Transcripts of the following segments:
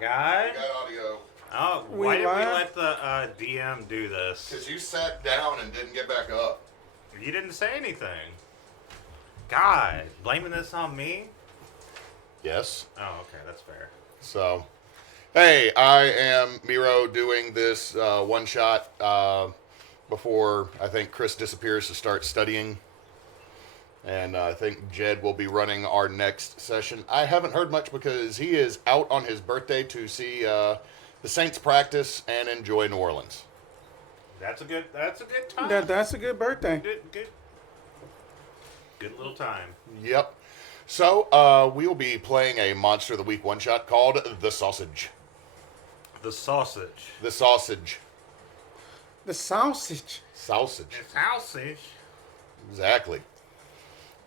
guy. We got audio. Oh, why did we let the DM do this? Because you sat down and didn't get back up. You didn't say anything. God, blaming this on me? Yes. Oh, okay, that's fair. So, hey, I am Miro doing this one shot before I think Chris disappears to start studying. And I think Jed will be running our next session. I haven't heard much because he is out on his birthday to see the Saints practice and enjoy New Orleans. That's a good time. That's a good birthday. Good little time. Yep. So we will be playing a Monster of the Week one shot called The Sausage. The sausage. The Sausage. The sausage. Sausage. It's sausage. Exactly.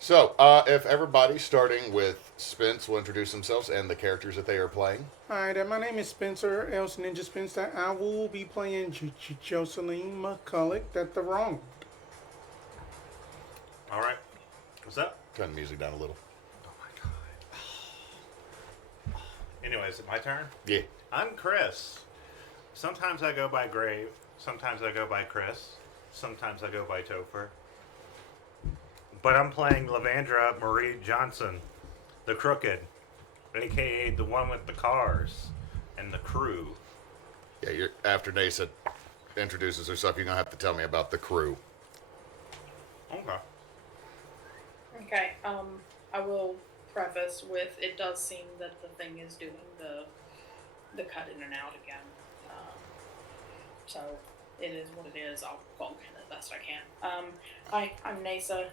So, if everybody, starting with Spence, will introduce themselves and the characters that they are playing. Hi there, my name is Spencer, else NinjaSpencer. I will be playing Jocelyn McCulloch, that's the wrong. All right. What's up? Turn the music down a little. Oh my god. Anyways, is it my turn? Yeah. I'm Chris. Sometimes I go by Grave. Sometimes I go by Chris. Sometimes I go by Topher. But I'm playing Levandra Marie Johnson, the Crooked, a.k.a. the one with the cars and the crew. Yeah, you're, after Neysa introduces herself, you're going to have to tell me about the crew. Okay. Okay, I will preface with it does seem that the thing is doing the cut in and out again. So it is what it is. I'll function as best I can. Hi, I'm Neysa.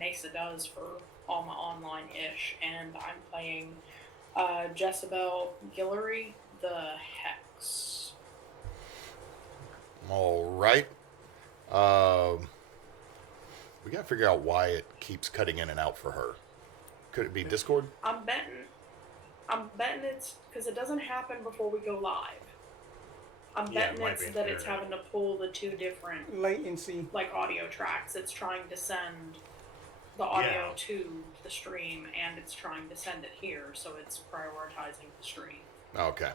Neysa does for all my online-ish, and I'm playing Jessebell the Hex. All right. We got to figure out why it keeps cutting in and out for her. Could it be Discord? I'm betting it's because it doesn't happen before we go live. I'm betting it's that it's having to pull the two different latency, like audio tracks. It's trying to send the audio to the stream, and it's trying to send it here, so it's prioritizing the stream. Okay.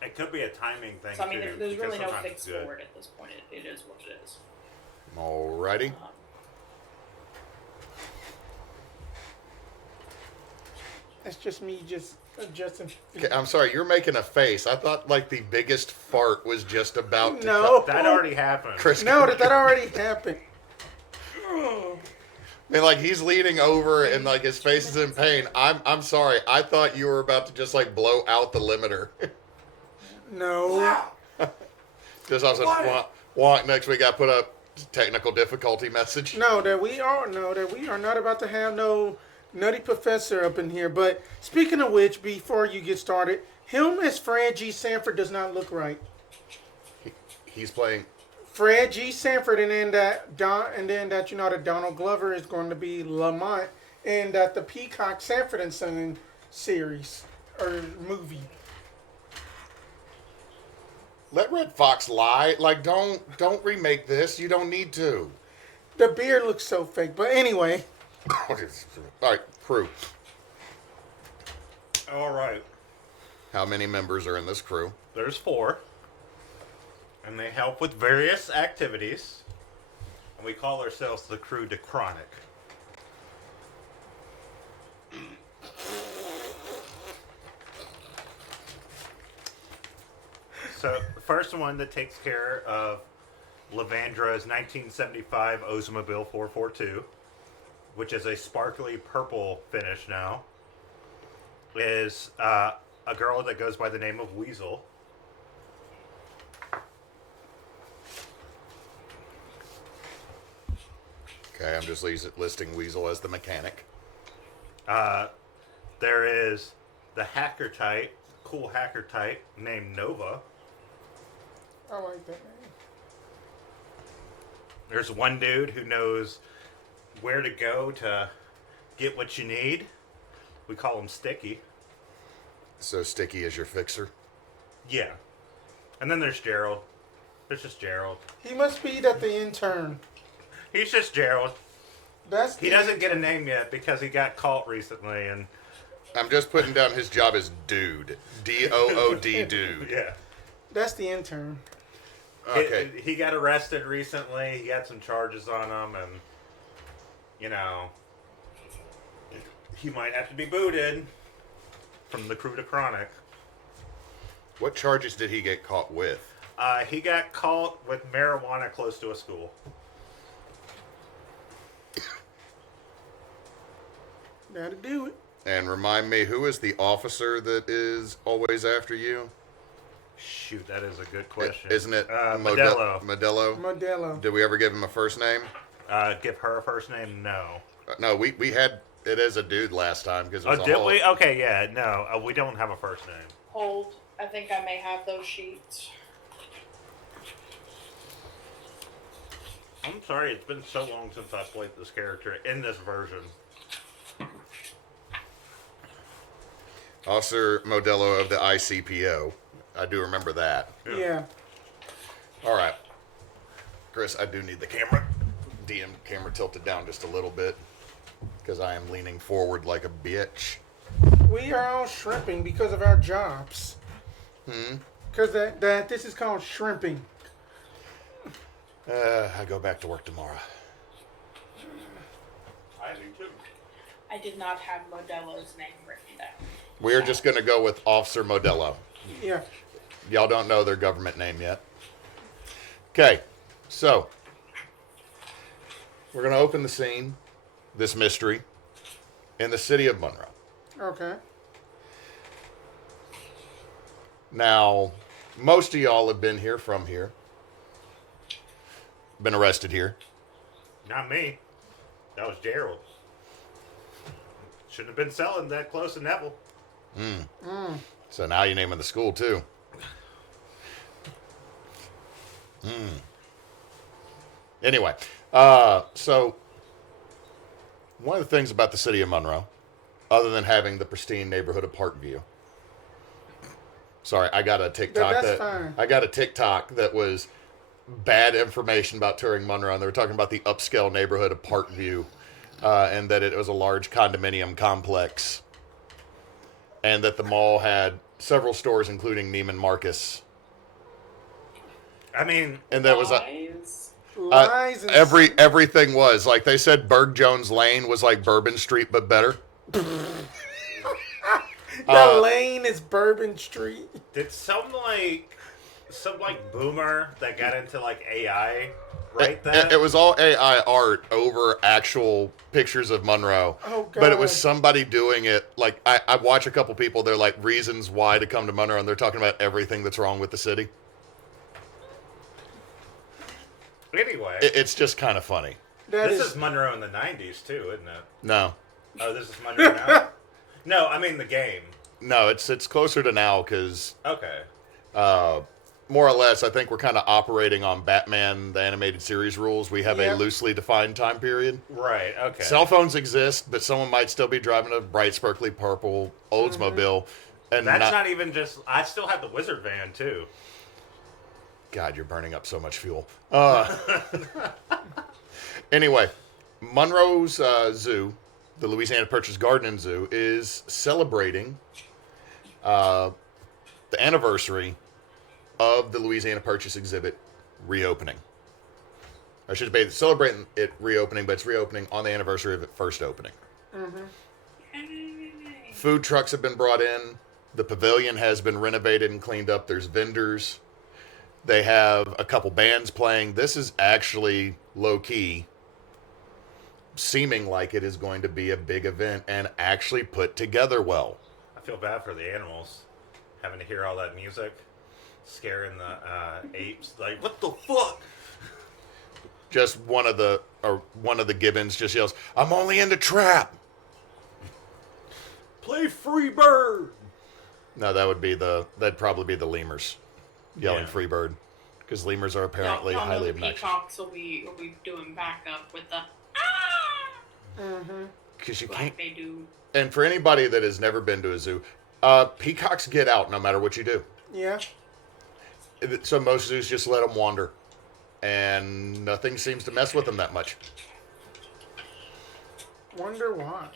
It could be a timing thing. So I mean, too, there's really no sometimes fix for it at this point. It is what it is. Alrighty. that's just me just adjusting. Okay, I'm sorry, you're making a face. I thought like the biggest fart was just about to No. That already happened. Chris, No, that already happened. I mean, like he's leaning over and like his face is in pain. I'm sorry. I thought you were about to just like blow out the limiter. No. Just also wonk. Next week I put up technical difficulty message. No, that we are not about to have no nutty professor up in here. But speaking of which, before you get started, him as Fred G. Sanford does not look right. He's playing Fred G. Sanford, and then that that Donald Glover is going to be Lamont, and that the Peacock Sanford and Son series or movie. Let Red Fox lie. Like don't remake this. You don't need to. The beard looks so fake, but anyway. All right, crew. All right. How many members are in this crew? There's 4. And they help with various activities. And we call ourselves the Crew de Chronic. So, the first one that takes care of Levandra's 1975 Oldsmobile 442, which is a sparkly purple finish now, is a girl that goes by the name of Weasel. Okay, I'm just listing Weasel as the mechanic. There is the hacker type, cool hacker type named Nova. I like that name. There's one dude who knows where to go to get what you need. We call him Sticky. So Sticky is your fixer? Yeah. And then there's Gerald. There's just Gerald. He must be the intern. He's just Gerald. He doesn't get a name yet because he got caught recently and I'm just putting down his job as dude. D-O-O-D, dude. Yeah. That's the intern. Okay. He got arrested recently. He had some charges on him, and he might have to be booted from the crew to Chronic. What charges did he get caught with? He got caught with marijuana close to a school. Gotta do it. And remind me, who is the officer that is always after you? Shoot, that is a good question. Isn't it Modelo? Modelo. Did we ever give him a first name? Give her a first name? No. No, we had it as a dude last time because Oh, did we? Okay, yeah, no, we don't have a first name. Hold. I think I may have those sheets. I'm sorry, it's been so long since I played this character in this version. Officer Modelo of the ICPO. I do remember that. Yeah. All right. Chris, I do need the camera. DM camera tilted down just a little bit because I am leaning forward like a bitch. We are all shrimping because of our jobs. Because that this is called shrimping. I go back to work tomorrow. I do too. I did not have Modelo's name written down. We're just going to go with Officer Modelo. Yeah. Y'all don't know their government name yet. Okay, so we're going to open the scene, this mystery, in the city of Monroe. Okay. Now, most of y'all have been here from here, been arrested here. Not me. That was Gerald. Shouldn't have been selling that close to Neville. So now you're naming the school too. Anyway, so one of the things about the city of Monroe, other than having the pristine neighborhood of Parkview. Sorry, I got a TikTok Fine. I got a TikTok that was bad information about touring Monroe, and they were talking about the upscale neighborhood of Parkview, and that it was a large condominium complex, and that the mall had several stores, including Neiman Marcus. I mean, And that was Lies and everything was like they said. Berg Jones Lane was like Bourbon Street, but better. the lane is Bourbon Street. did some boomer that got into like AI write that? It was all AI art over actual pictures of Monroe. Oh, But it was God. somebody doing it. Like I watch a couple people. They're like reasons why to come to Monroe, and they're talking about everything that's wrong with the city. Anyway, It's just kind of funny. this is Monroe in the 90s too, isn't it? No, Oh, this is Monroe now? No, I mean the game. no, it's closer to now because Okay. more or less, I think we're kind of operating on Batman the animated series rules. We have a Yep. loosely defined time period. Right, okay. Cell phones exist, but someone might still be driving a bright, sparkly purple Oldsmobile. And That's not even just... I still have the wizard van, too. God, you're burning up so much fuel. Anyway, Monroe's Zoo, the Louisiana Purchase Garden and Zoo, is celebrating the anniversary of the Louisiana Purchase exhibit reopening. I should be celebrating it reopening, but it's reopening on the anniversary of it first opening. Food trucks have been brought in. The pavilion has been renovated and cleaned up. There's vendors. They have a couple bands playing. This is actually low-key, seeming like it is going to be a big event and actually put together well. I feel bad for the animals. Having to hear all that music. Scaring the apes. Like, what the fuck? Just one of the gibbons just yells, "I'm only in the trap." Play Free Bird! No, that'd probably be the lemurs yelling Yeah. "Free Bird," because lemurs are apparently Y'all know highly the obnoxious. peacocks will be doing backup with the Because you like can't. they do. And for anybody that has never been to a zoo, peacocks get out no matter what you do. Yeah. So most zoos just let them wander, and nothing seems to mess with them that much. Wonder why.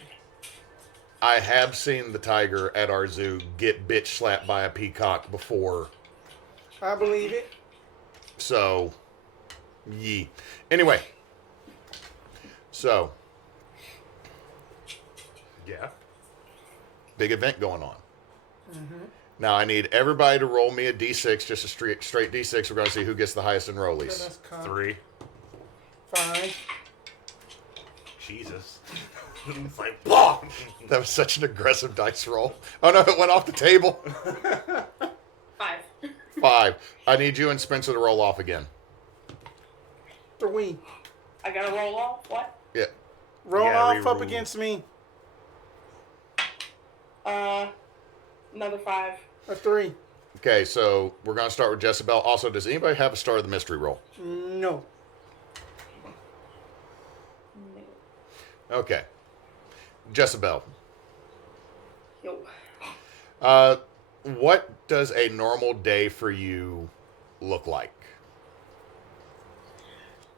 I have seen the tiger at our zoo get bitch slapped by a peacock before. I believe it. So, yee. Anyway, so Yeah. big event going on. Now I need everybody to roll me a d6, just a straight d6. We're going to see who gets the highest So enrollees. that's con. 3. 5. Jesus. It's like, whoa! That was such an aggressive dice roll. Oh no, it went off the table. 5. 5. I need you and Spencer to roll off again. 3. I gotta roll off. What? Yeah. Roll Yeah, off up reroll. against me. Another 5. A 3. Okay, so we're going to start with Jessebell. Also, does anybody have a Star of the Mystery roll? No. Okay. Jessebell. Yo. What does a normal day for you look like?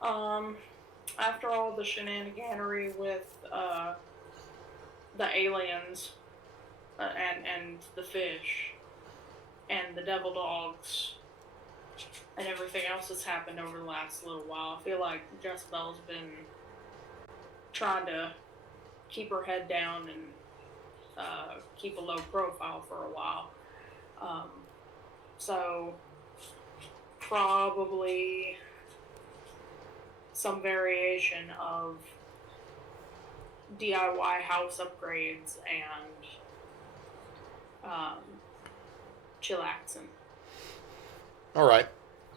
After all the shenaniganery with the aliens and the fish and the devil dogs and everything else that's happened over the last little while, I feel like Jessebell's been trying to keep her head down and keep a low profile for a while. So probably some variation of DIY house upgrades and chillaxing. All right.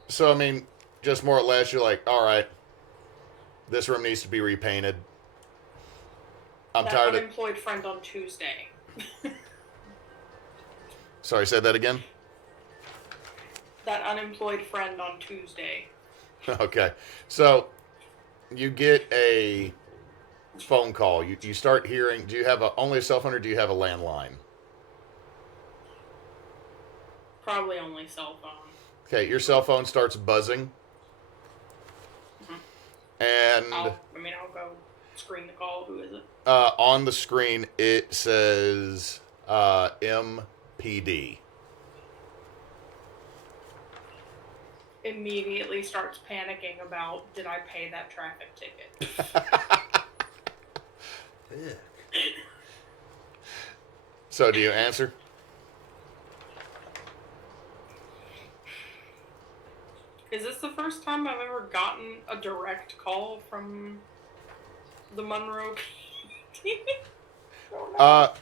So, I mean, just more or less, you're like, all right, this room needs to be repainted. I'm That tired of... unemployed friend on Tuesday. Sorry, say that again? That unemployed friend on Tuesday. Okay. So, you get a phone call. You start hearing... Do you have only a cell phone or do you have a landline? Probably only cell phone. Okay, your cell phone starts buzzing. And I'll go screen the call. Who is it? on the screen, it says MPD. Immediately starts panicking about, did I pay that traffic ticket? So, do you answer? Is this the first time I've ever gotten a direct call from the Monroe?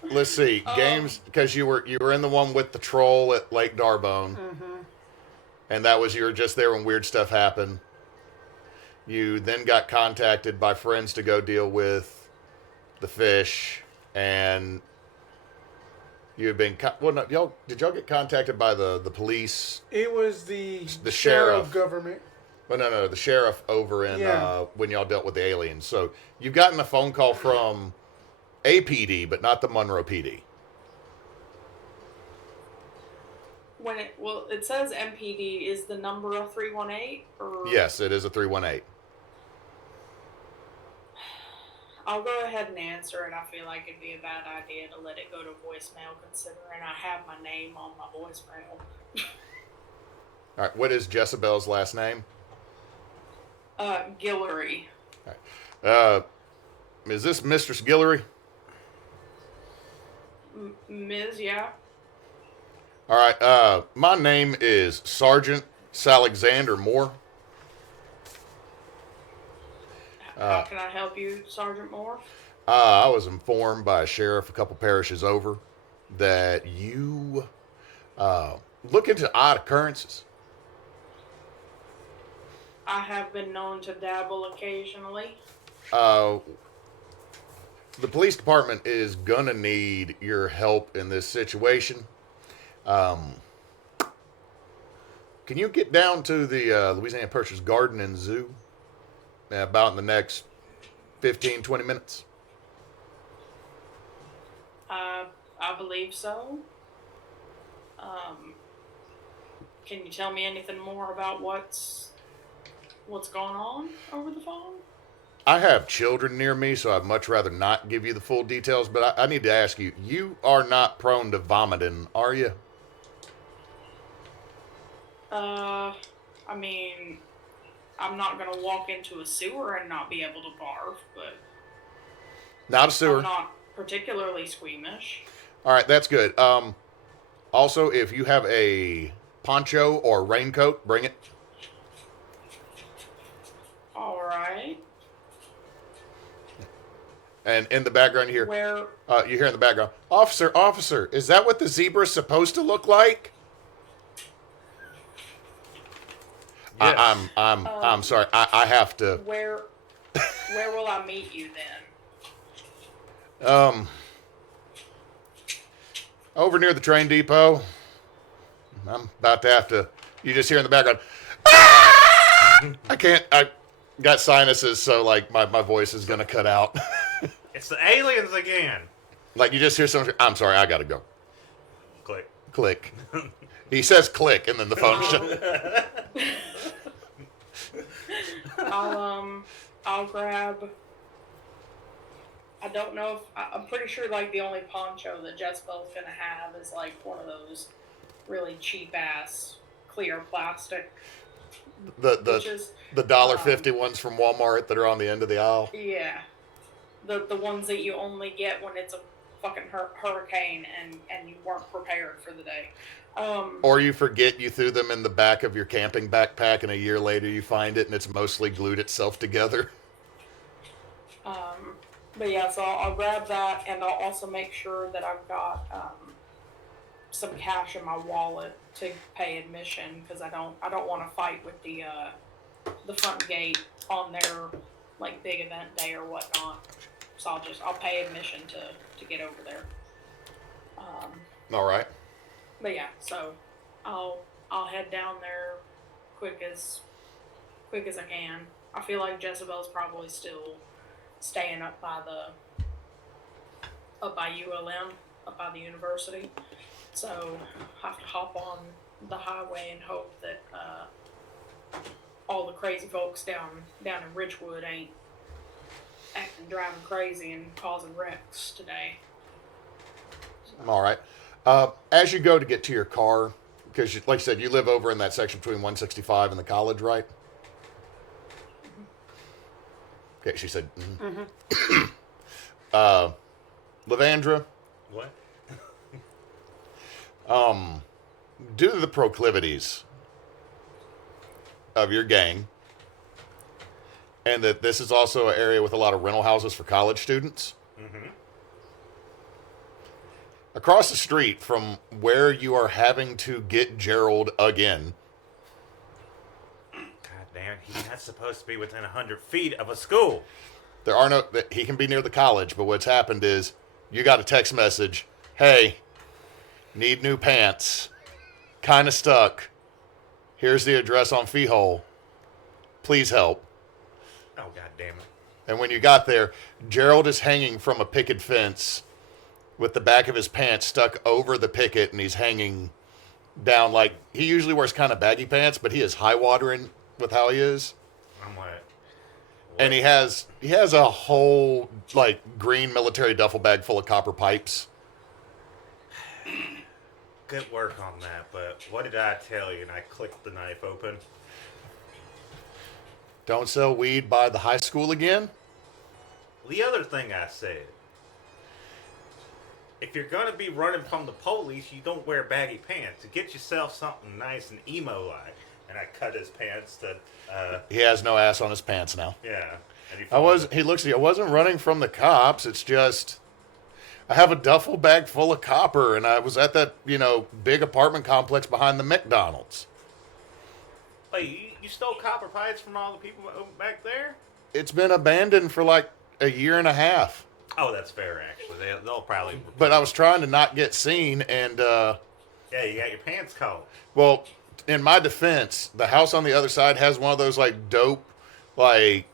Let's see. Games, because you were in the one with the troll at Lake Darbone. And that was, you were just there when weird stuff happened. You then got contacted by friends to go deal with the fish, and you had been did y'all get contacted by the police? It was the sheriff. government. Well, no, the sheriff over in when y'all dealt with the aliens. So you've gotten a phone call from APD, but not the Monroe PD. It says MPD. Is the number a 318 or? Yes, it is a 318. I'll go ahead and answer it. I feel like it'd be a bad idea to let it go to voicemail, considering I have my name on my voicemail. All right, what is Jessebell's last name? Guillory. Is this Mistress Guillory? Ms. Yeah. All right, my name is Sergeant Salexander Moore. How can I help you, Sergeant Moore? I was informed by a sheriff a couple parishes over that you look into odd occurrences. I have been known to dabble occasionally. The police department is gonna need your help in this situation. Can you get down to the Louisiana Purchase Garden and Zoo about in the next 15, 20 minutes? I believe so. Can you tell me anything more about what's going on over the phone? I have children near me, so I'd much rather not give you the full details, but I need to ask you, you are not prone to vomiting, are you? I mean, I'm not gonna walk into a sewer and not be able to barf, but Not a sewer. I'm not particularly squeamish. All right, that's good. Also, if you have a poncho or raincoat, bring it. All right. And in the background, you Where? hear in the background, officer, is that what the zebra's supposed to look like? Yes. I'm sorry. I have to. Where will I meet you then? Over near the train depot. I'm about to have to. You just hear in the background. "Ah!" I got sinuses, so like my voice is gonna cut out. It's the aliens again. Like you just hear someone. I'm sorry. I gotta go. Click. Click. He says click, and then the phone shuts. I'll grab. I don't know if I'm pretty sure like the only poncho that Jessebell's gonna have is like one of those really cheap ass clear plastic. The $1.50 ones from Walmart that are on the end of the aisle. Yeah, the ones that you only get when it's a fucking hurricane and you weren't prepared for the day. Or you forget you threw them in the back of your camping backpack, and a year later you find it and it's mostly glued itself together. But yeah, so I'll grab that, and I'll also make sure that I've got some cash in my wallet to pay admission, because I don't want to fight with the front gate on their like big event day or whatnot. So I'll pay admission to get over there. All right. But yeah, so I'll head down there quick as I can. I feel like Jessebell's probably still staying up by ULM, up by the university. So I have to hop on the highway and hope that all the crazy folks down in Richwood ain't driving crazy and causing wrecks today. All right. As you go to get to your car, because like I said, you live over in that section between 165 and the college, right? Okay, she said. Levandra. What? Due to the proclivities of your gang, and that this is also an area with a lot of rental houses for college students. Mm-hmm. Across the street from where you are having to get Gerald again. God damn, he's not supposed to be within 100 feet of a school. There are no. He can be near the college, but what's happened is you got a text message. Hey, need new pants. Kind of stuck. Here's the address on Feehole. Please help. Oh, god damn it. And when you got there, Gerald is hanging from a picket fence with the back of his pants stuck over the picket, and he's hanging down like he usually wears kind of baggy pants, but he is high watering with how he is. I'm like, what? And he has a whole like green military duffel bag full of copper pipes. Good work on that, but what did I tell you? And I clicked the knife open. Don't sell weed by the high school again? The other thing I said, if you're going to be running from the police, you don't wear baggy pants. Get yourself something nice and emo-like. And I cut his pants to, He has no ass on his pants now. yeah. And He looks at you. I wasn't running from the cops. It's just I have a duffel bag full of copper, and I was at that, big apartment complex behind the McDonald's. Wait, you stole copper pipes from all the people back there? It's been abandoned for like a year and a half. Oh, that's fair, actually. They'll probably... But I was trying to not get seen, and, Yeah, you got your pants cold. well, in my defense, the house on the other side has one of those, like, dope, like,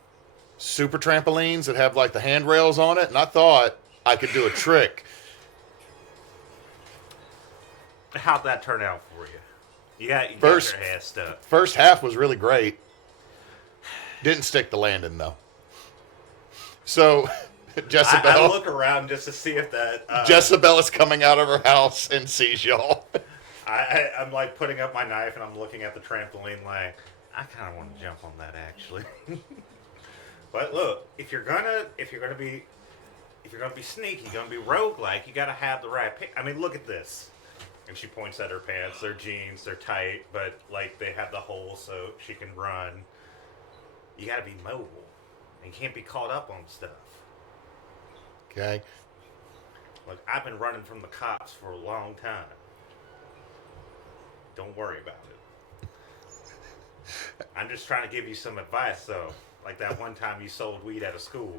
super trampolines that have, like, the handrails on it, and I thought I could do a trick. How'd that turn out for you? You got your ass stuck. First half was really great. Didn't stick the landing, though. So, I Jessebell, look around just to see if that. Jessebell is coming out of her house and sees y'all. I'm like putting up my knife and I'm looking at the trampoline like, I kind of want to jump on that actually. But look, if you're gonna be sneaky, gonna be roguelike, you gotta have the right pick. I mean, look at this. And she points at her pants. They're jeans. They're tight, but like they have the hole so she can run. You gotta be mobile, and you can't be caught up on stuff. Okay. Look, I've been running from the cops for a long time. Don't worry about it. I'm just trying to give you some advice, though. Like that one time you sold weed at a school.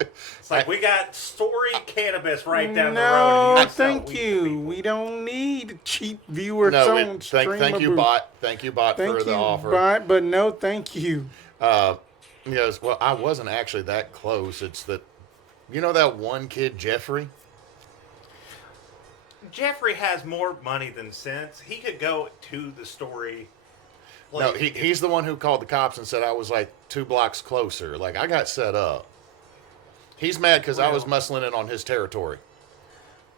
It's like we got Story Cannabis right down the road. No, And you sell thank weed to you. people. We don't need cheap viewers No, on stream. thank you, bot. Thank you, bot, Thank for the you, offer. bot, but no, thank you. He goes, well, I wasn't actually that close. It's that, you know that one kid, Jeffrey? Jeffrey has more money than sense. He could go to the Story. No, he's the one who called the cops and said I was like 2 blocks closer. Like, I got set up. He's mad because I was muscling in on his territory.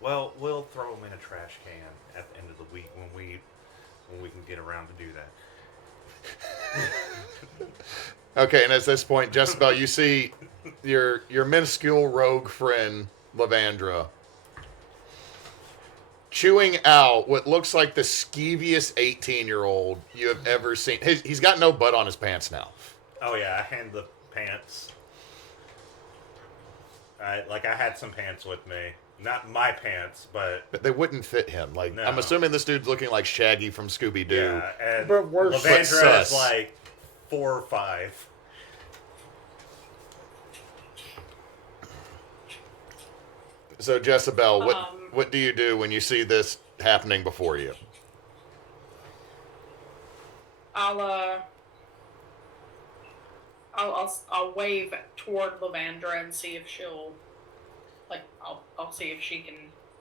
Well, we'll throw him in a trash can at the end of the week when we can get around to do that. Okay, and at this point, Jessebell, you see your minuscule rogue friend, Levandra, chewing out what looks like the skeeviest 18-year-old you have ever seen. He's got no butt on his pants now. Oh yeah, I hand the pants. I had some pants with me. Not my pants, but But they wouldn't fit him. Like, No. I'm assuming this dude's looking like Shaggy from Scooby-Doo. yeah. And But worse. But Levandra is sus. like 4 or 5. So, Jessebell, what do you do when you see this happening before you? I'll wave toward Levandra and see if she'll, I'll see if she can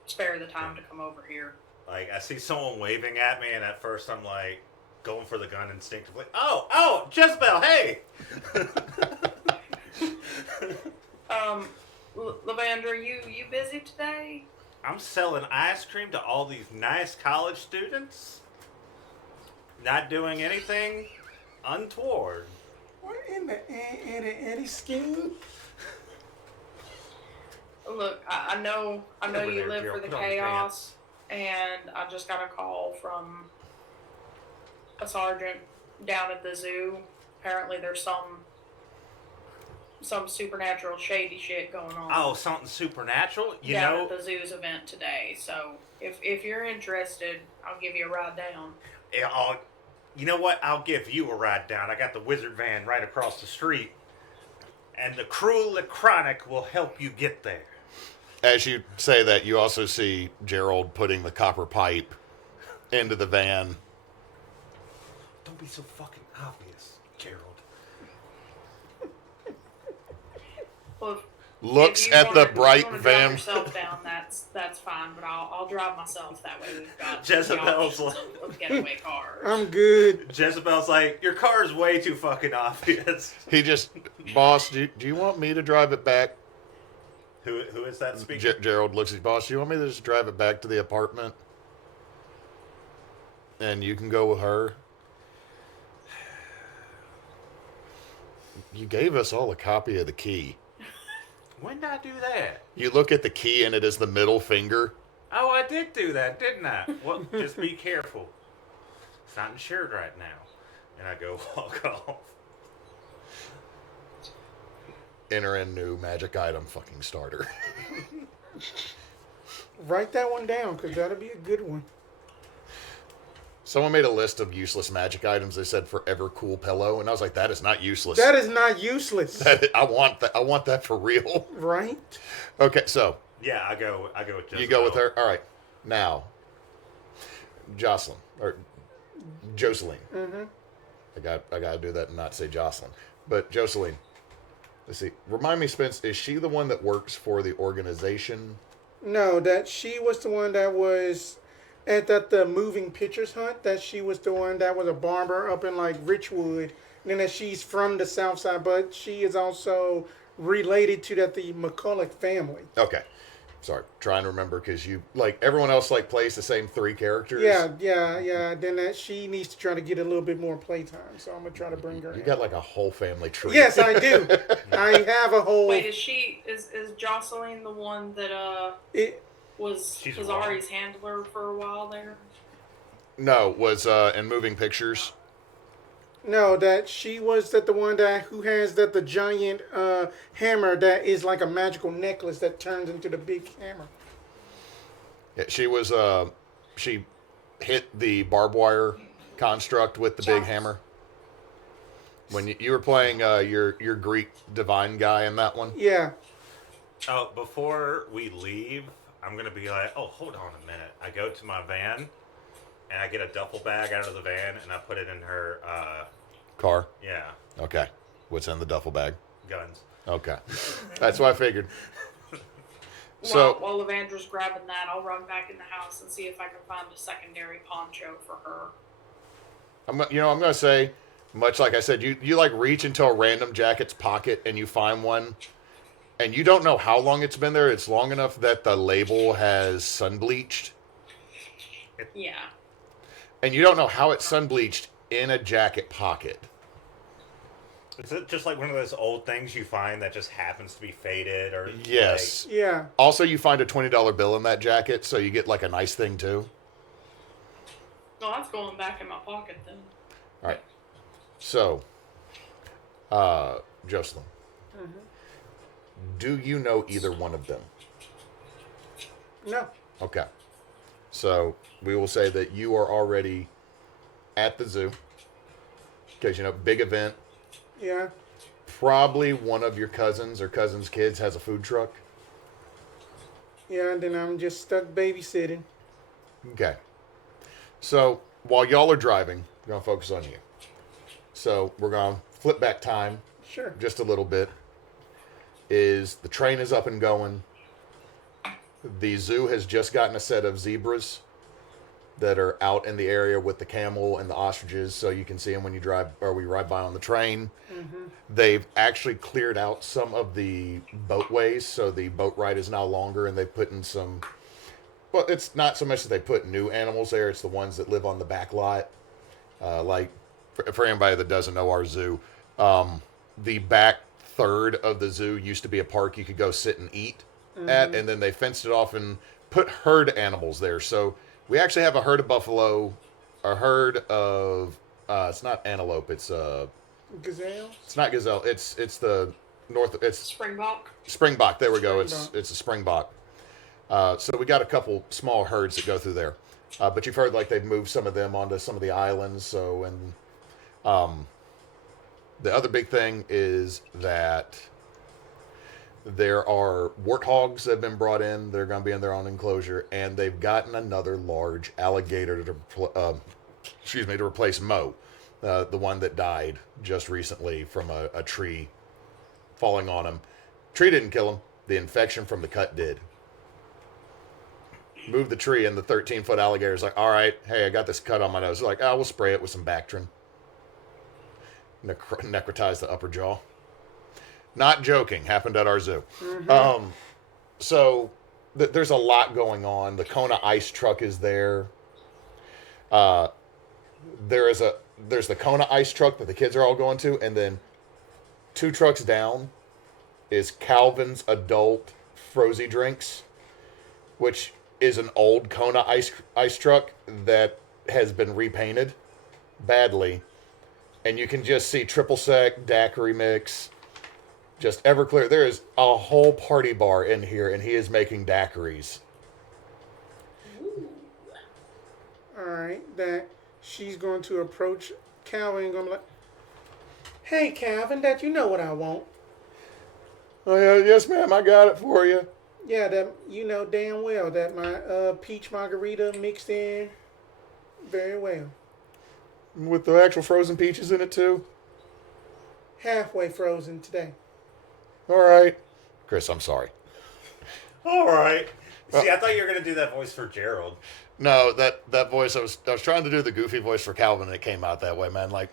spare the time to come over here. Like I see someone waving at me, and at first I'm like going for the gun instinctively. Oh, Jessebell, hey. Levandra, you busy today? I'm selling ice cream to all these nice college students. Not doing anything untoward. What in the Eddie scheme? Look, I know over you there, live Gerald. for the Put on the chaos, and I just got a call from a sergeant down at the zoo. Apparently, there's some supernatural shady shit going on. Oh, something supernatural? You down know, at the zoo's event today. So if you're interested, I'll give you a ride down. you know what? I'll give you a ride down. I got the wizard van right across the street. And the crew Chronic will help you get there. As you say that, you also see Gerald putting the copper pipe into the van. Don't be so fucking obvious, Gerald. Well, Looks if you at wanna- the bright if you wanna van. Drive yourself down, that's fine. But I'll drive myself. That way we've got Jessebell's the options of getaway cars. I'm good. Jessebell's like, your car is way too fucking obvious. He just, boss, do you want me to drive it back? Who is that speaking? Gerald looks at boss. Do you want me to just drive it back to the apartment? And you can go with her? You gave us all a copy of the key. When did I do that? You look at the key and it is the middle finger. Oh, I did do that, didn't I? Well, just be careful. It's not insured right now. And I go walk off. Enter in new magic item fucking starter. Write that one down, because that'll be a good one. Someone made a list of useless magic items. They said forever cool pillow, and I was like, that is not useless. That is not useless. I want that. I want that for real. Right? Okay, so Yeah, I go with Jessebell. you go with her. All right, now, Jocelyn or Jocelyn. Mm-hmm. I got to do that and not say Jocelyn, but Jocelyn. Let's see. Remind me, Spence. Is she the one that works for the organization? No, that she was the one that was at the moving pictures hunt. That she was the one that was a barber up in like Richwood. And then that she's from the South Side, but she is also related to the McCulloch family. Okay. Sorry, trying to remember because you like everyone else like plays the same 3 characters. Yeah. Then she needs to try to get a little bit more playtime, so I'm gonna try to bring her. You in. got like a whole family tree. Yes, I do. I have a whole. Wait, is Jocelyn the one that was She's Ari's handler for a while there? No, was in moving pictures. No, that she was the one who has the giant hammer that is like a magical necklace that turns into the big hammer. Yeah, she was she hit the barbed wire construct with the big hammer. When you were playing your Greek divine guy in that one. Yeah. Oh, before we leave, I'm gonna be like, oh, hold on a minute. I go to my van, and I get a duffel bag out of the van, and I put it in her. Car. Yeah. Okay. What's in the duffel bag? Guns. Okay. That's what I figured. So While Levandra's grabbing that, I'll run back in the house and see if I can find a secondary poncho for her. I'm going to say, much like I said, you like reach into a random jacket's pocket and you find one, and you don't know how long it's been there. It's long enough that the label has sun bleached, Yeah. and you don't know how it's sun bleached in a jacket pocket. Is it just like one of those old things you find that just happens to be faded, or Yes. Yeah. Also, you find a $20 bill in that jacket, so you get like a nice thing too. Well, that's going back in my pocket then. All right. So, Jocelyn, do you know either one of them? No. Okay. So we will say that you are already at the zoo because, big event. Yeah. Probably one of your cousins or cousins' kids has a food truck. Yeah, and then I'm just stuck babysitting. Okay. So while y'all are driving, we're going to focus on you. So we're going to flip back time Sure. just a little bit. The train is up and going. The zoo has just gotten a set of zebras that are out in the area with the camel and the ostriches, so you can see them when you drive or we ride by on the train. Mm-hmm. They've actually cleared out some of the boatways, so the boat ride is now longer, and they've put in some. Well, it's not so much that they put new animals there; it's the ones that live on the back lot. Like for anybody that doesn't know our zoo, the back third of the zoo used to be a park you could go sit and eat at, and then they fenced it off and put herd animals there. So we actually have a herd of buffalo, a herd of it's not antelope, it's Gazelle? it's not gazelle, it's the north, it's Springbok. springbok. There we go. Springbok. It's a springbok. So we got a couple small herds that go through there, but you've heard like they've moved some of them onto some of the islands. So the other big thing is that there are warthogs that have been brought in. They're going to be in their own enclosure, and they've gotten another large alligator to replace Mo, the one that died just recently from a tree falling on him. Tree didn't kill him. The infection from the cut did. Moved the tree, and the 13-foot alligator's like, all right, hey, I got this cut on my nose. They're like, we'll spray it with some Bactrin. Necrotize the upper jaw. Not joking. Happened at our zoo. Mm-hmm. So there's a lot going on. The Kona ice truck is there. There's the Kona ice truck that the kids are all going to, and then 2 trucks down is Calvin's adult Frozy Drinks, which is an old Kona ice truck that has been repainted badly. And you can just see triple sec, daiquiri mix, just Everclear. There is a whole party bar in here, and he is making daiquiris. All right. That she's going to approach Calvin and going to be like, hey, Calvin, you know what I want. Oh, yeah, yes, ma'am, I got it for you. Yeah, that you know damn well that my peach margarita mixed in very well. With the actual frozen peaches in it, too? Halfway frozen today. All right. Chris, I'm sorry. All right. See, I thought you were gonna do that voice for Gerald. No, that voice, I was trying to do the goofy voice for Calvin, and it came out that way, man. Like,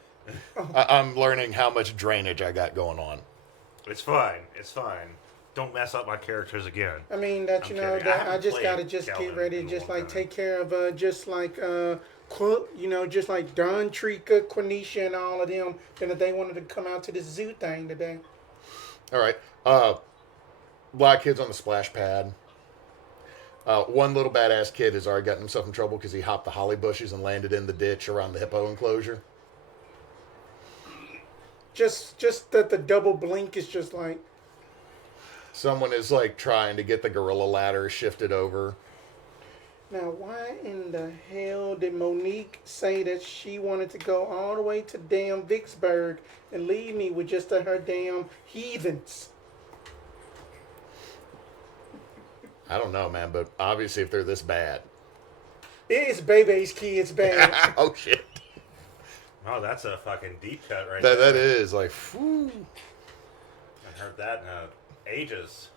I'm learning how much drainage I got going on. It's fine. It's fine. Don't mess up my characters again. I mean that I'm you know kidding. I that I haven't just played gotta just Kelvin get ready, in a just long like time. take care of just like you know, just like Don, Trika, Quenisha, and all of them. Then that they wanted to come out to the zoo thing today. All right. Black kids on the splash pad. One little badass kid has already gotten himself in trouble because he hopped the holly bushes and landed in the ditch around the hippo enclosure. Just that the double blink is just like Someone is like trying to get the gorilla ladder shifted over. now. Why in the hell did Monique say that she wanted to go all the way to damn Vicksburg and leave me with just her damn heathens? I don't know, man, but obviously if they're this bad. It's Bebe's kids bad. Oh, shit. Oh, that's a fucking deep cut right That there. is like, whew. I haven't heard that in ages.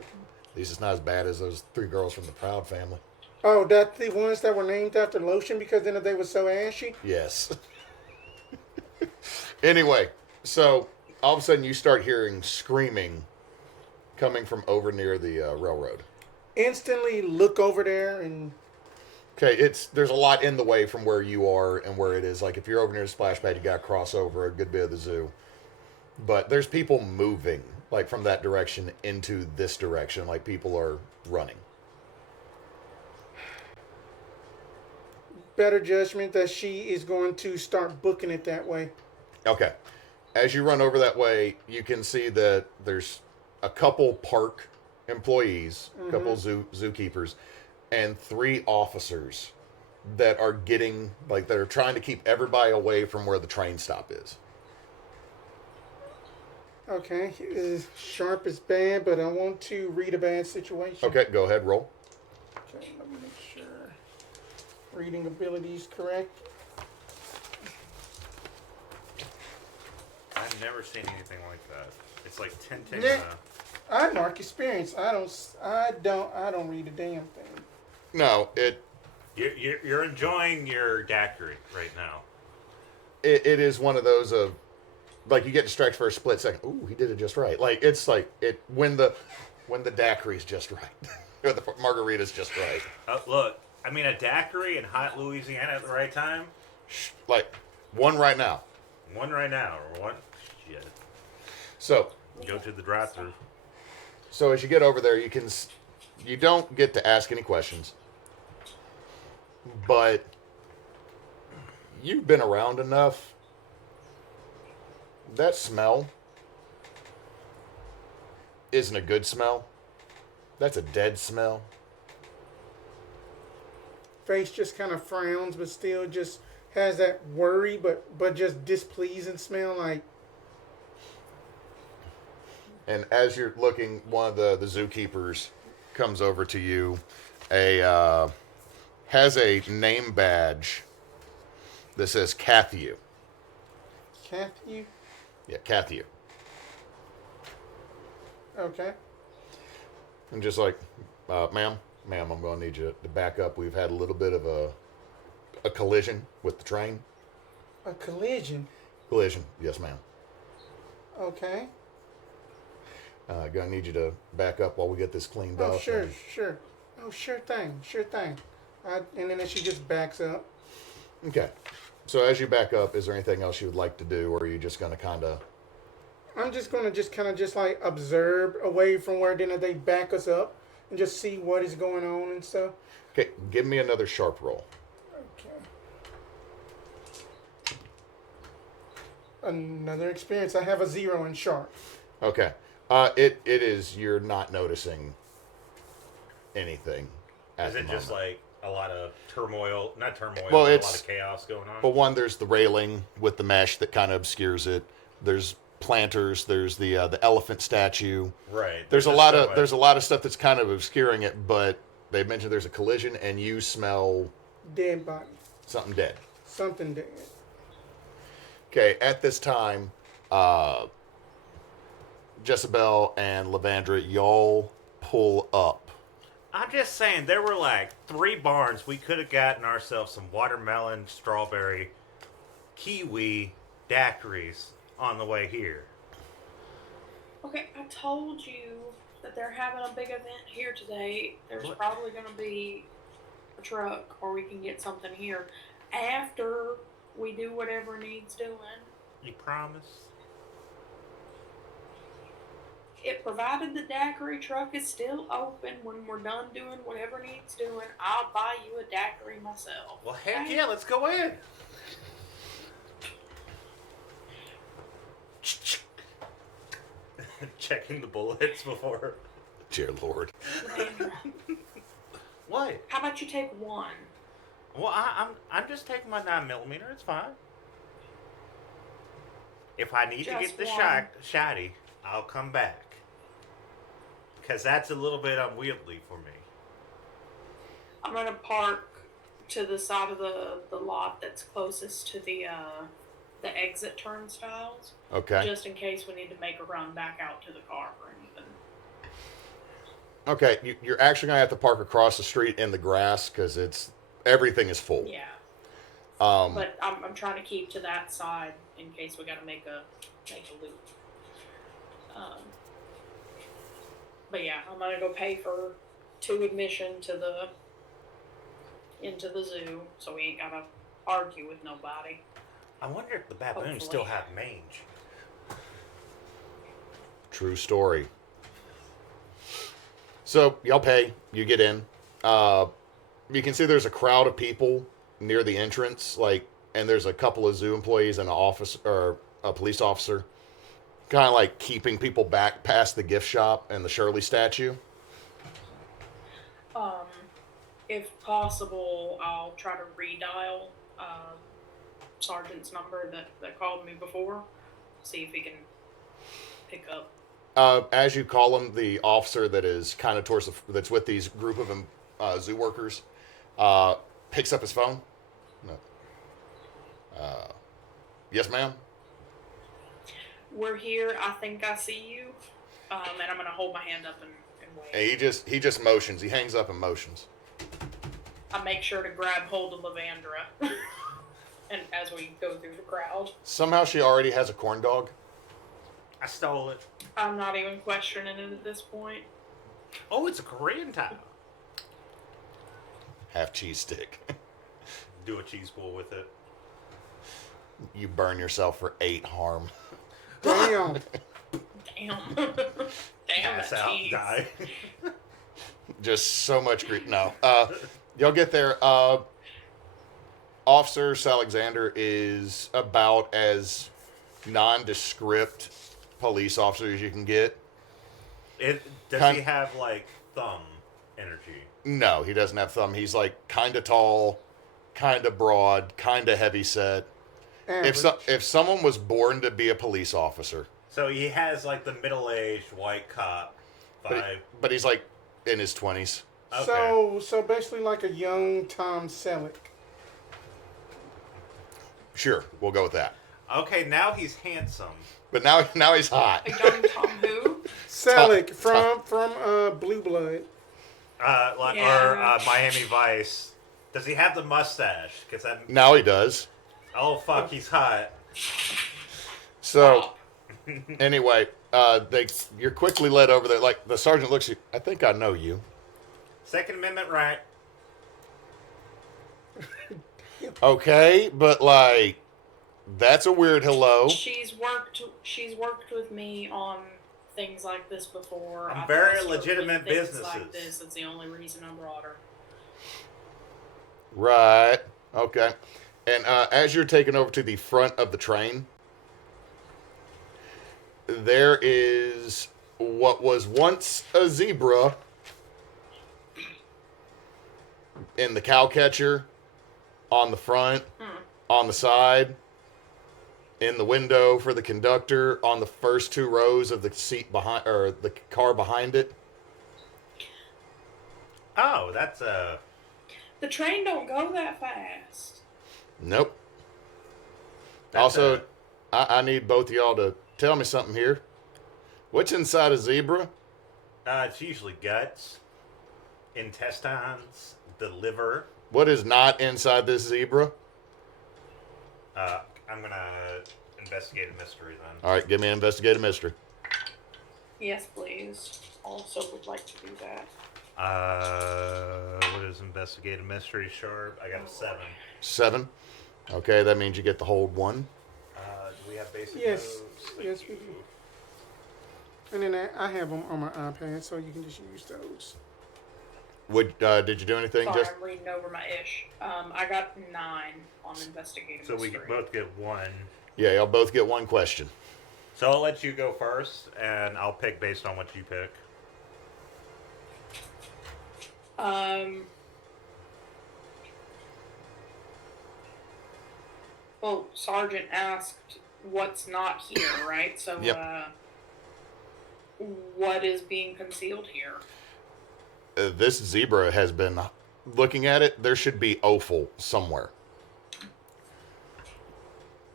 At least it's not as bad as those 3 girls from the Proud family. Oh, that the ones that were named after lotion because then they were so ashy. Yes. Anyway, so all of a sudden you start hearing screaming coming from over near the railroad. Instantly look over there and Okay, there's a lot in the way from where you are and where it is. Like if you're over near the splash pad, you got to cross over a good bit of the zoo. But there's people moving like from that direction into this direction, like people are running. better judgment that she is going to start booking it that way. Okay. As you run over that way, you can see that there's a couple park employees, a couple zookeepers, and 3 officers that are getting, like, that are trying to keep everybody away from where the train stop is. Okay, sharp is bad, but I want to read a bad situation. Okay, go ahead, roll. Okay, let me make sure reading ability is correct. I've never seen anything like that. It's like 10 Yeah. I mark experience. I don't read a damn thing. No, You're enjoying your daiquiri right now. it is one of those of, like, you get distracted for a split second. Ooh, he did it just right. Like, it's like when the daiquiri's just right, or the margarita's just right. Look, I mean, a daiquiri in hot Louisiana at the right time. Like one right now. One right now, or one. Shit. So Go to the drive-thru. So as you get over there, you don't get to ask any questions, but you've been around enough. That smell isn't a good smell. That's a dead smell. Face just kind of frowns, but still just has that worry, but just displeasing smell. Like, And as you're looking, one of the zookeepers comes over to you, has a name badge that says Cathy. Cathy. Yeah, Cathy. Okay. And just like, ma'am, I'm going to need you to back up. We've had a little bit of a collision with the train. A collision. Collision, yes, ma'am. Okay. Gonna need you to back up while we get this cleaned up. Oh, sure. Oh, sure thing. And then she just backs up. Okay. So as you back up, is there anything else you would like to do, or are you just gonna kind of? I'm just gonna just like observe away from where then they back us up and just see what is going on and stuff. Okay, give me another sharp roll. Okay. Another experience. I have a 0 in sharp. Okay. It is, you're not noticing anything at Is the it just moment. like a lot of turmoil? Not turmoil, Well, but a it's- lot of chaos going on? Well, one, there's the railing with the mesh that kind of obscures it. There's planters. There's the elephant statue. Right. There's a just lot so of much- there's a lot of stuff that's kind of obscuring it, but they mentioned there's a collision and you smell Dead body. something dead. Something dead. Okay, at this time, Jessebell and Levandra, y'all pull up. I'm just saying, there were like 3 barns. We could have gotten ourselves some watermelon, strawberry, kiwi daiquiris on the way here. Okay, I told you that they're having a big event here today. There's What? probably going to be a truck, or we can get something here after we do whatever needs doing. You promise? It provided the daiquiri truck is still open when we're done doing whatever needs doing. I'll buy you a daiquiri myself. Well, heck okay? yeah, let's go in. Checking the bullets before. Dear Lord. Levandra, What? how about you take one? Well, I'm just taking my 9mm. It's fine. If I need to Just get the one. shotty, I'll come back. Because that's a little bit unwieldy for me. I'm gonna park to the side of the lot that's closest to the exit turnstiles, Okay. just in case we need to make a run back out to the car or anything. Okay, you're actually going to have to park across the street in the grass because everything is full. Yeah, Um, but I'm trying to keep to that side in case we gotta make a loop. But yeah, I'm gonna go pay for 2 admission into the zoo, so we ain't gotta argue with nobody. I wonder if the baboons Hopefully. still have mange. True story. So y'all pay, you get in. You can see there's a crowd of people near the entrance, and there's a couple of zoo employees and a police officer, kind of like keeping people back past the gift shop and the Shirley statue. If possible, I'll try to redial Sergeant's number that called me before. See if he can pick up. As you call him, the officer that is kind of that's with these group of zoo workers picks up his phone. No. Yes, ma'am. We're here. I think I see you. And I'm gonna hold my hand up and wait. And he just motions. He hangs up and motions. I make sure to grab hold of Levandra, and as we go through the crowd, Somehow she already has a corn dog. I stole it. I'm not even questioning it at this point. Oh, it's a Korean tile. Half cheese stick. Do a cheese pull with it. You burn yourself for 8 harm. Damn. Damn. Damn Pass that out, cheese. die. Just so much grief. No. Y'all get there. Officer Alexander is about as nondescript police officer as you can get. Does he have like thumb energy? No, he doesn't have thumb. He's like kind of tall, kind of broad, kind of heavy set. If someone was born to be a police officer, So he has like the middle-aged white cop vibe. but he's like in his 20s. Okay. So basically like a young Tom Selleck. Sure, we'll go with that. Okay, now he's handsome. But now he's hot. A young Tom who? Selleck from Blue Blood. Yeah. Or Miami Vice. Does he have the mustache? Cause Now he does. oh fuck, he's hot. So anyway, you're quickly led over there. Like the sergeant looks at you. I think I know you. Second Amendment right. Okay, but like that's a weird hello. She's worked with me on things like this before. On I've very asked her with legitimate things businesses. like this. That's the only reason I brought her. Right. Okay. And as you're taken over to the front of the train, there is what was once a zebra in the cow catcher, on the front, on the side, in the window for the conductor, on the first 2 rows of the seat behind, or the car behind it. Oh, that's a. The train don't go that fast. Nope. That's Also, I need both of y'all to tell me something here. What's inside a zebra? It's usually guts, intestines, the liver. What is not inside this zebra? I'm gonna investigate a mystery then. All right, give me an investigative mystery. Yes, please. Also would like to do that. What is investigate a mystery sharp? I got a 7. 7. Okay, that means you get the hold 1. Do we have basic Yes. moves? Yes, we do. And then I have them on my iPad, so you can just use those. Did you do anything? Sorry, Just I'm reading over my ish. I got 9 on investigating So we mystery. can both get 1. yeah, y'all both get 1 question. So I'll let you go first, and I'll pick based on what you pick. Well, Sergeant asked what's not here, right? So, Yep. what is being concealed here? This zebra has been looking at it. There should be offal somewhere.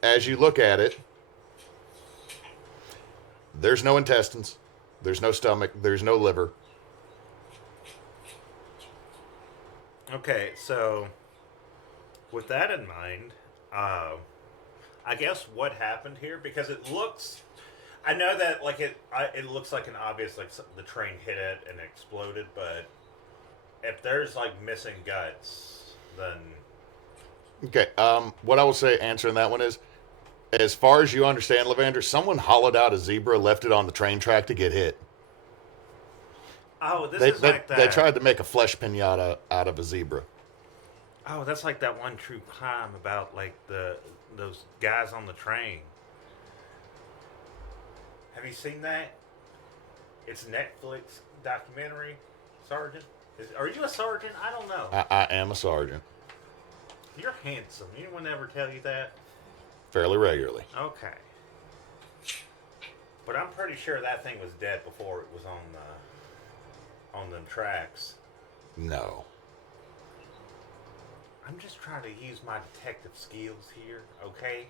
As you look at it, there's no intestines, there's no stomach, there's no liver. Okay, so with that in mind, I guess what happened here, because it looks, I know that like it looks like an obvious, like the train hit it and exploded, but if there's like missing guts, then Okay, what I will say answering that one is, as far as you understand, Levandra, someone hollowed out a zebra, left it on the train track to get hit. oh, this They, is they, like that. they tried to make a flesh pinata out of a zebra. Oh, that's like that one true crime about like those guys on the train. Have you seen that? It's Netflix documentary. Sergeant, are you a sergeant? I don't know. I am a sergeant, You're handsome. Anyone ever tell you that? fairly regularly. Okay. But I'm pretty sure that thing was dead before it was on them tracks. No. I'm just trying to use my detective skills here, okay?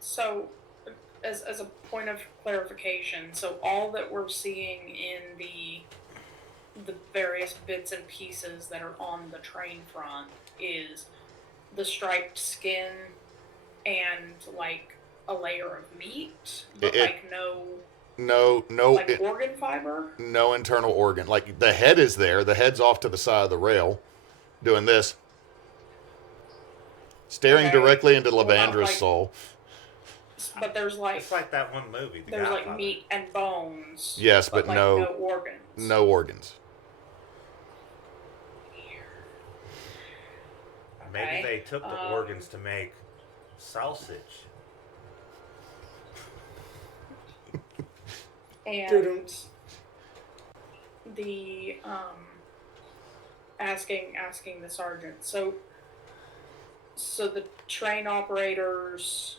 So, as a point of clarification, so all that we're seeing in the various bits and pieces that are on the train front is the striped skin and like a layer of meat, but like No, like organ fiber. no internal organ. Like the head is there. The head's off to the side of the rail, doing this, staring Okay. directly into What about, Levandra's like- soul. But there's like It's like that one movie. The there's like Godfather. meat and bones. Yes, but like no- no organs. No organs. Maybe Okay. they took the organs to make sausage. And Doo-doo. the asking the sergeant. So the train operators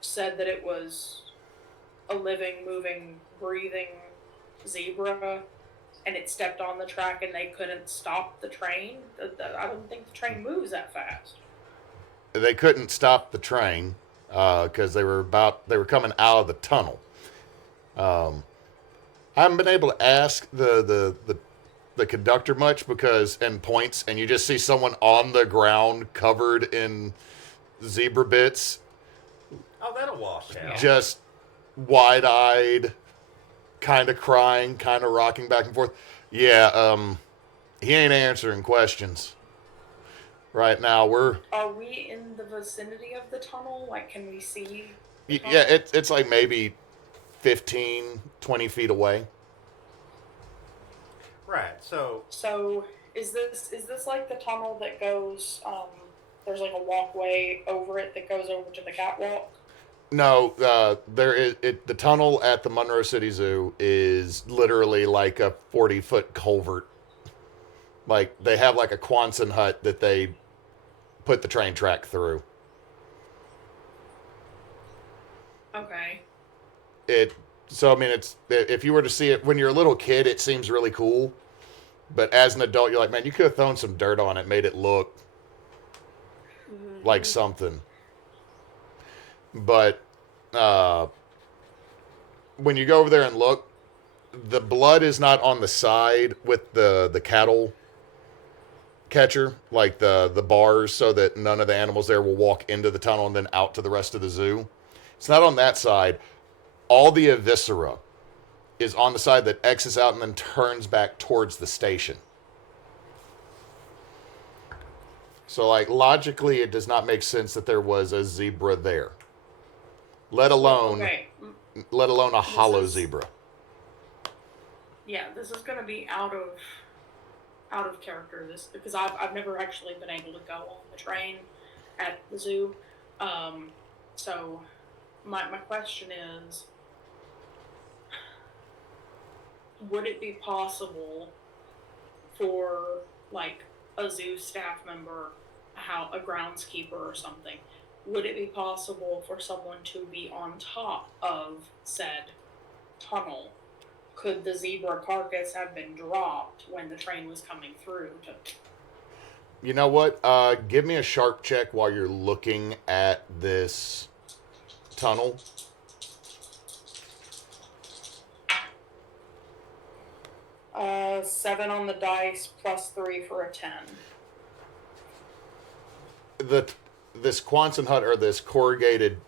said that it was a living, moving, breathing zebra, and it stepped on the track and they couldn't stop the train. I don't think the train moves that fast. They couldn't stop the train because they were coming out of the tunnel. I haven't been able to ask the conductor much and points, and you just see someone on the ground covered in zebra bits, Oh, that'll wash out. just wide-eyed, kind of crying, kind of rocking back and forth. Yeah, he ain't answering questions right now. Are we in the vicinity of the tunnel? Like, can we see? Yeah, it's like maybe 15, 20 feet away. Right. So So is this like the tunnel that goes? There's like a walkway over it that goes over to the catwalk. No, the tunnel at the Monroe City Zoo is literally like a 40-foot culvert. Like they have like a Quonset hut that they put the train track through. Okay. So I mean, if you were to see it when you're a little kid, it seems really cool, but as an adult, you're like, man, you could have thrown some dirt on it, made it look like something. But when you go over there and look, the blood is not on the side with the cattle catcher, like the bars, so that none of the animals there will walk into the tunnel and then out to the rest of the zoo. It's not on that side. All the eviscera is on the side that X's out and then turns back towards the station. So, like, logically, it does not make sense that there was a zebra there. Let alone a hollow zebra. Yeah, this is going to be out of character. This because I've never actually been able to go on the train at the zoo. So my question is, would it be possible for like a zoo staff member, a groundskeeper or something? Would it be possible for someone to be on top of said tunnel? Could the zebra carcass have been dropped when the train was coming through? You know what? Give me a sharp check while you're looking at this tunnel. Seven on the dice plus 3 for a 10. This Quonset hut or this corrugated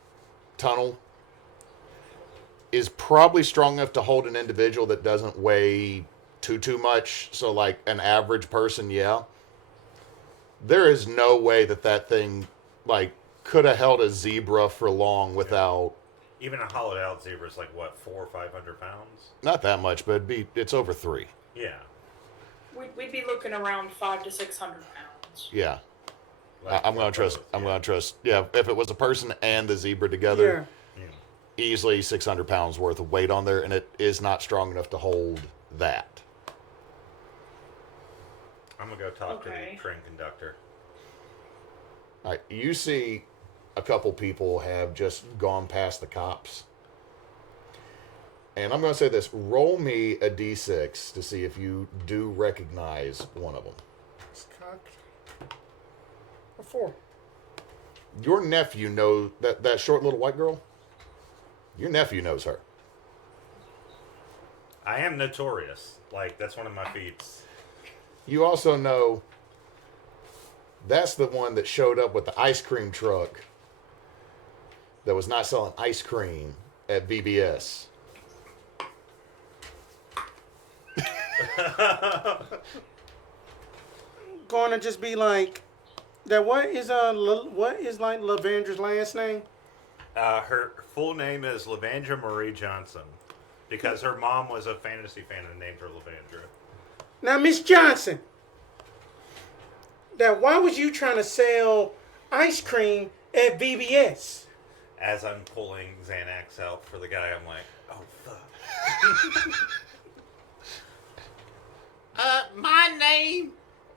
tunnel is probably strong enough to hold an individual that doesn't weigh too much. So like an average person, yeah. There is no way that thing like could have held a zebra for long without. Even a hollowed out zebra is like what, 400 or 500 pounds? Not that much, but it's over 3. Yeah. We'd be looking around 500 to 600 pounds. Yeah. Like I'm gonna trust. I'm gonna trust. Yeah, if it was a person and the zebra together, easily 600 pounds worth of weight on there, and it is not strong enough to hold that. I'm gonna go talk to the train conductor. All right, you see, a couple people have just gone past the cops, and I'm gonna say this: roll me a d6 to see if you do recognize one of them. It's cocked. A 4. Your nephew knows that short little white girl. Your nephew knows her. I am notorious. Like, that's one of my feats. You also know that's the one that showed up with the ice cream truck that was not selling ice cream at VBS. Going to just be like that. What is like Levandra's last name? Her full name is Levandra Marie Johnson because her mom was a fantasy fan and named her Levandra. Now, Miss Johnson, that why was you trying to sell ice cream at VBS? As I'm pulling Xanax out for the guy, I'm like, oh fuck. My name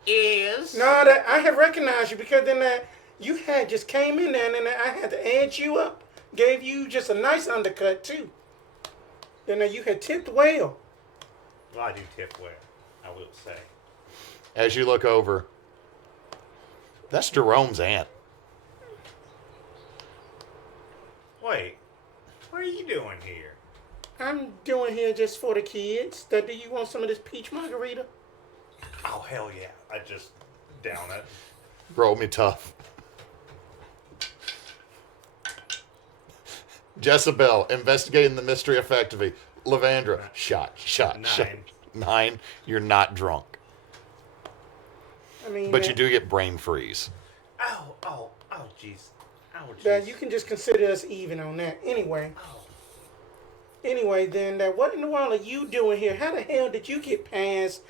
is. No, that I have recognized you because then that you had just came in there and then I had to add you up, gave you just a nice undercut too. Then you had tipped well. Well, I do tip well, I will say. As you look over, that's Jerome's aunt. Wait, what are you doing here? I'm doing here just for the kids. That do you want some of this peach margarita? Oh, hell yeah. I just down it. Roll me tough. Jessebell, investigating the mystery effectively. Levandra, shot. 9. 9. You're not drunk. I mean, But you do get brain freeze. Oh, jeez. Oh, jeez. that you can just consider us even on that. Anyway. Oh. Anyway, then what in the world are you doing here? How the hell did you get past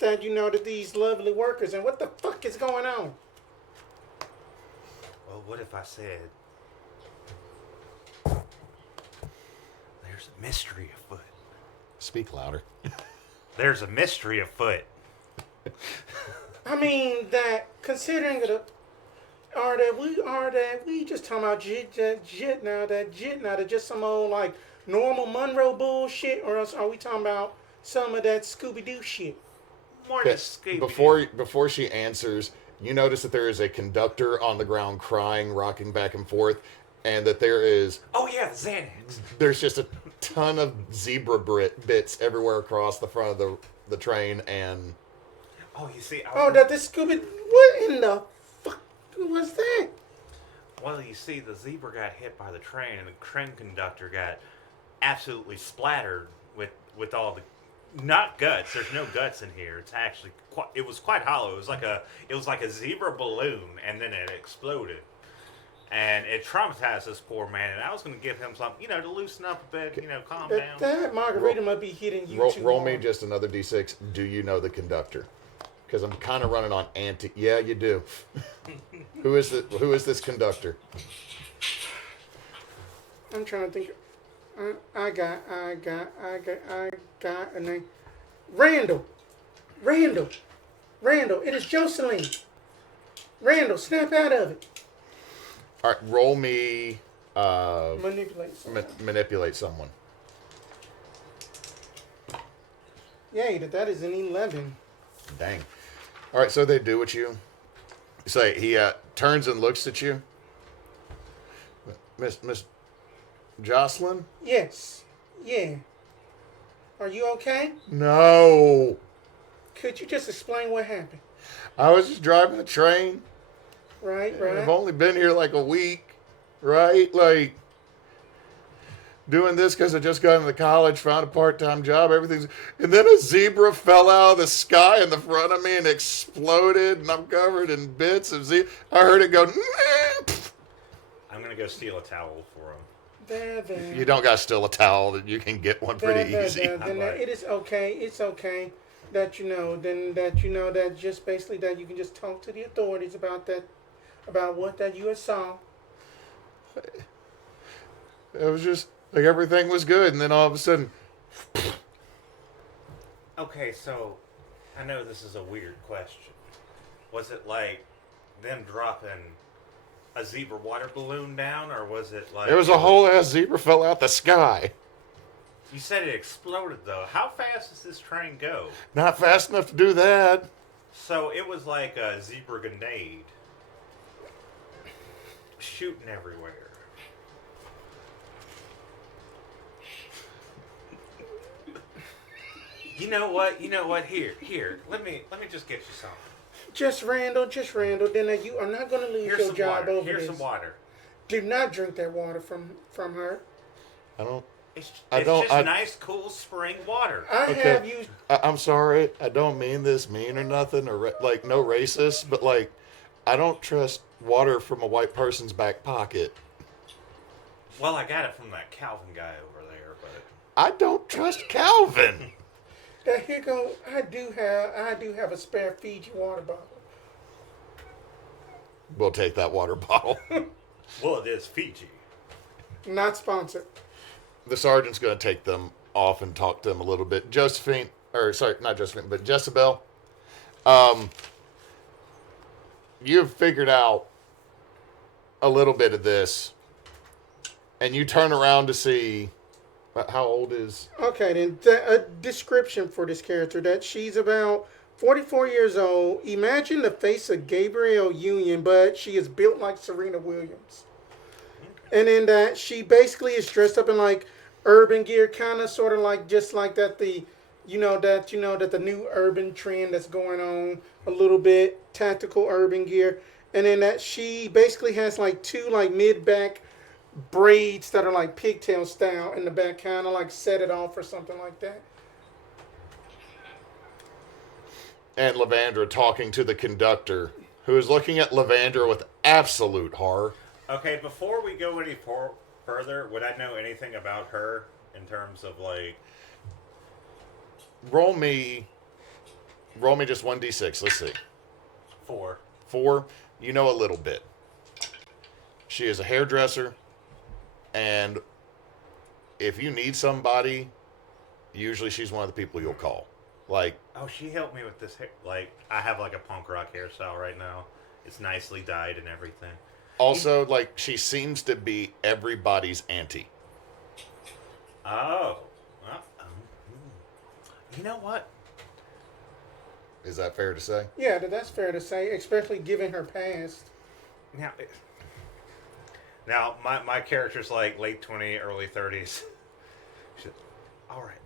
that, to these lovely workers, and what the fuck is going on? Well, what if I said there's a mystery afoot? Speak louder. There's a mystery afoot. I mean, that considering are we just talking about jit now, that just some old like normal Monroe bullshit, or else are we talking about some of that Scooby-Doo shit? More than Scooby. Before she answers, you notice that there is a conductor on the ground crying, rocking back and forth, and that there is... Oh, yeah, Xanax. There's just a ton of zebra bits everywhere across the front of the train, and... Oh, you see... That this Scooby... What in the fuck was that? Well, you see, the zebra got hit by the train, and the train conductor got absolutely splattered with all the not guts. There's no guts in here. It's actually it was quite hollow. It was like a zebra balloon, and then it exploded, and it traumatized this poor man. And I was going to give him something, to loosen up a bit, calm down. That margarita might be hitting you too Roll hard. me just another d6. Do you know the conductor? Because I'm kind of running on anti. Yeah, you do. Who is this conductor? I'm trying to think. I got a name. Randall. It is Jocelyn. Randall, snap out of it. All right, roll me. Manipulate someone. Yay, that is an 11. Dang. All right, so they do what you say. He turns and looks at you. Miss Jocelyn? Yes. Yeah. Are you okay? No. Could you just explain what happened? I was just driving the train. Right. I've only been here like a week, right? Like, doing this because I just got into college, found a part-time job, everything's... And then a zebra fell out of the sky in the front of me and exploded, and I'm covered in bits of zebra. I heard it go... I'm going to go steal a towel for him. There. If you don't got still a towel, that you can get one pretty easy. Then it is okay. It's okay that that just basically that you can just talk to the authorities about what that you saw. It was just like everything was good, and then all of a sudden... Okay, so I know this is a weird question. Was it like them dropping a zebra water balloon down, or was it like... There was a whole ass zebra fell out the sky. You said it exploded, though. How fast does this train go? Not fast enough to do that. So it was like a zebra grenade. Shooting everywhere. You know what? Here. Let me just get you something. Just Randall. Then you are not going to lose Here's your some job water. over Here's this. some water. Do not drink that water from her. I don't... It's I don't- just I- nice, cool spring water. I Okay. have used. I'm sorry. I don't mean this mean or nothing, or no racist, but like, I don't trust water from a white person's back pocket. Well, I got it from that Calvin guy over there, but I don't trust Calvin. There here go. I do have a spare Fiji water bottle. We'll take that water bottle. well, it is Fiji. Not sponsored. The sergeant's going to take them off and talk to them a little bit. Josephine, or sorry, not Josephine, but Jessebell. You've figured out a little bit of this, and you turn around to see how old is... Okay, then a description for this character that she's about 44 years old. Imagine the face of Gabrielle Union, but she is built like Serena Williams. And then that she basically is dressed up in like urban gear, kind of sort of like just like that the that the new urban trend that's going on a little bit, tactical urban gear. And then that she basically has like two like mid-back braids that are like pigtail style in the back, kind of like set it off or something like that. And Levandra talking to the conductor, who is looking at Levandra with absolute horror. Okay, before we go any further, would I know anything about her in terms of like... Roll me just 1d6. Let's see. 4. 4. You know a little bit. She is a hairdresser, and if you need somebody, usually she's one of the people you'll call. Like, Oh, she helped me with this hair. Like, I have like a punk rock hairstyle right now. It's nicely dyed and everything. also, like, she seems to be everybody's auntie. Oh. You know what? Is that fair to say? Yeah, that's fair to say, especially given her past. Now, my character's like late 20, early 30s. All right.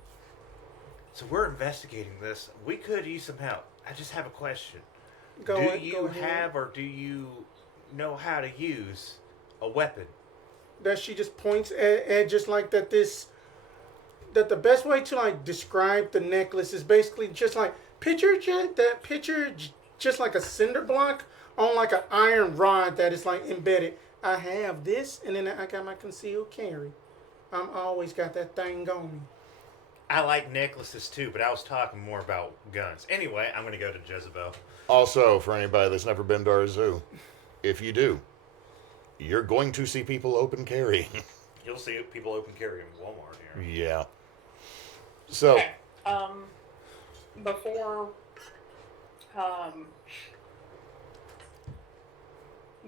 So we're investigating this. We could use some help. I just have a question. Go do ahead. you have or do you know how to use a weapon? That she just points at just like that that the best way to like describe the necklace is basically just like picture just like a cinder block on like an iron rod that is like embedded. I have this, and then I got my concealed carry. I'm always got that thing going. I like necklaces too, but I was talking more about guns. Anyway, I'm going to go to Jessebell. Also, for anybody that's never been to our zoo, if you do, you're going to see people open carry. You'll see people open carry in Walmart here. Yeah. So, Okay. Before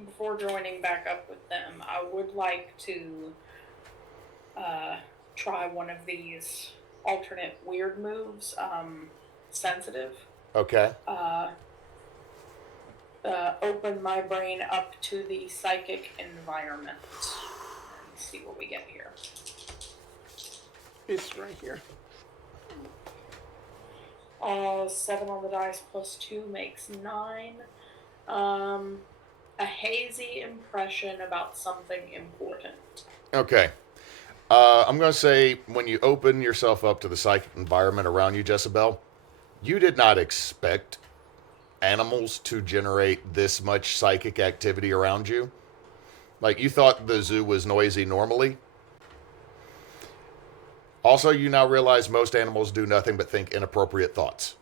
before joining back up with them, I would like to try one of these alternate weird moves. Sensitive. okay. Open my brain up to the psychic environment. Let's see what we get here. It's right here. 7 on the dice plus 2 makes 9. A hazy impression about something important. Okay. I'm going to say when you open yourself up to the psychic environment around you, Jessebell, you did not expect animals to generate this much psychic activity around you. Like, you thought the zoo was noisy normally. Also, you now realize most animals do nothing but think inappropriate thoughts.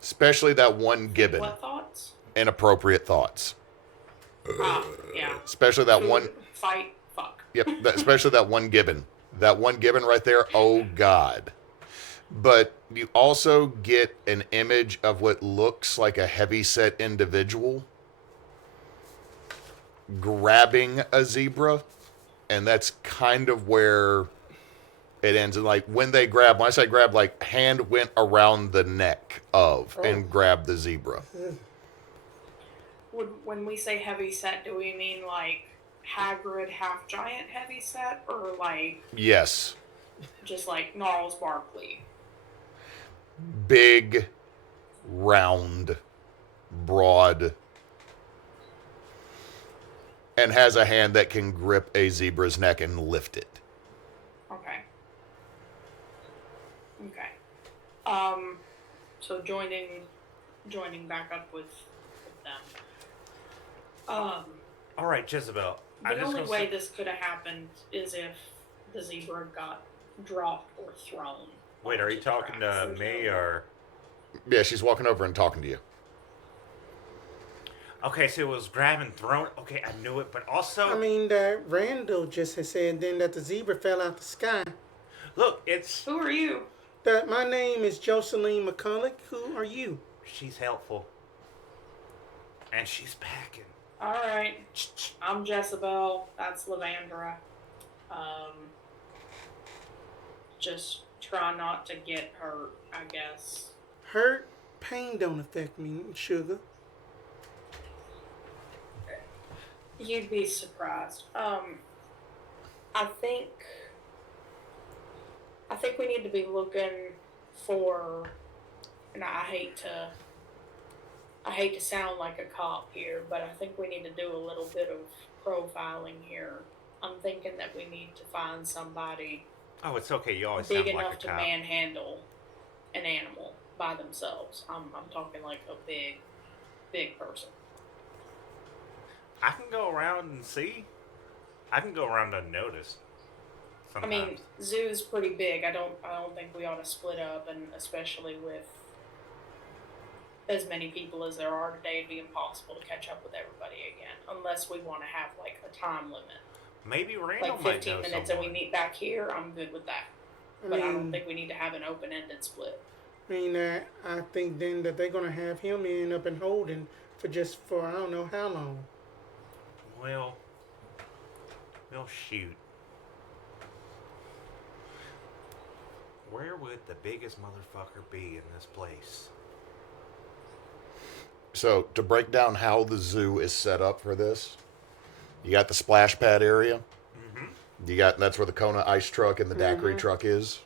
Especially that one gibbon. What thoughts? Inappropriate thoughts. Yeah. Especially that Food, one... Fight, fuck. Yep, especially that one gibbon. That one gibbon right there, oh God. But you also get an image of what looks like a heavyset individual grabbing a zebra, and that's kind of where it ends. And like when they grab, when I say grab, like hand went around the neck of and grabbed the zebra. When we say heavy set, do we mean like Hagrid half giant heavy set, or like Yes. just like Gnarls Barkley? Big, round, broad, and has a hand that can grip a zebra's neck and lift it. Okay. So joining back up with them. All right, Jessebell. The only way this could have happened is if the zebra got dropped or thrown. Wait, are you onto the talking to tracks. me or? Yeah, she's walking over and talking to you. Okay, so it was grabbed and thrown. Okay, I knew it, but also I mean, that Randall just had said then that the zebra fell out the sky. look, it's Who are you? That my name is Jocelyn McCulloch. Who are you? she's helpful, and she's packing. All right, I'm Jessebell. That's Levandra. Just try not to get hurt, I guess. Hurt, pain don't affect me, sugar. You'd be surprised. I think we need to be looking for, and I hate to sound like a cop here, but I think we need to do a little bit of profiling here. I'm thinking that we need to find somebody Oh, it's okay. You always big sound enough like a to cop. manhandle an animal by themselves. I'm talking like a big person. I can go around and see. I can go around unnoticed. I mean, zoo's pretty big. I don't think we ought to split up, and especially with as many people as there are today, it'd be impossible to catch up with everybody again, unless we want to have like a time limit, maybe Randall like might 15 know minutes, someone. and we meet back here. I'm good with that, but I don't think we need to have an open-ended split. I mean, I think then that they're gonna have him end up in holding for I don't know how long. Well, shoot. Where would the biggest motherfucker be in this place? So, to break down how the zoo is set up for this, you got the splash pad area. Mm-hmm. That's where the Kona ice truck and the daiquiri truck is.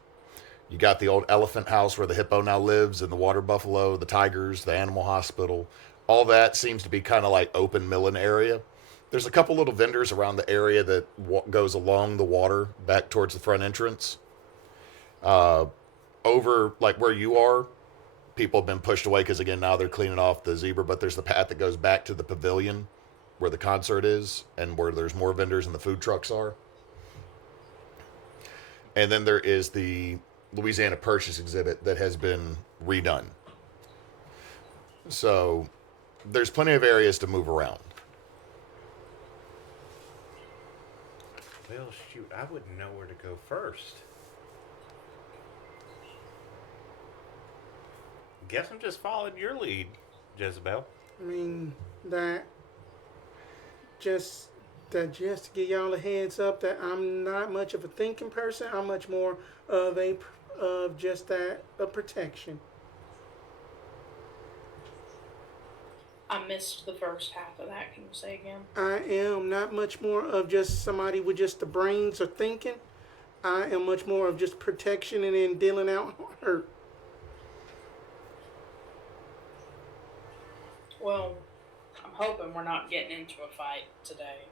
You got the old elephant house where the hippo now lives, and the water buffalo, the tigers, the animal hospital. All that seems to be kind of like open milling area. There's a couple little vendors around the area that goes along the water back towards the front entrance. Over like where you are, people have been pushed away because again now they're cleaning off the zebra. But there's the path that goes back to the pavilion where the concert is and where there's more vendors and the food trucks are. And then there is the Louisiana Purchase exhibit that has been redone. So there's plenty of areas to move around. Well, shoot, I wouldn't know where to go first. Guess I'm just following your lead, Jessebell. I mean, just to give y'all a heads up that I'm not much of a thinking person. I'm much more of a protection. I missed the first half of that. Can you say again? I am not much more of just somebody with just the brains or thinking. I am much more of just protection and then dealing out hurt. Well, I'm hoping we're not getting into a fight today.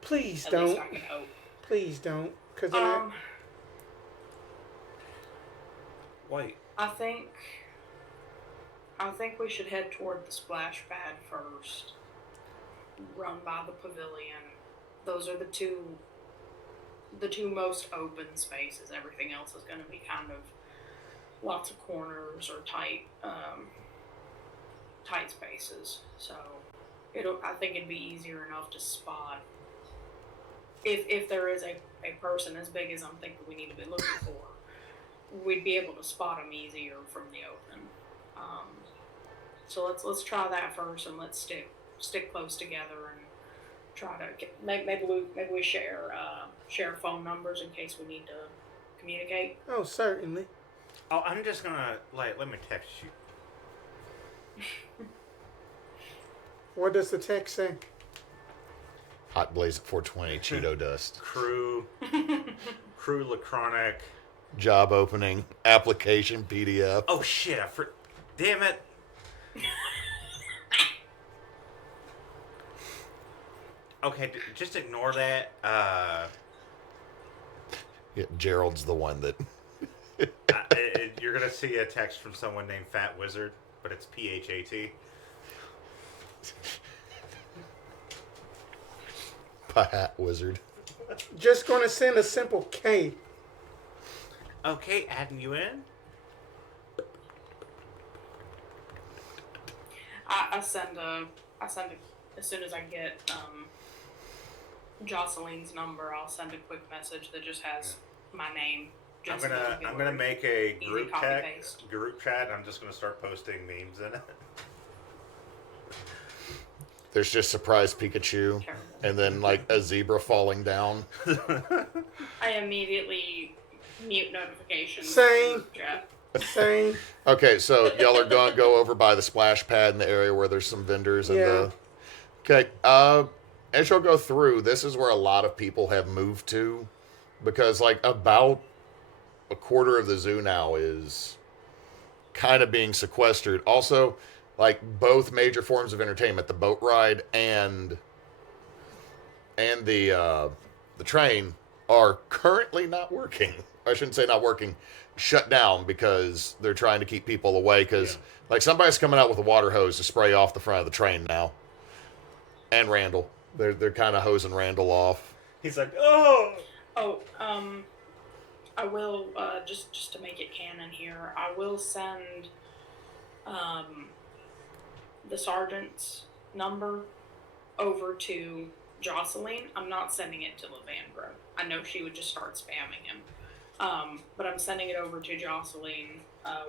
Please At don't. least I can hope. Please don't. Because Wait. I think we should head toward the splash pad first. Run by the pavilion. Those are the two most open spaces. Everything else is going to be kind of lots of corners or tight spaces. So I think it'd be easier enough to spot if there is a person as big as I'm thinking we need to be looking for. We'd be able to spot them easier from the open. So let's try that first, and let's stick close together and try to get, maybe we share phone numbers in case we need to communicate. Oh, certainly. Oh, I'm just gonna let me text you. What does the text say? Hot Blaze at 420, Cheeto Dust. Crew Lacronic. Job opening, application, PDF. Oh shit! Damn it! Okay, just ignore that. Yeah, Gerald's the one that. You're gonna see a text from someone named Fat Wizard, but it's PHAT. Pat Wizard. Just gonna send a simple K. Okay, adding you in. I send a as soon as I get Jocelyn's number, I'll send a quick message that just has my name. I'm gonna make a group chat. I'm just gonna start posting memes in it. There's just surprise Pikachu, and then like a zebra falling down. I immediately mute notifications. Same. Okay, so y'all are going to go over by the splash pad in the area where there's some vendors and Yeah. Okay, as y'all go through, this is where a lot of people have moved to, because like about a quarter of the zoo now is kind of being sequestered. Also, like both major forms of entertainment, the boat ride and the train, are currently not working. I shouldn't say not working, shut down because they're trying to keep people away. Because like somebody's coming out with a water hose to spray off the front of the train now. And Randall, they're kind of hosing Randall off. He's like, oh. I will just to make it canon here. I will send the sergeant's number over to Jocelyn. I'm not sending it to Levandra. I know she would just start spamming him. But I'm sending it over to Jocelyn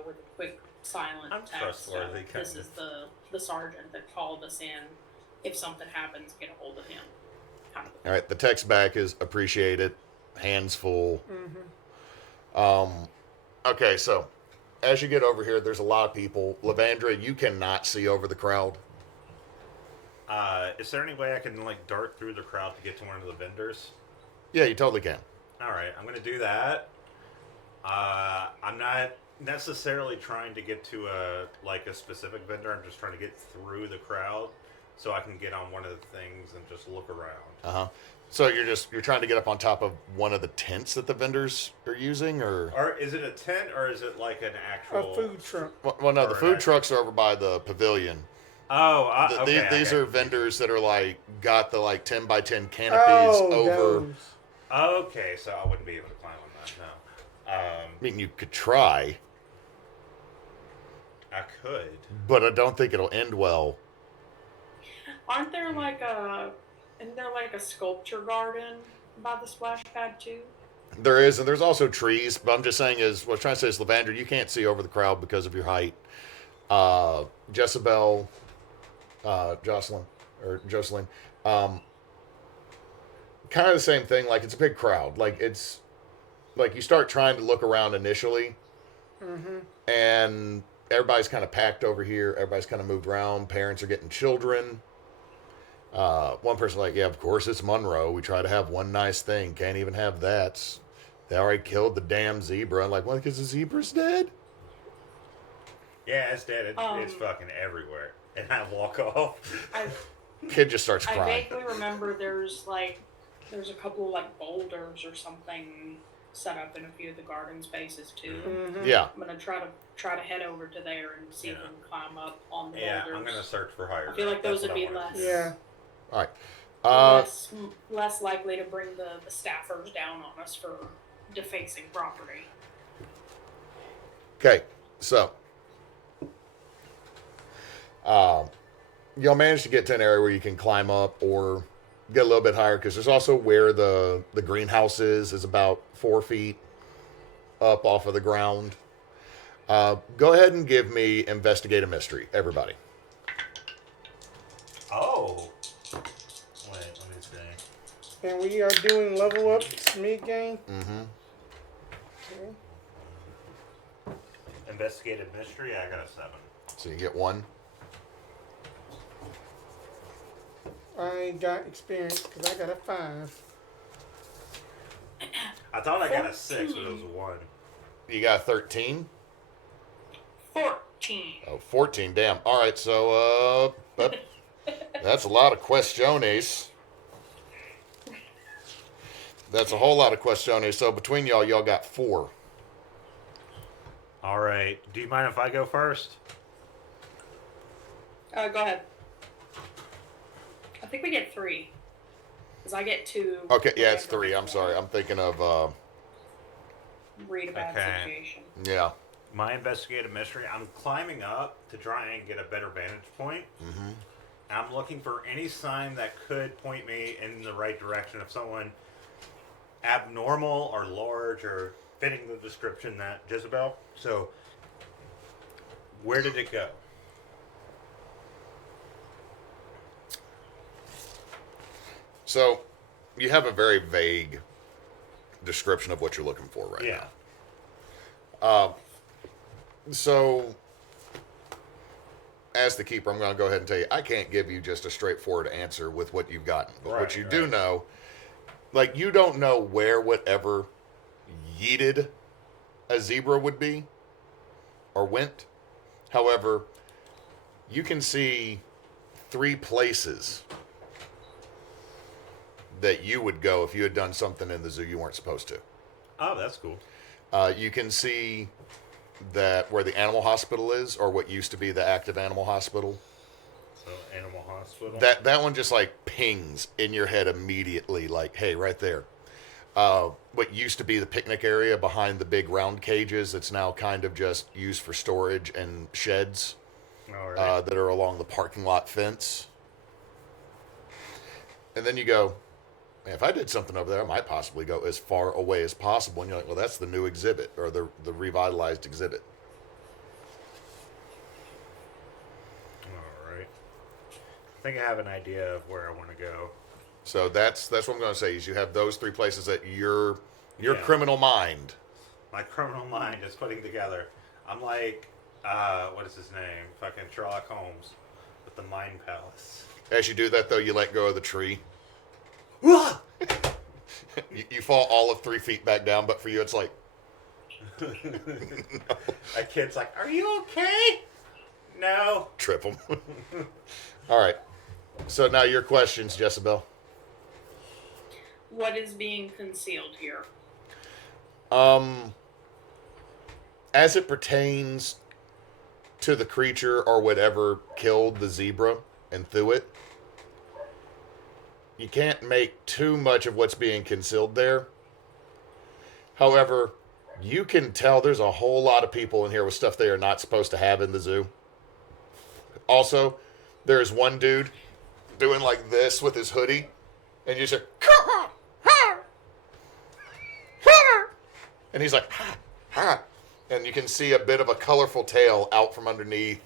with a quick silent text. This is the sergeant that called us in. If something happens, get a hold of him. Kind of. All right, the text back is appreciated. Hands full. Okay, so as you get over here, there's a lot of people. Levandra, you cannot see over the crowd. Is there any way I can like dart through the crowd to get to one of the vendors? Yeah, you totally can. All right, I'm gonna do that. I'm not necessarily trying to get to a specific vendor. I'm just trying to get through the crowd. so I can get on one of the things and just look around. Uh-huh. So you're trying to get up on top of one of the tents that the vendors are using, or Is it a tent or is it like an actual A food truck. well, no, the or food an- trucks are over by the pavilion. Oh, okay. These I are got vendors that are like got the like 10 by 10 canopies over. Those. Okay, so I wouldn't be able to climb on that. No. I mean, you could try, I could. but I don't think it'll end well. Aren't there like isn't there like a sculpture garden by the splash pad too? There is, and there's also trees. But I'm just saying what I was trying to say is, Levandra, you can't see over the crowd because of your height. Jessebell, Jocelyn, kind of the same thing. Like, it's a big crowd. Like, it's like you start trying to look around initially, and everybody's kind of packed over here. Everybody's kind of moved around. Parents are getting children. One person like, yeah, of course it's Monroe. We try to have one nice thing. Can't even have that. They already killed the damn zebra. I'm like, what? Because the zebra's dead? Yeah, it's dead. It's fucking everywhere. And I walk off. Kid just starts I crying. vaguely remember there's a couple like boulders or something set up in a few of the garden spaces too. Yeah. I'm gonna try to head over to there and see if we can climb up on the Yeah, boulders. I'm gonna search for higher. I feel like ground. those would That's be what I wanna less. do. Yeah. All right. Less likely to bring the staffers down on us for defacing property. Okay. So, y'all managed to get to an area where you can climb up or get a little bit higher, because there's also where the greenhouse is about 4 feet up off of the ground. Go ahead and give me investigate a mystery, everybody. Oh. Wait, let me see. And we are doing level ups mid-game. Mm-hmm. Okay. Investigative mystery, I got a 7. So you get 1. I ain't got experience because I got a 5. I thought I got a 6, but it was a 1. You got 13. 14. Oh, 14. Damn. All right. So that's a lot of questiones. That's a whole lot of questiones. So between y'all got 4. All right. Do you mind if I go first? Go ahead. I think we get 3. Because I get 2. Okay. Yeah, it's 3. I'm sorry. I'm thinking of Read about Okay. situation. yeah. My investigative mystery, I'm climbing up to try and get a better vantage point. Mm-hmm. I'm looking for any sign that could point me in the right direction of someone abnormal or large or fitting the description that Jessebell. So, where did it go? So you have a very vague description of what you're looking for right Yeah. now. So as the keeper, I'm going to go ahead and tell you, I can't give you just a straightforward answer with what you've gotten. But what Right, you do right. know, like, you don't know where whatever yeeted a zebra would be or went. However, you can see 3 places that you would go if you had done something in the zoo you weren't supposed to. Oh, that's cool. You can see that where the animal hospital is, or what used to be the active animal hospital. So, animal hospital. That one just like pings in your head immediately, like, hey, right there. What used to be the picnic area behind the big round cages, it's now kind of just used for storage and sheds All right. that are along the parking lot fence. And then you go, man, if I did something over there, I might possibly go as far away as possible. And you're like, well, that's the new exhibit, or the revitalized exhibit. All right. I think I have an idea of where I want to go. So that's what I'm going to say is you have those 3 places that your Yeah. criminal mind. My criminal mind is putting together. I'm like, what is his name? Fucking Sherlock Holmes with the Mind Palace. As you do that, though, you let go of the tree. Wah! You fall all of 3 feet back down, but for you, it's like, A kid's like, "Are you okay?" No. trip them. All right. So now your questions, Jessebell. What is being concealed here? As it pertains to the creature or whatever killed the zebra and threw it, you can't make too much of what's being concealed there. However, you can tell there's a whole lot of people in here with stuff they are not supposed to have in the zoo. Also, there's one dude doing like this with his hoodie, and you just and he's like, ha, ha. And you can see a bit of a colorful tail out from underneath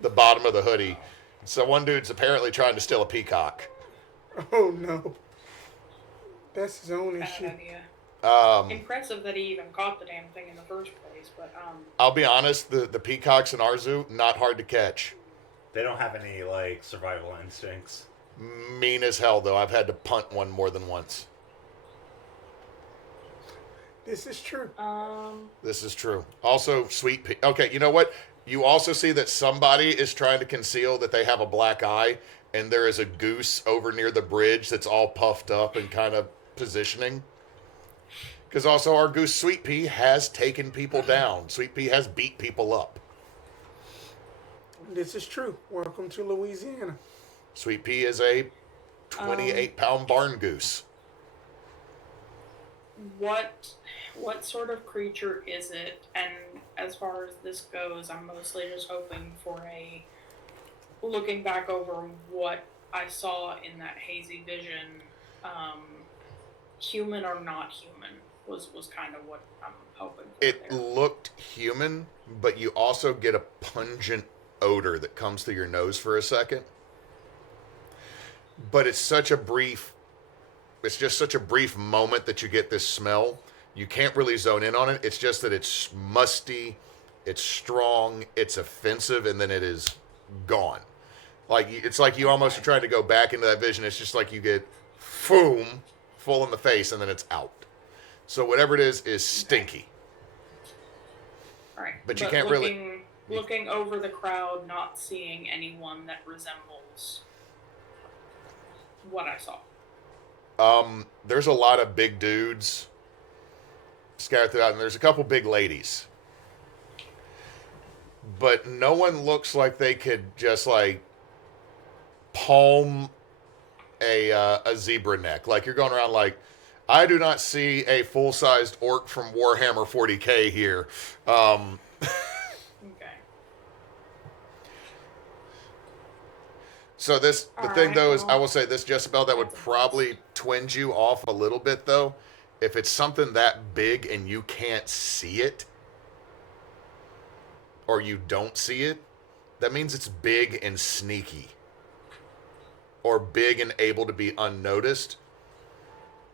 the bottom of the hoodie. So one dude's apparently trying to steal a peacock. Oh no. That's his own Bad issue. idea. Impressive that he even caught the damn thing in the first place, but I'll be honest, the peacocks in our zoo, not hard to catch. They don't have any like survival instincts. Mean as hell, though. I've had to punt one more than once. This is true. This is true. Also, sweet pea. Okay, you know what? You also see that somebody is trying to conceal that they have a black eye, and there is a goose over near the bridge that's all puffed up and kind of positioning. Because also our goose Sweet Pea has taken people down. Sweet Pea has beat people up. This is true. Welcome to Louisiana. Sweet Pea is a 28-pound barn goose. what sort of creature is it? And as far as this goes, I'm mostly just hoping for looking back over what I saw in that hazy vision, human or not human was kind of what I'm hoping for. It looked human, but you also get a pungent odor that comes through your nose for a second. But it's just such a brief moment that you get this smell. You can't really zone in on it. It's just that it's musty, it's strong, it's offensive, and then it is gone. Like, it's like you almost are trying to go back into that vision. It's just like you get, boom, full in the face, and then it's out. So whatever it is stinky. Right. But you can't looking over the crowd, not seeing anyone that resembles what I saw. There's a lot of big dudes scattered throughout, and there's a couple big ladies. But no one looks like they could just like palm a zebra neck. Like, you're going around like, I do not see a full-sized orc from Warhammer 40K here. Okay. So the thing though is, I will say this, Jessebell, that would probably twinge you off a little bit though. If it's something that big and you can't see it, or you don't see it, that means it's big and sneaky. Or big and able to be unnoticed.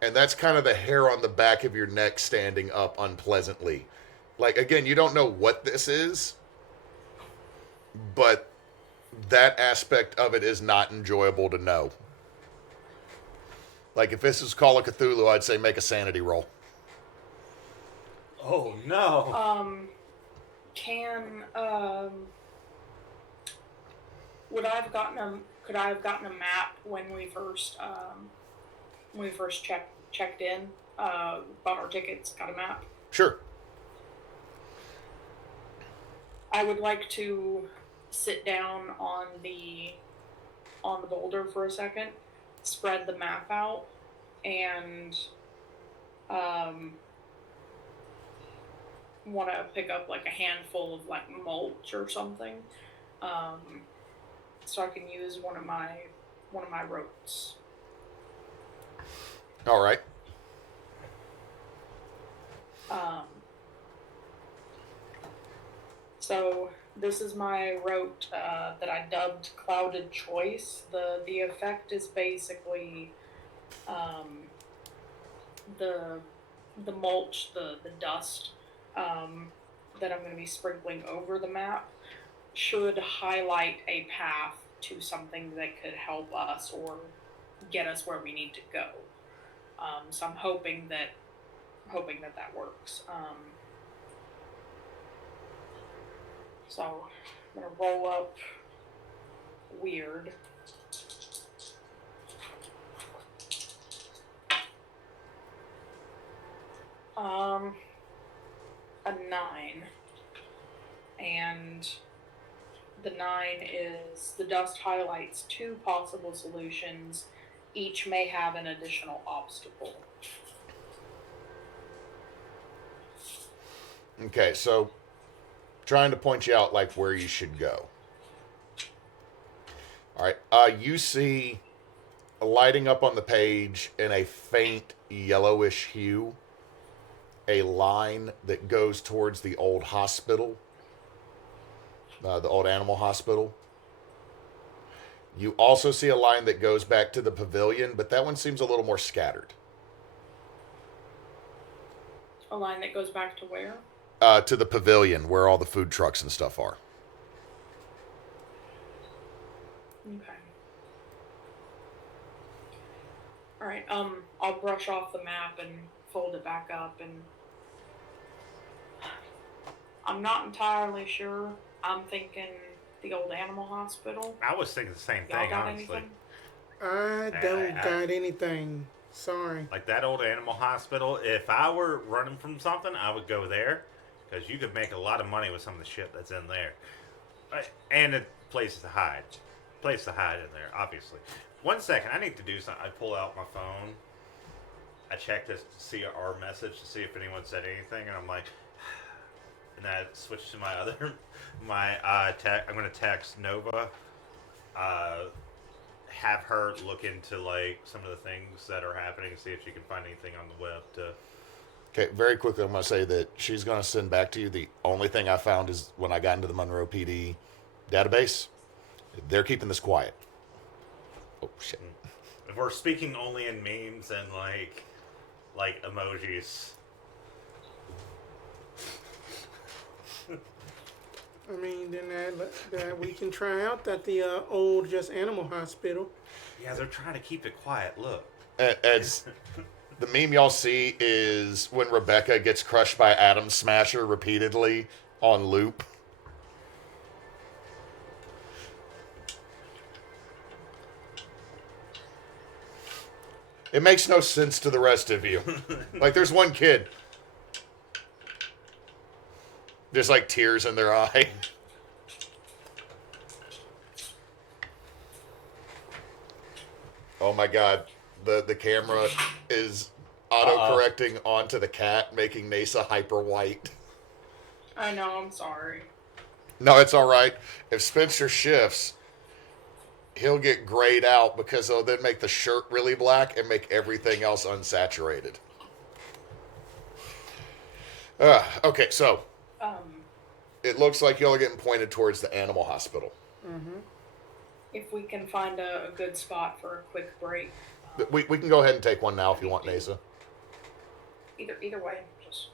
And that's kind of the hair on the back of your neck standing up unpleasantly. Like, again, you don't know what this is, but that aspect of it is not enjoyable to know. Like, if this is Call of Cthulhu, I'd say make a sanity roll. Oh no. Could I have gotten a map when we first checked in, bought our tickets, got a map? Sure. I would like to sit down on the boulder for a second, spread the map out, and want to pick up like a handful of like mulch or something, so I can use one of my ropes. All right. So this is my rote that I dubbed Clouded Choice. The effect is basically the mulch, the dust that I'm going to be sprinkling over the map should highlight a path to something that could help us or get us where we need to go. So I'm hoping that works. So I'm gonna roll up weird. 9. And the 9 is the dust highlights 2 possible solutions. Each may have an additional obstacle. Okay, so trying to point you out like where you should go. All right, you see lighting up on the page in a faint yellowish hue, a line that goes towards the old hospital, the old animal hospital. You also see a line that goes back to the pavilion, but that one seems a little more scattered. A line that goes back to where? To the pavilion where all the food trucks and stuff are. Okay. Alright, I'll brush off the map and fold it back up, and I'm not entirely sure. I'm thinking the old animal hospital. I was thinking the same Y'all thing, got honestly. anything? I don't got anything. Sorry. Like that old animal hospital, if I were running from something, I would go there. Because you could make a lot of money with some of the shit that's in there. And a place to hide. Place to hide in there, obviously. 1 second, I need to do something. I pull out my phone. I check to see our message to see if anyone said anything. And I'm like... And then I switch to my other... I'm going to text Nova. Have her look into, like, some of the things that are happening. See if she can find anything on the web to... Okay, very quickly, I'm going to say that she's going to send back to you. The only thing I found is when I got into the Monroe PD database, they're keeping this quiet. Oh, shit. If we're speaking only in memes and, like emojis. I mean, then that we can try out that the old just animal hospital. Yeah, they're trying to keep it quiet. Look. As the meme y'all see is when Rebecca gets crushed by Atom Smasher repeatedly on loop. It makes no sense to the rest of you. Like, there's one kid. There's, like, tears in their eye. Oh, my God. The camera is auto-correcting onto the cat, making Neysa hyper white. I know, I'm sorry. No, it's all right. If Spencer shifts, he'll get grayed out because he'll then make the shirt really black and make everything else unsaturated. Okay, so it looks like y'all are getting pointed towards the animal hospital. Mm-hmm. If we can find a good spot for a quick break. We can go ahead and take one now if you want, Neysa. Either way, just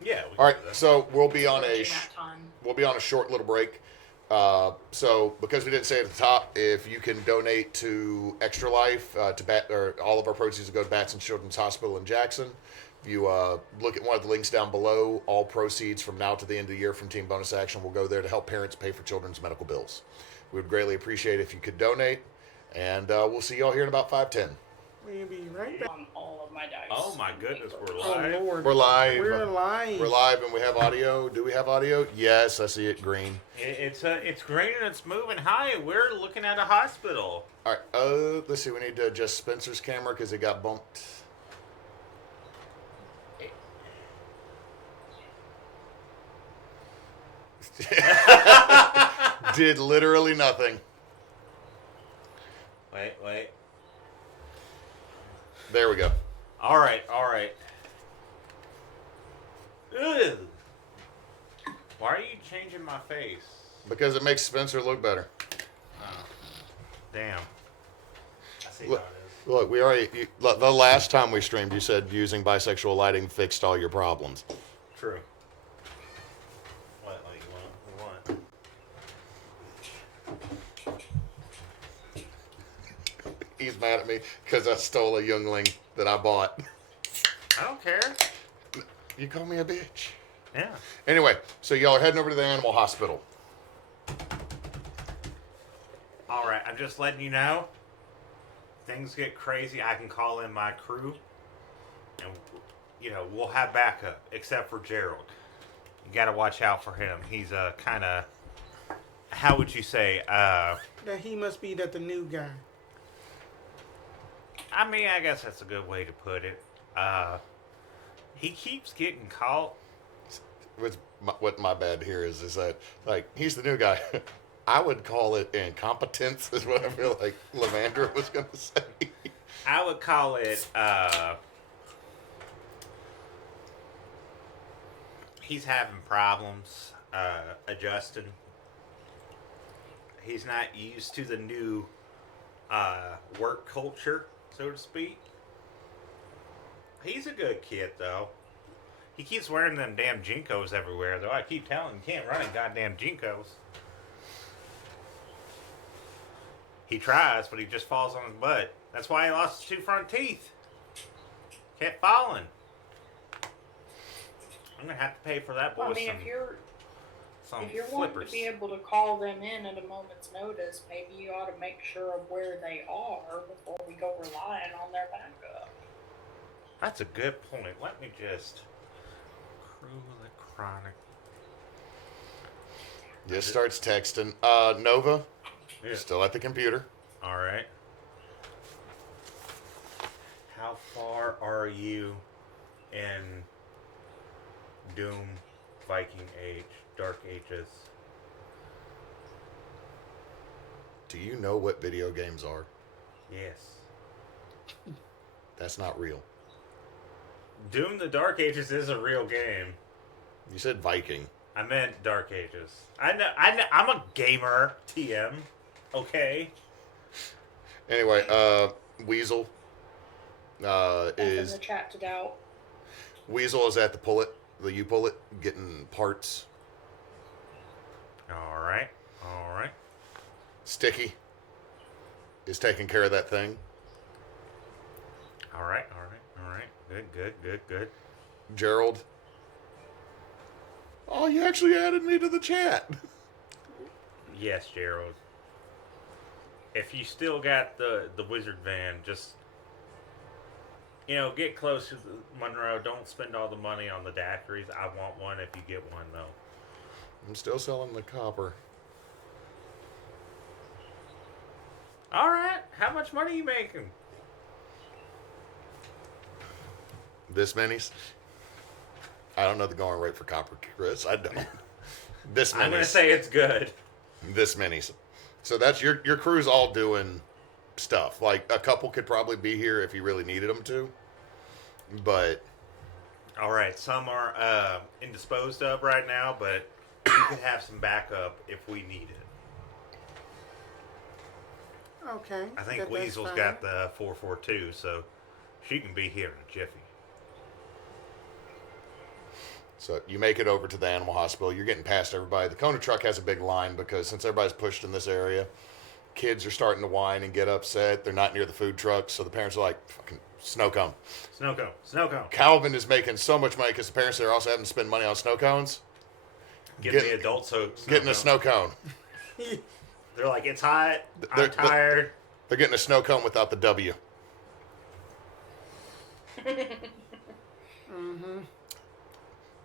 Yeah. All right, so we'll be on approaching that time. we'll be on a short little break. So because we didn't say at the top, if you can donate to Extra Life, or all of our proceeds will go to Batson Children's Hospital in Jackson. If you look at one of the links down below, all proceeds from now to the end of the year from Team Bonus Action will go there to help parents pay for children's medical bills. We would greatly appreciate it if you could donate, and we'll see y'all here in about 5:10. We'll be right back. On all of my dice. Oh my goodness, we're Oh, live. Lord. We're live. We're live. We're live, and we have audio. Do we have audio? Yes, I see it green. It's green and it's moving. Hi, we're looking at a hospital. All right. Let's see. We need to adjust Spencer's camera because it got bumped. Did literally nothing. Wait. There we go. All right. Ugh. Why are you changing my face? Because it makes Spencer look better. Oh. Damn. I see Look, how it is. look, we already. The last time we streamed, you said using bisexual lighting fixed all your problems. True. What you want? He's mad at me because I stole a youngling that I bought. I don't care. You call me a bitch. Yeah. Anyway, so y'all are heading over to the animal hospital. All right. I'm just letting you know. Things get crazy. I can call in my crew, and we'll have backup, except for Gerald. You gotta watch out for him. He's a kind of, how would you say? That he must be the new guy. I mean, I guess that's a good way to put it. He keeps getting caught. What my bad here is that, like, he's the new guy. I would call it incompetence, is what I feel like Levandra was going to say. I would call it, he's having problems adjusting. He's not used to the new work culture, so to speak. He's a good kid, though. He keeps wearing them damn Jinkos everywhere, though. I keep telling him he can't run in goddamn Jinkos. He tries, but he just falls on his butt. That's why he lost his 2 front teeth. Kept falling. I'm gonna have to pay for that boy I mean, some if you're wanting flippers. to be able to call them in at a moment's notice, maybe you ought to make sure of where they are before we go relying on their backup. That's a good point. Let me just crew electronic. Just starts texting. Nova, Yeah. still at the computer. All right. How far are you in Doom, Viking Age, Dark Ages? Do you know what video games are? Yes. That's not real. Doom, the Dark Ages is a real game. You said Viking. I meant Dark Ages. I know. I'm a gamer, TM. Okay. Anyway, Weasel That's in is the chat to doubt. Weasel is at the U-Pullet, getting parts. All right. All right. Sticky is taking care of that thing. All right. All right. All right. Good. Good. Good. Good. Gerald. Oh, you actually added me to the chat. Yes, Gerald. If you still got the wizard van, just get close to the Monroe. Don't spend all the money on the daiquiris. I want one if you get one, though. I'm still selling the copper. All right. How much money are you making? This minis? I don't know the going rate for copper, Chris. I don't. This minis. I'm gonna say it's good. This minis. So that's your crew's all doing stuff. Like, a couple could probably be here if you really needed them to. But All right. Some are indisposed of right now, but we could have some backup if we need it. Okay. I think that's Weasel's fine. got the 442, so she can be here in a jiffy. so you make it over to the animal hospital. You're getting past everybody. The Kona truck has a big line because since everybody's pushed in this area, kids are starting to whine and get upset. They're not near the food trucks, so the parents are like, fucking snow cone. Snow cone. Snow cone. Calvin is making so much money because the parents are also having to spend money on snow cones. Get Getting- the adults snow Getting cone. a snow cone. They're like, it's hot. They're- I'm tired. They're getting a snow cone without the W.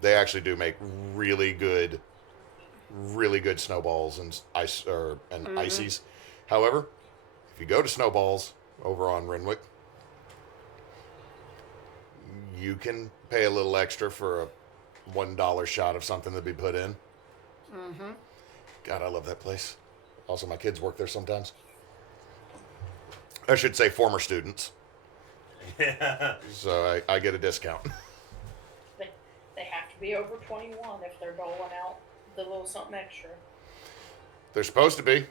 They actually do make really good snowballs and ices. However, if you go to Snowballs over on Renwick, you can pay a little extra for a $1 shot of something to be put in. God, I love that place. Also, my kids work there sometimes. I should say former students. Yeah. So I get a discount. They have to be over 21 if they're doling out the little something extra. They're supposed to be.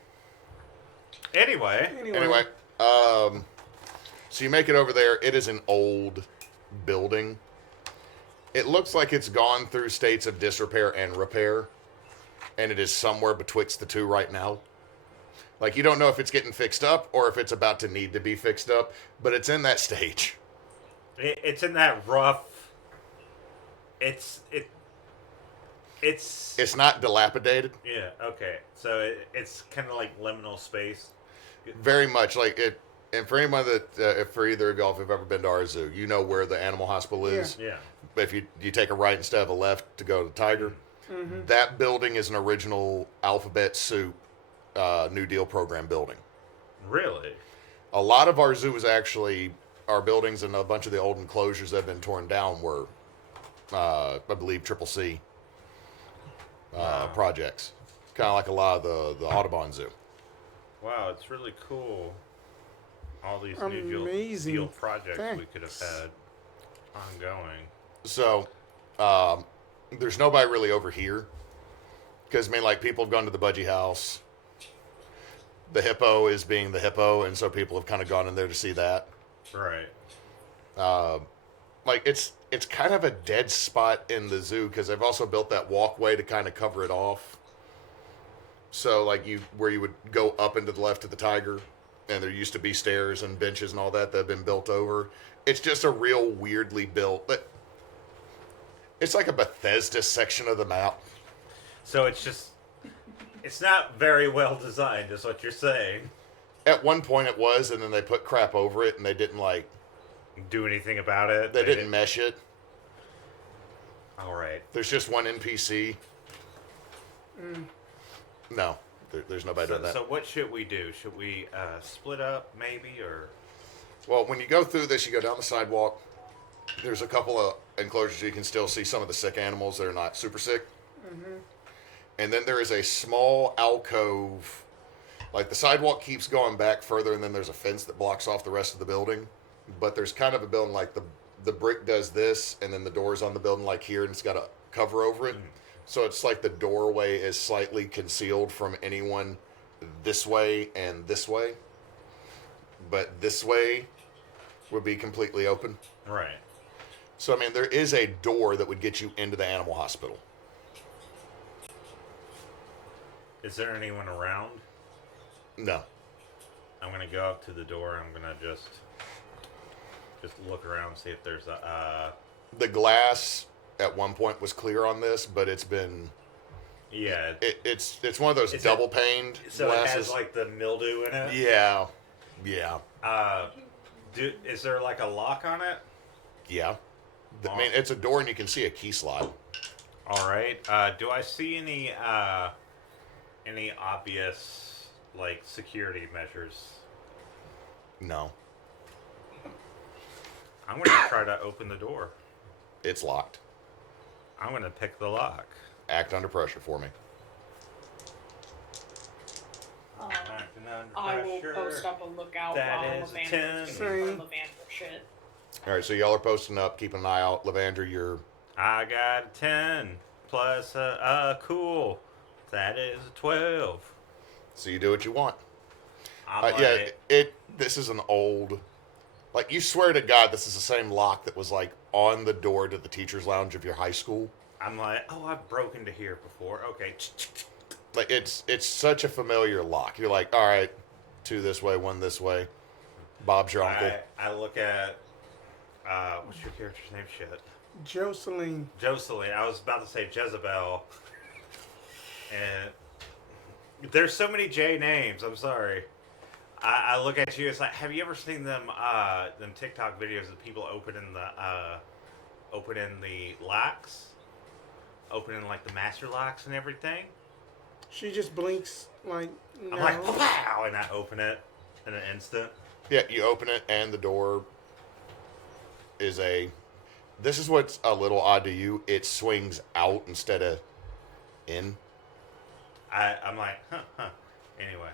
Anyway. Anyway, so you make it over there. It is an old building. It looks like it's gone through states of disrepair and repair, and it is somewhere betwixt the two right now. Like, you don't know if it's getting fixed up or if it's about to need to be fixed up, but it's in that stage. It's in that rough. It's not dilapidated. yeah, okay. So it's kind of like liminal space. Very much like it. And for anyone that, for either of y'all, if you've ever been to our zoo, you know where the animal hospital is. Yeah. If you take a right instead of a left to go to Tiger, That building is an original Alphabet Soup New Deal program building. Really? A lot of our zoo is actually, our buildings and a bunch of the old enclosures that have been torn down were, I believe, Triple C projects. Kind of like a lot of the Audubon Zoo. Wow, it's really cool. All these New Amazing. Deal projects we could have Thanks. had ongoing. So, there's nobody really over here. Because, I mean, like, people have gone to the Budgie House. The hippo is being the hippo, and so people have kind of gone in there to see that. Right. Like, it's kind of a dead spot in the zoo, because they've also built that walkway to kind of cover it off. So, like, where you would go up into the left of the tiger, and there used to be stairs and benches and all that have been built over. It's just a real weirdly built, but it's like a Bethesda section of the map. So it's not very well designed, is what you're saying. At one point it was, and then they put crap over it, and they didn't, like, Do anything about it? they didn't mesh it. All right. There's just one NPC. No, there's nobody doing that. So what should we do? Should we split up, maybe, or? Well, when you go through this, you go down the sidewalk. There's a couple of enclosures you can still see some of the sick animals that are not super sick. And then there is a small alcove. Like, the sidewalk keeps going back further, and then there's a fence that blocks off the rest of the building. But there's kind of a building, like, the brick does this, and then the door's on the building, like here, and it's got a cover over it. So it's like the doorway is slightly concealed from anyone this way and this way. But this way would be completely open. Right. So, I mean, there is a door that would get you into the animal hospital. Is there anyone around? No. I'm gonna go up to the door. I'm gonna just look around, see if there's a. The glass at one point was clear on this, but it's been... Yeah. It's one of those double paned So glasses. it has like the mildew in it. Yeah. Is there like a lock on it? Yeah. I mean, it's a door, and you can see a key slot. All right. Do I see any obvious like security measures? No. I'm gonna try to open the door. It's locked. I'm gonna pick the lock. Act under pressure for me. Acting under I will pressure. post up a lookout That while is a Levandra 10. Same. Levandra shit. All right, so y'all are posting up, keeping an eye out. Levandra, you're... I got a 10 plus cool. That is a 12. So you do what you want. I'm like, Yeah, this is an old... Like, you swear to God this is the same lock that was, like, on the door to the teacher's lounge of your high school. I'm like, oh, I've broken to here before. Okay. Like, it's such a familiar lock. You're like, all right, 2 this way, 1 this way. Bob's your uncle. I look at, what's your character's name? Shit. Jocelyn. Jossebell. I was about to say Jessebell. And there's so many J names. I'm sorry. I look at you. It's like, have you ever seen them TikTok videos of people opening the locks, opening like the master locks and everything? She just blinks like, no. I'm like, wow, and I open it in an instant. Yeah, you open it, and the door is a... This is what's a little odd to you. It swings out instead of in. I'm like, huh. Anyway.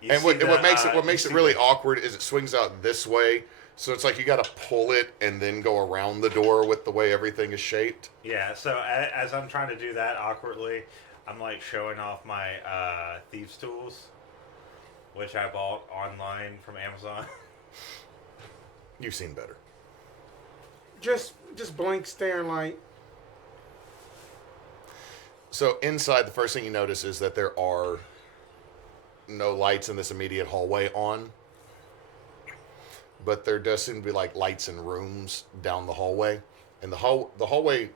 You And see what makes you it see really the- awkward is it swings out this way, so it's like you got to pull it and then go around the door with the way everything is shaped. Yeah, so as I'm trying to do that awkwardly, I'm like showing off my thieves tools, which I bought online from Amazon. You've seen better. Just blank staring like, So inside, the first thing you notice is that there are no lights in this immediate hallway on, but there does seem to be like lights in rooms down the hallway, and the hallway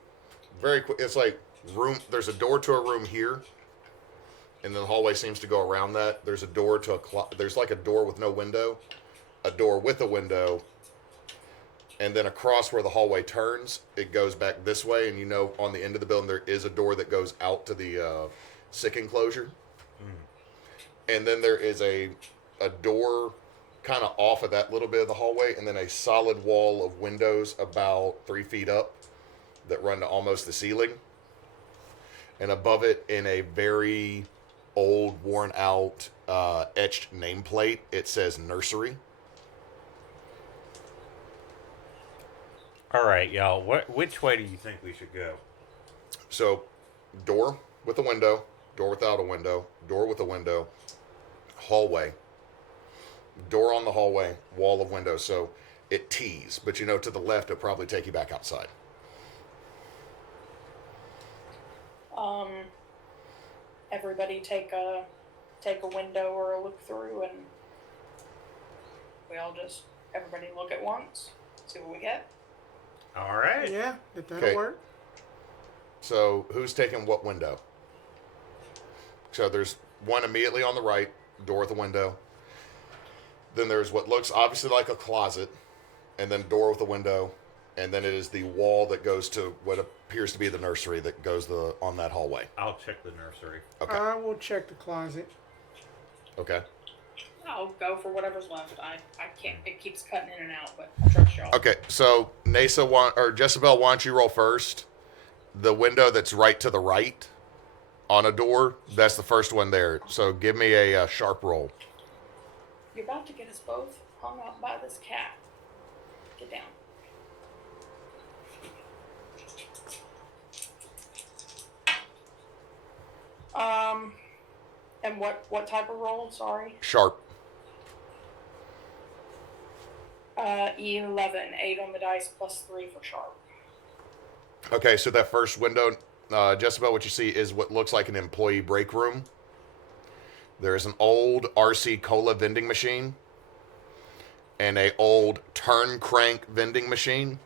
very quick. It's like room. There's a door to a room here, and then the hallway seems to go around that. There's a door to there's like a door with no window, a door with a window, and then across where the hallway turns, it goes back this way, and you know on the end of the building there is a door that goes out to the sick enclosure. And then there is a door kind of off of that little bit of the hallway, and then a solid wall of windows about 3 feet up that run to almost the ceiling. And above it, in a very old, worn out, etched nameplate, it says nursery. All right, y'all. Which way do you think we should go? So, door with a window, door without a window, door with a window, hallway, door on the hallway, wall of windows. So it tees, but you know, to the left, it'll probably take you back outside. Everybody take a window or a look through, and we all just everybody look at once, see what we get. All right. Yeah, if that'll Okay. work. So who's taking what window? So there's one immediately on the right, door with a window. Then there's what looks obviously like a closet, and then door with a window, and then it is the wall that goes to what appears to be the nursery that goes on that hallway. I'll check the nursery. Okay. I will check the closet. Okay. I'll go for whatever's left. I can't. It keeps cutting in and out, but I trust y'all. Okay. So Neysa or Jessebell, why don't you roll first? The window that's right to the right on a door, that's the first one there. So give me a sharp roll. You're about to get us both hung up by this cat. Get down. And what type of roll? Sorry. Sharp. 11, 8 on the dice plus 3 for sharp. Okay, so that first window, Jessebell, what you see is what looks like an employee break room. There is an old RC Cola vending machine and a old turn crank vending machine.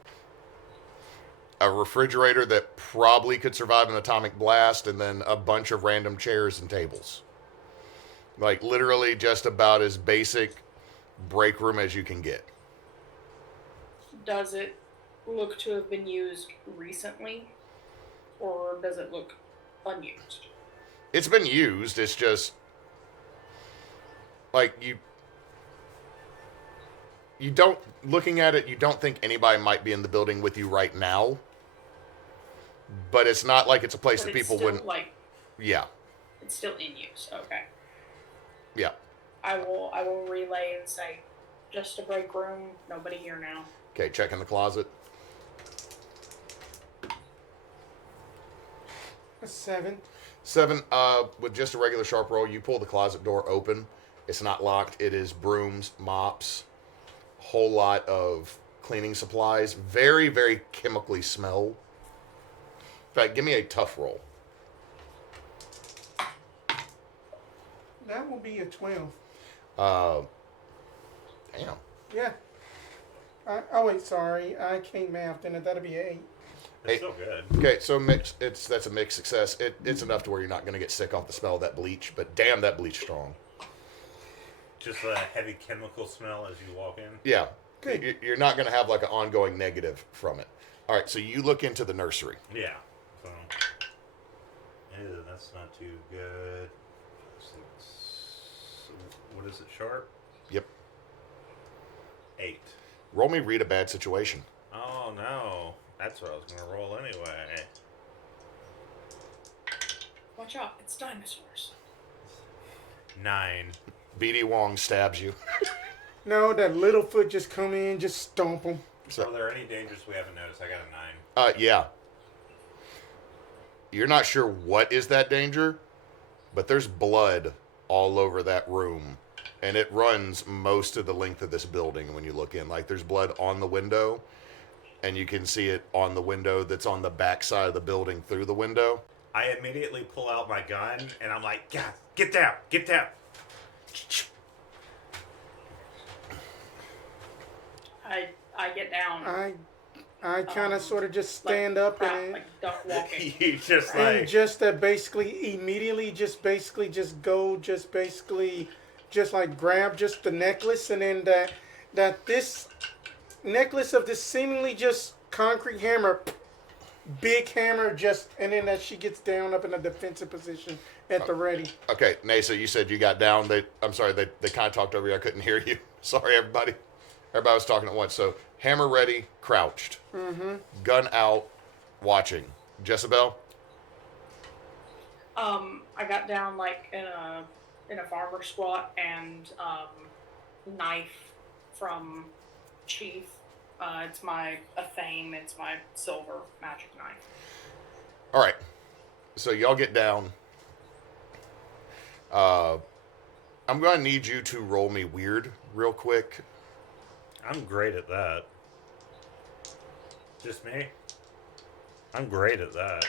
A refrigerator that probably could survive an atomic blast, and then a bunch of random chairs and tables. Like literally just about as basic break room as you can get. Does it look to have been used recently, or does it look unused? It's been used, it's just like you don't, looking at it, you don't think anybody might be in the building with you right now. But it's not like it's a place But that it's people still, wouldn't. like, Yeah. it's still in use. Okay. Yeah. I will relay and say, just a break room. Nobody here now. Okay, check in the closet. A 7. 7, with just a regular sharp roll, you pull the closet door open. It's not locked. It is brooms, mops, whole lot of cleaning supplies. Very, very chemically smell. In fact, give me a tough roll. That will be a 12. Damn. Yeah. Oh wait, sorry. I can't math. Then that'll be an 8. It's still good. Okay, so that's a mixed success. It's enough to where you're not going to get sick off the smell of that bleach, but damn, that bleach strong. Just a heavy chemical smell as you walk in. Yeah. Good. You're not going to have like an ongoing negative from it. All right, so you look into the nursery. Yeah. So, ew, that's not too good. What is it, sharp? Yep. 8. Roll me read a bad situation. Oh, no. That's what I was going to roll anyway. Watch out! It's dinosaurs. 9. BD Wong stabs you. No, that little foot just come in, just stomp him. Are there any dangers we haven't noticed? I got a 9. Yeah. You're not sure what is that danger, but there's blood all over that room. And it runs most of the length of this building when you look in. Like, there's blood on the window, and you can see it on the window that's on the back side of the building through the window. I immediately pull out my gun, and I'm like, God, get down, get down. I get down. I kind of sort of just stand up and like duck walking. You just and like, just basically immediately just like grab just the necklace, and then that this necklace of this seemingly just concrete hammer, big hammer, just, and then as she gets down up in a defensive position at the ready. Okay, Neysa, you said you got down. I'm sorry, they kind of talked over you. I couldn't hear you. Sorry, everybody. Everybody was talking at once. So, hammer ready, crouched. Mm-hmm. Gun out, watching. Jessebell? I got down like in a farmer squat and knife from Chief. It's a fame. It's my silver magic knife. All right. So, y'all get down. I'm going to need you to roll me weird real quick. I'm great at that. Just me? I'm great at that.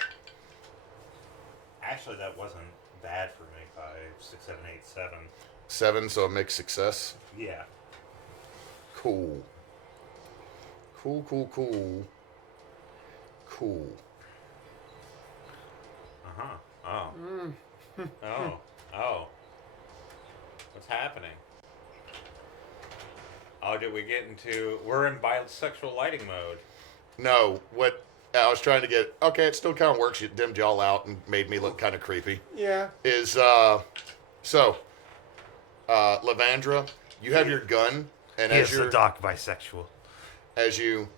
Actually, that wasn't bad for me by 6, 7, 8, 7. 7, so a mixed success. Yeah. Cool. Cool. Uh-huh. Oh. Oh. What's happening? Oh, did we get into... We're in bisexual lighting mode. No, what I was trying to get... Okay, it still kind of works. You dimmed y'all out and made me look kind of creepy. Yeah. Levandra, you have your gun, and He is a dark bisexual. as you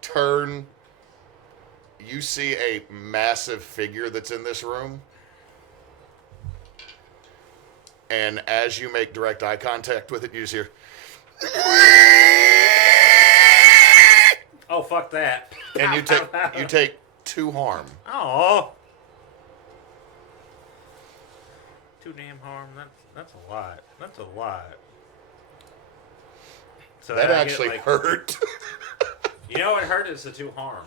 turn, you see a massive figure that's in this room. And as you make direct eye contact with it, you just hear... Oh, fuck that. And you take 2 harm. Oh. 2 damn harm. That's a lot. That's a lot. So That I actually get, like, hurt. You know what hurt is the 2 harm.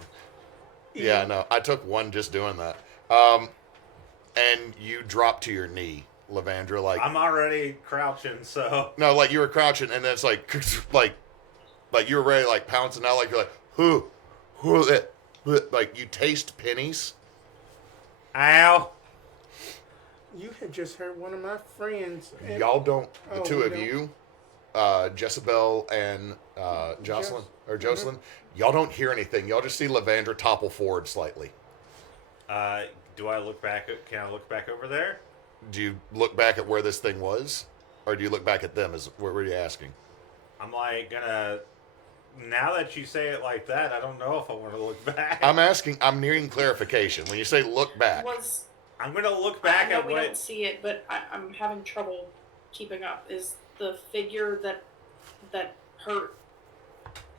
Yeah, no, I took 1 just doing that. And you drop to your knee, Levandra. Like I'm already crouching, so no, like you were crouching, and then it's like you were ready, like pouncing out, like you're like like you taste pennies. ow. You had just hurt one of my friends. And Y'all don't. The Oh, two we of don't. you, Jessebell and Jocelyn. Y'all don't hear anything. Y'all just see Levandra topple forward slightly. Do I look back? Can I look back over there? Do you look back at where this thing was, or do you look back at them? What were you asking? I'm like gonna. Now that you say it like that, I don't know if I want to look back. I'm nearing clarification. When you say look back, I'm gonna look back I know at we what. don't see it, but I'm having trouble keeping up. Is the figure that hurt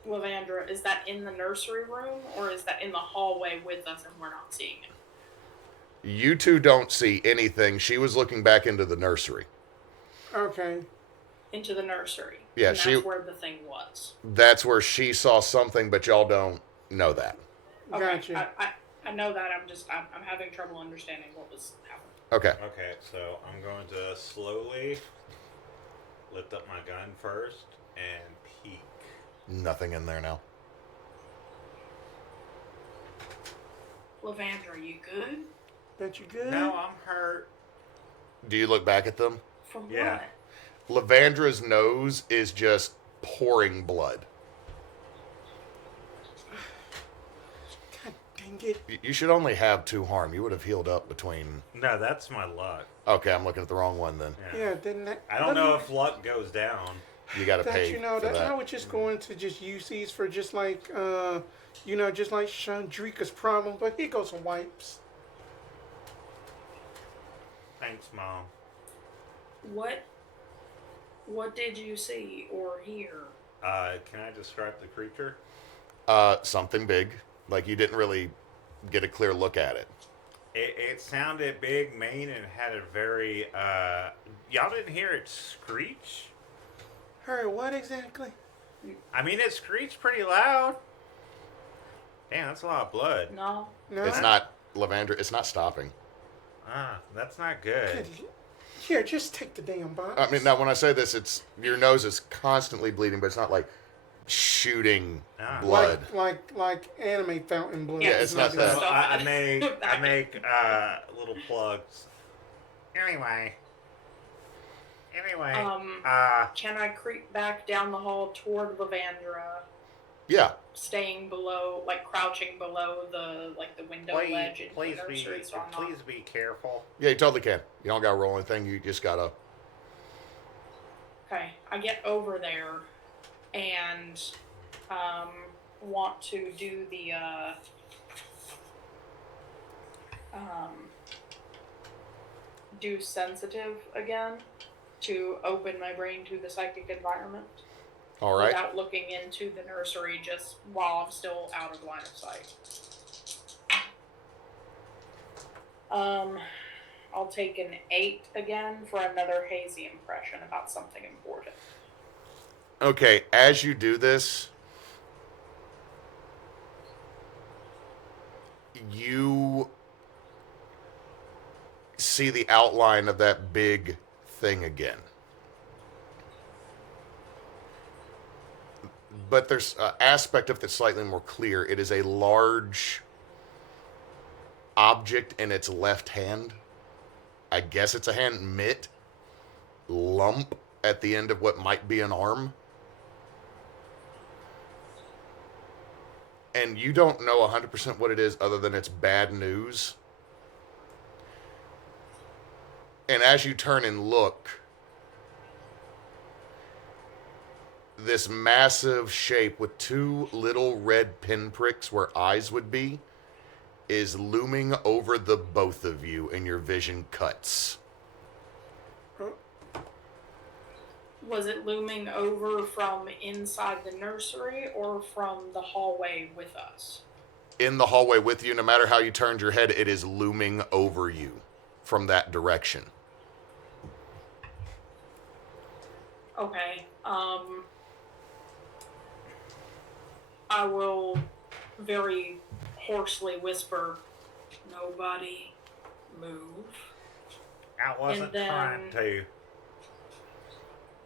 Levandra, is that in the nursery room, or is that in the hallway with us and we're not seeing it? you two don't see anything. She was looking back into the nursery. Okay. Into the nursery. Yeah, and that's where the thing was. That's where she saw something, but y'all don't know that. Okay, Gotcha. I know that. I'm having trouble understanding what was happening. Okay. Okay, so I'm going to slowly lift up my gun first and peek. Nothing in there now. Levandra, you good? Bet you good? No, I'm hurt. Do you look back at them? From Yeah. what? Levandra's nose is just pouring blood. God dang it. You should only have 2 harm. You would have healed up between... No, that's my luck. Okay, I'm looking at the wrong one then. Yeah, didn't that... I don't know if luck goes down. You got to That, pay you know, for that that. I was just going to just use these for just like, just like Chandrika's problem. But here goes some wipes. Thanks, Mom. What did you see or hear? Can I describe the creature? Something big. Like you didn't really get a clear look at it. It sounded big, mean, and had a very, y'all didn't hear it screech? Heard what exactly? I mean, it screeched pretty loud. Damn, that's a lot of blood. No. No. It's not, Levandra, it's not stopping. That's not good. Good. Here, just take the damn box. I mean, now when I say this, it's your nose is constantly bleeding, but it's not like shooting blood. Like anime fountain blood. Yeah, it's not that. So I make little plugs. Anyway, Can I creep back down the hall toward Levandra? Yeah. staying below, like crouching below the window ledge in the nursery, so I'm not. Please be careful. Yeah, you totally can. You don't gotta roll anything. You just gotta. Okay, I get over there and want to do the do sensitive again to open my brain to the psychic environment. All right. Without looking into the nursery, just while I'm still out of line of sight. I'll take an 8 again for another hazy impression about something important. Okay, as you do this, you see the outline of that big thing again. But there's an aspect of it that's slightly more clear. It is a large object in its left hand. I guess it's a hand mitt. Lump at the end of what might be an arm. And you don't know 100% what it is other than it's bad news. And as you turn and look, this massive shape with 2 little red pinpricks where eyes would be is looming over the both of you, and your vision cuts. Was it looming over from inside the nursery or from the hallway with us? In the hallway with you, no matter how you turned your head, it is looming over you from that direction. Okay, I will very hoarsely whisper, "Nobody move." I wasn't trying to.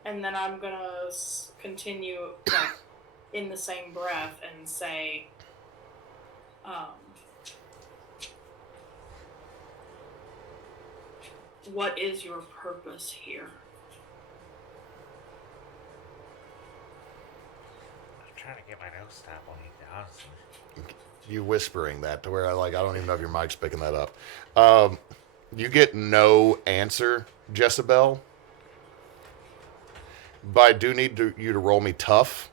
And then I'm gonna continue, like, in the same breath and say, what is your purpose here? I'm trying to get my nose stopped on you, honestly. You whispering that to where I don't even know if your mic's picking that up. You get no answer, Jessebell. But I do need you to roll me tough.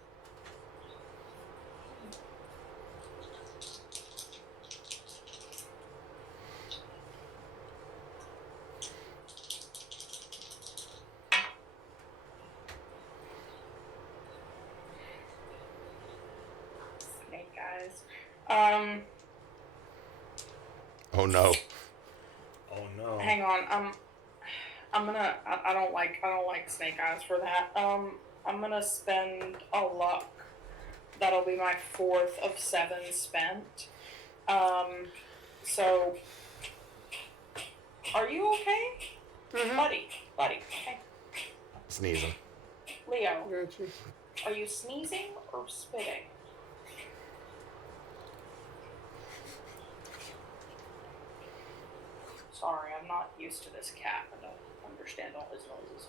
Snake eyes. Oh no. Oh no. Hang on. I'm gonna. I don't like snake eyes for that. I'm gonna spend a luck. That'll be my 4th of 7 spent. So, are you okay, buddy? Okay. Sneezing. Leo, Gotcha. are you sneezing or spitting? Sorry, I'm not used to this cat. I don't understand all his noises.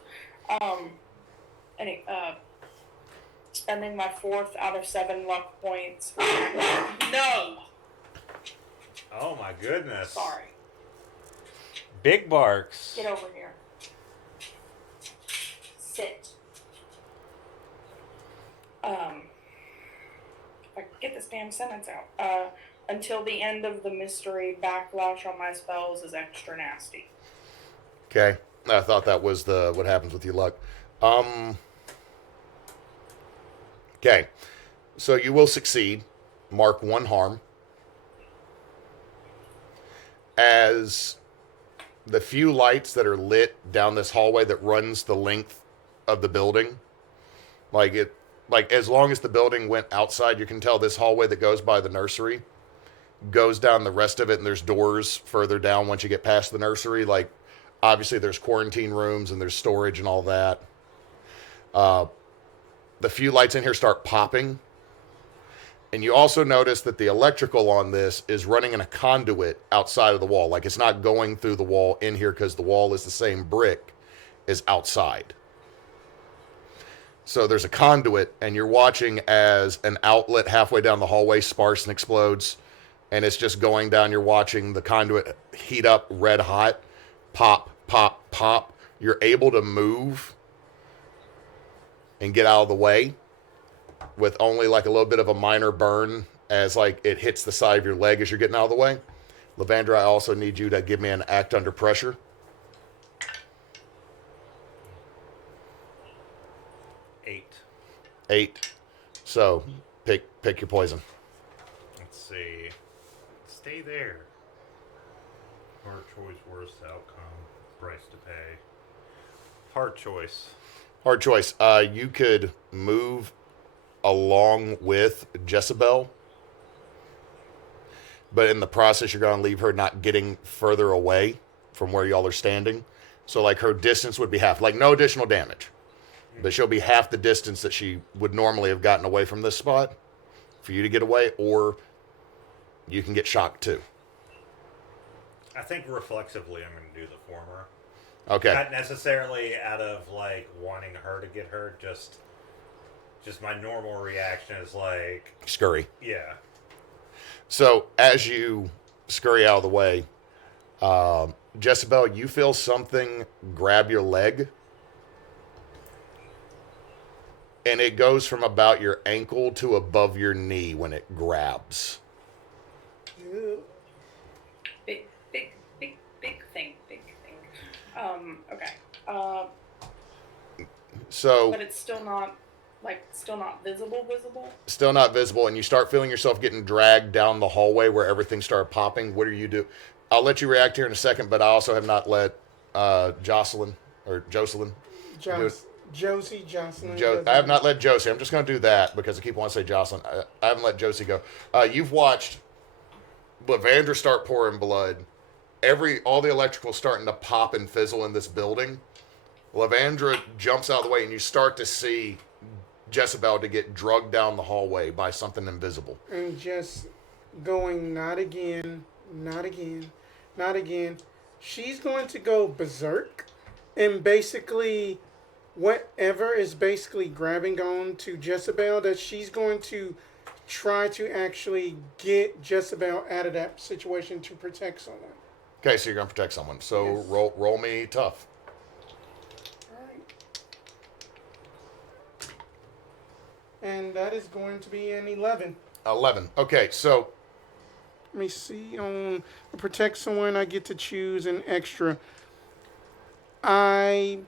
Spending my 4th out of 7 luck points. No! Oh my goodness. Sorry. Big barks. Get over here. Sit. If I could get this damn sentence out. Until the end of the mystery, backlash on my spells is extra nasty. Okay. I thought that was what happens with your luck. Okay. So you will succeed. Mark 1 harm. As the few lights that are lit down this hallway that runs the length of the building, like as long as the building went outside, you can tell this hallway that goes by the nursery goes down the rest of it, and there's doors further down once you get past the nursery. Like, obviously there's quarantine rooms and there's storage and all that. The few lights in here start popping. And you also notice that the electrical on this is running in a conduit outside of the wall. Like, it's not going through the wall in here because the wall is the same brick as outside. So there's a conduit, and you're watching as an outlet halfway down the hallway sparks and explodes, and it's just going down. You're watching the conduit heat up red hot, pop, pop, pop. You're able to move and get out of the way with only like a little bit of a minor burn as like it hits the side of your leg as you're getting out of the way. Levandra, I also need you to give me an act under pressure. 8. 8. So pick your poison. Let's see. Stay there. Hard choice, worst outcome. Price to pay. Hard choice. Hard choice. You could move along with Jessebell, but in the process, you're going to leave her not getting further away from where y'all are standing. So, like, her distance would be half. Like, no additional damage. But she'll be half the distance that she would normally have gotten away from this spot for you to get away, or you can get shocked, too. I think reflexively I'm going to do the former. Okay. Not necessarily out of, like, wanting her to get hurt. Just my normal reaction is, like... Scurry. Yeah. So, as you scurry out of the way, Jessebell, you feel something grab your leg. And it goes from about your ankle to above your knee when it grabs. Big thing. Okay. So, But it's still not visible. still not visible, and you start feeling yourself getting dragged down the hallway where everything started popping. What do you do? I'll let you react here in a second, but I also have not let Jocelyn. Josie, Jocelyn. I have not let Josie. I'm just going to do that because I keep wanting to say Jocelyn. I haven't let Josie go. You've watched Levandra start pouring blood. All the electrical starting to pop and fizzle in this building. Levandra jumps out of the way, and you start to see Jessebell to get drugged down the hallway by something invisible. And just going, not again. She's going to go berserk, and basically, whatever is basically grabbing on to Jessebell, that she's going to try to actually get Jessebell out of that situation to protect someone. Okay, so you're going to protect someone. So Yes. roll me tough. And that is going to be an 11. 11. Okay, so Let me see. On protect someone, I get to choose an extra. I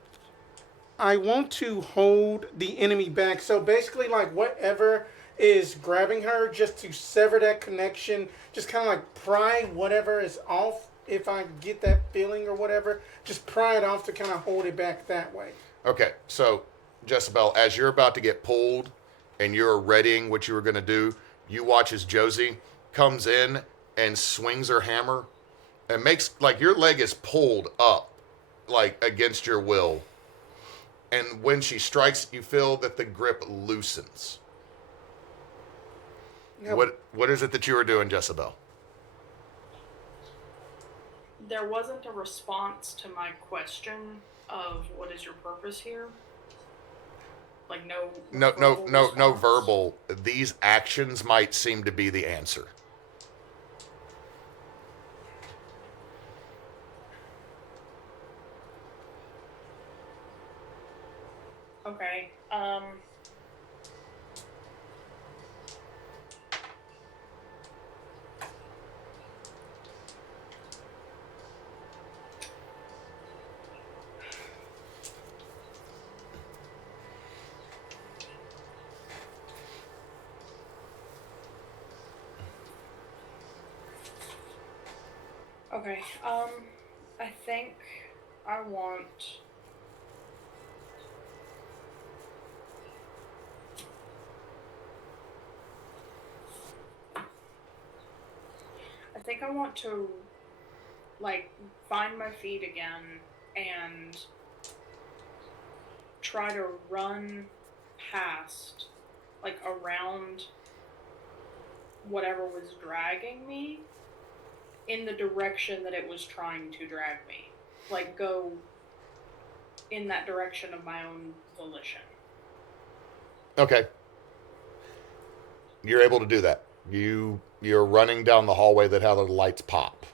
want to hold the enemy back. So basically, like, whatever is grabbing her, just to sever that connection, just kind of like pry whatever is off. If I get that feeling or whatever, just pry it off to kind of hold it back that way. Okay, so Jessebell, as you're about to get pulled and you're readying what you were going to do, you watch as Josie comes in and swings her hammer and makes, like, your leg is pulled up, like, against your will. And when she strikes, you feel that the grip loosens. Yep. What is it that you were doing, Jessebell? There wasn't a response to my question of what is your purpose here? Like no No response? verbal. These actions might seem to be the answer. Okay. Okay. I think I want. I think I want to, like, find my feet again and try to run past, like, around whatever was dragging me in the direction that it was trying to drag me. Like, go in that direction of my own volition. Okay. You're able to do that. You're running down the hallway that how the lights pop.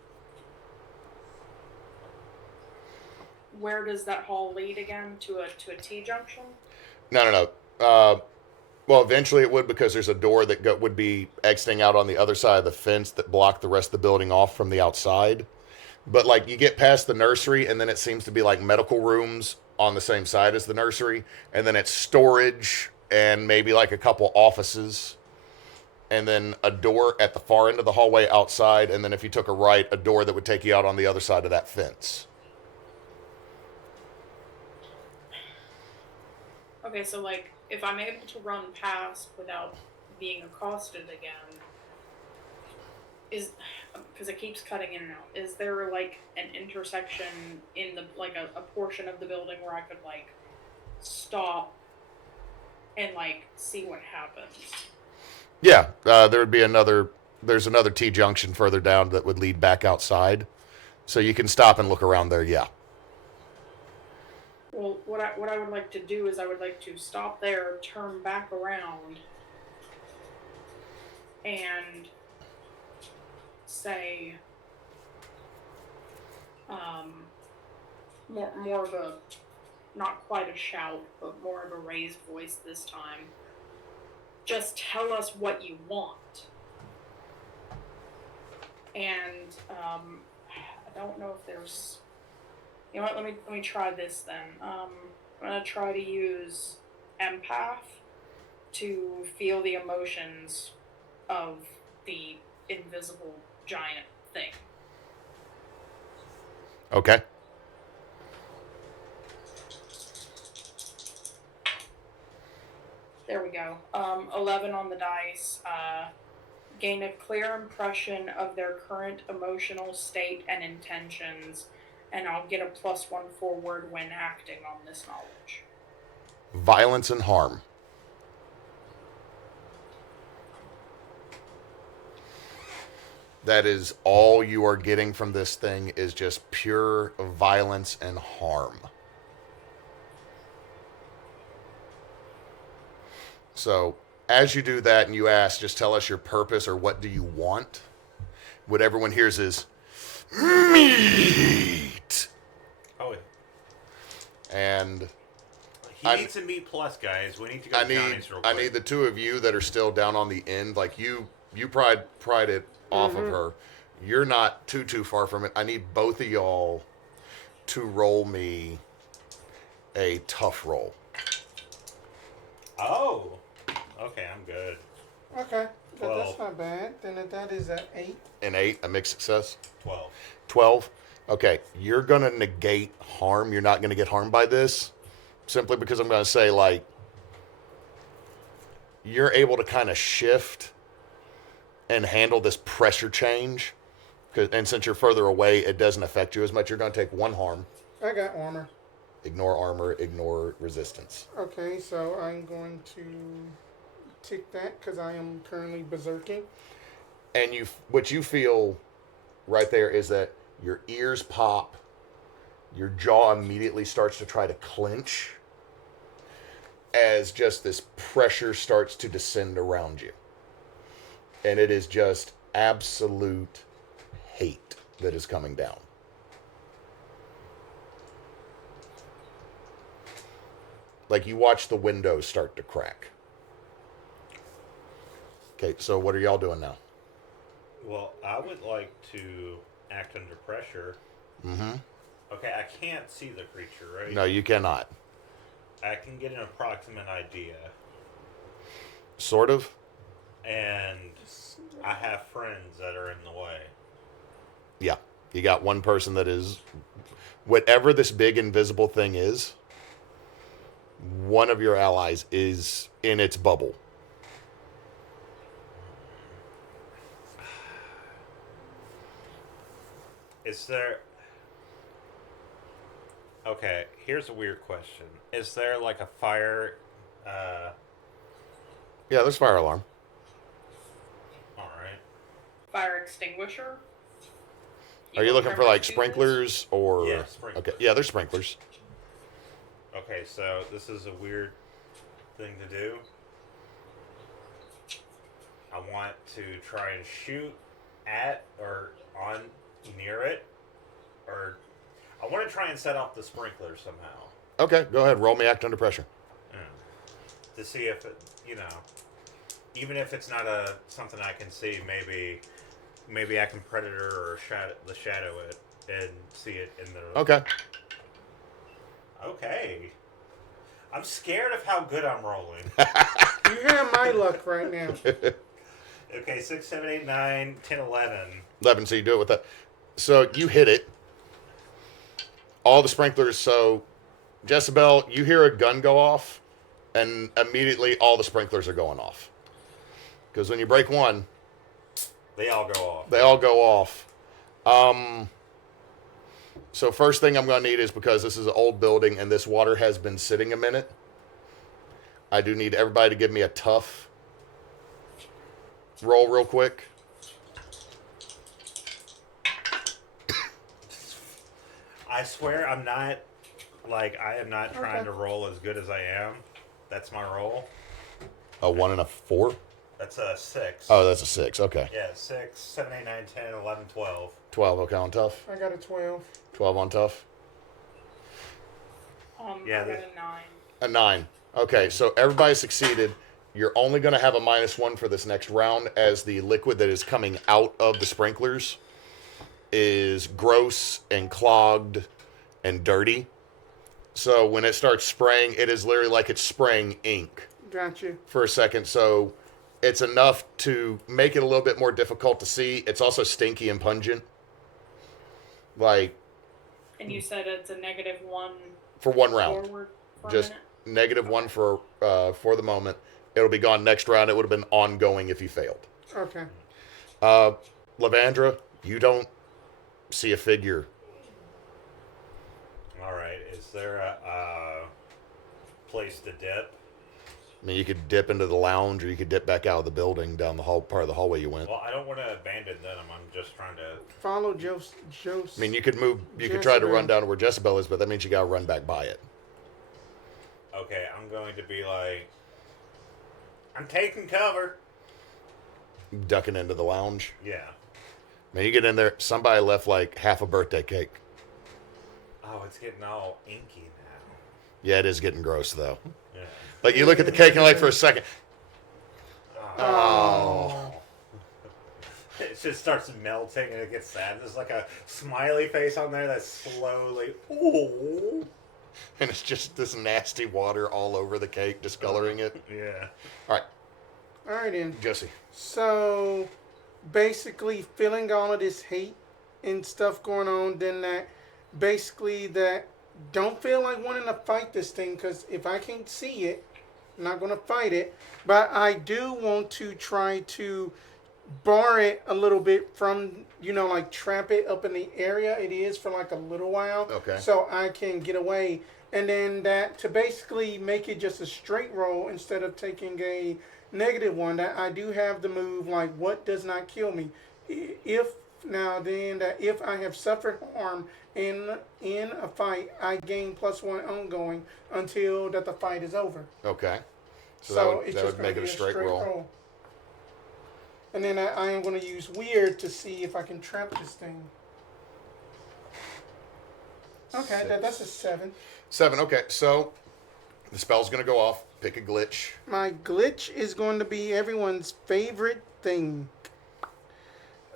Where does that hall lead again? To a T junction? No. Well, eventually it would because there's a door that would be exiting out on the other side of the fence that blocked the rest of the building off from the outside. But like you get past the nursery and then it seems to be like medical rooms on the same side as the nursery, and then it's storage and maybe like a couple offices, and then a door at the far end of the hallway outside, and then if you took a right, a door that would take you out on the other side of that fence. Okay, so like if I'm able to run past without being accosted again, is because it keeps cutting in and out. Is there like an intersection in the like a portion of the building where I could like stop and like see what happens? Yeah, there would be there's another T junction further down that would lead back outside. So you can stop and look around there, yeah. Well, what I would like to do is I would like to stop there, turn back around, and say, more of a, not quite a shout, but more of a raised voice this time. Just tell us what you want. And, I don't know if there's, you know what, let me try this then. I'm gonna try to use empath to feel the emotions of the invisible giant thing. Okay. There we go. 11 on the dice. Gain a clear impression of their current emotional state and intentions, and I'll get a +1 forward when acting on this knowledge. Violence and harm. That is all you are getting from this thing is just pure violence and harm. So, as you do that and you ask, just tell us your purpose or what do you want? What everyone hears is, meat! Oh, And he needs a meat plus, guys. We need to go to Johnny's real quick. I need the two of you that are still down on the end. Like you pried it off of her. You're not too far from it. I need both of y'all to roll me a tough roll. Oh, okay, I'm good. Okay, but 12. that's not bad. Then that is an 8. An 8, a mixed success. 12. 12. Okay, you're going to negate harm. You're not going to get harmed by this. Simply because I'm going to say, like, you're able to kind of shift and handle this pressure change. And since you're further away, it doesn't affect you as much. You're going to take 1 harm. I got armor. Ignore armor, ignore resistance. Okay, so I'm going to tick that because I am currently berserking. And what you feel right there is that your ears pop, your jaw immediately starts to try to clench as just this pressure starts to descend around you. And it is just absolute hate that is coming down. Like you watch the windows start to crack. Okay, so what are y'all doing now? Well, I would like to act under pressure. Mm-hmm. Okay, I can't see the creature, right? No, you cannot. I can get an approximate idea. Sort of. And I have friends that are in the way. Yeah. You got one person that is... Whatever this big invisible thing is, one of your allies is in its bubble. Is there... Okay, here's a weird question. Is there like a fire... Yeah, there's fire alarm. Alright. Fire extinguisher? Are you looking for like tools? sprinklers or... Yeah, sprinklers. Okay, yeah, there's sprinklers. Okay, so this is a weird thing to do. I want to try and shoot at or on near it, or I want to try and set off the sprinkler somehow. Okay, go ahead. Roll me act under pressure. To see if it, even if it's not something I can see, maybe I can predator or shadow it and see it in the. Okay. Okay. I'm scared of how good I'm rolling. You have my luck right now. Okay, 6, 7, 8, 9, 10, 11. 11, so you do it with that. So you hit it. All the sprinklers. So, Jessebell, you hear a gun go off, and immediately all the sprinklers are going off. Because when you break one, They all go off. they all go off. So first thing I'm going to need is, because this is an old building and this water has been sitting a minute, I do need everybody to give me a tough roll real quick. I swear I'm not, I am not trying to roll as good as I am. That's my roll. A 1 and a 4? That's a 6. Oh, that's a 6. Okay. Yeah, 6, 7, 8, 9, 10, 11, 12. 12, okay, on tough. I got a 12. 12 on tough. Yeah, I got a 9. A 9. Okay, so everybody succeeded. You're only going to have a -1 for this next round, as the liquid that is coming out of the sprinklers is gross and clogged and dirty. So when it starts spraying, it is literally like it's spraying ink Gotcha. for a second. So it's enough to make it a little bit more difficult to see. It's also stinky and pungent. And you said it's a -1 For one round. forward for Just a minute? -1 for the moment. It'll be gone next round. It would have been ongoing if you failed. Okay. Levandra, you don't see a figure. All right. Is there a place to dip? I mean, you could dip into the lounge, or you could dip back out of the building down the part of the hallway you went. Well, I don't want to abandon them. I'm just trying to. Follow Jose. I mean, you could move. You could try to Jessebell. run down to where Jessebell is, but that means you gotta run back by it. Okay, I'm going to be I'm taking cover. Ducking into the lounge. Yeah. Man, you get in there. Somebody left half a birthday cake. Oh, it's getting all inky now. Yeah, it is getting gross though. Yeah. You look at the cake and for a second. Oh. It just starts melting and it gets sad. There's a smiley face on there that's slowly. Ooh. And it's just this nasty water all over the cake, discoloring it. Yeah. All right, All right, then. Jesse. So, basically, feeling all of this hate and stuff going on, then that don't feel like wanting to fight this thing, because if I can't see it, I'm not going to fight it. But I do want to try to bar it a little bit from, trap it up in the area it is for a little while. Okay. So I can get away. And then that to basically make it just a straight roll instead of taking a -1, that I do have the move what does not kill me. If I have suffered harm in a fight, I gain +1 ongoing until that the fight is over. Okay. So it's that just would make gonna it a be straight roll. And then I am going to use weird to see if I can trap this thing. Okay, that's a 7. 7. Okay, so the spell's going to go off. Pick a glitch. My glitch is going to be everyone's favorite thing.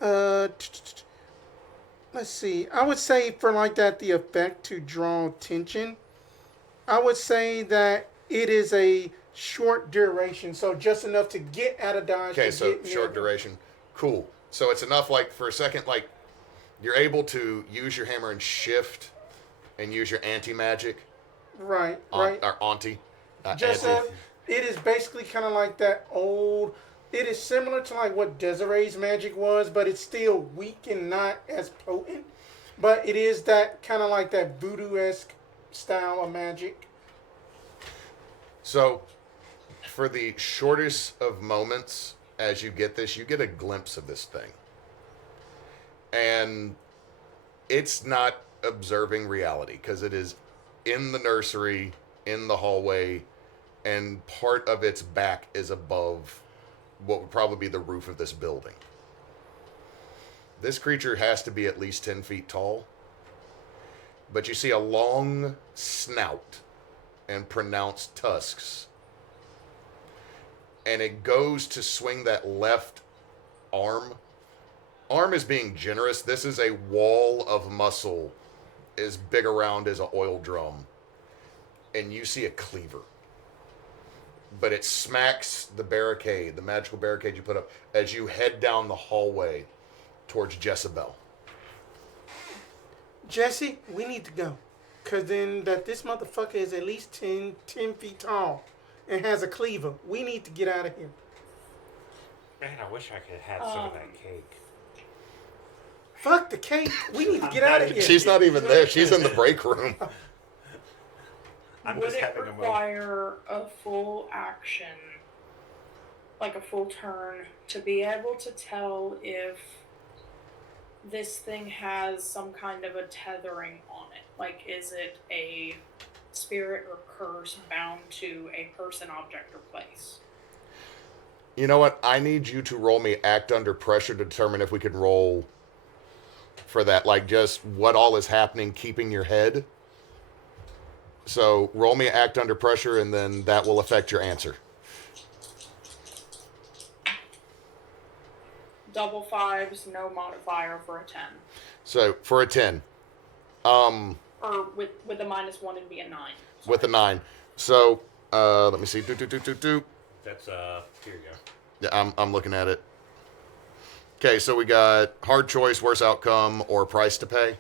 Let's see. I would say for the effect to draw attention, I would say that it is a short duration, so just enough to get out of dodge. Okay, to so get near short them. duration. Cool. So it's enough, for a second, you're able to use your hammer and shift and use your anti-magic. Right, right. Or auntie. Just anti. it is basically kind of like that old. It is similar to what Desiree's magic was, but it's still weak and not as potent. But it is that kind of like that voodoo-esque style of magic. So, for the shortest of moments, as you get this, you get a glimpse of this thing. And it's not observing reality, because it is in the nursery, in the hallway, and part of its back is above what would probably be the roof of this building. This creature has to be at least 10 feet tall. But you see a long snout and pronounced tusks. And it goes to swing that left arm. Arm is being generous. This is a wall of muscle as big around as an oil drum. And you see a cleaver. But it smacks the barricade, the magical barricade you put up, as you head down the hallway towards Jessebell. Jesse, we need to go. Because then this motherfucker is at least 10 feet tall and has a cleaver. We need to get out of here. Man, I wish I could have some of that cake. Fuck the cake. We need to get out of here. She's not even there. She's in the break room. I'm Would just it having a moment. require a full action, like a full turn, to be able to tell if this thing has some kind of a tethering on it? Like, is it a spirit or curse bound to a person, object, or place? You know what? I need you to roll me act under pressure to determine if we can roll for that. Like, just what all is happening, keeping your head. So, roll me act under pressure, and then that will affect your answer. Double fives, no modifier for a 10. So, for a 10. Or with a -1, it'd be a 9. With a 9. So, let me see. That's, here you go. Yeah, I'm looking at it. Okay, so we got hard choice, worse outcome, or price to pay.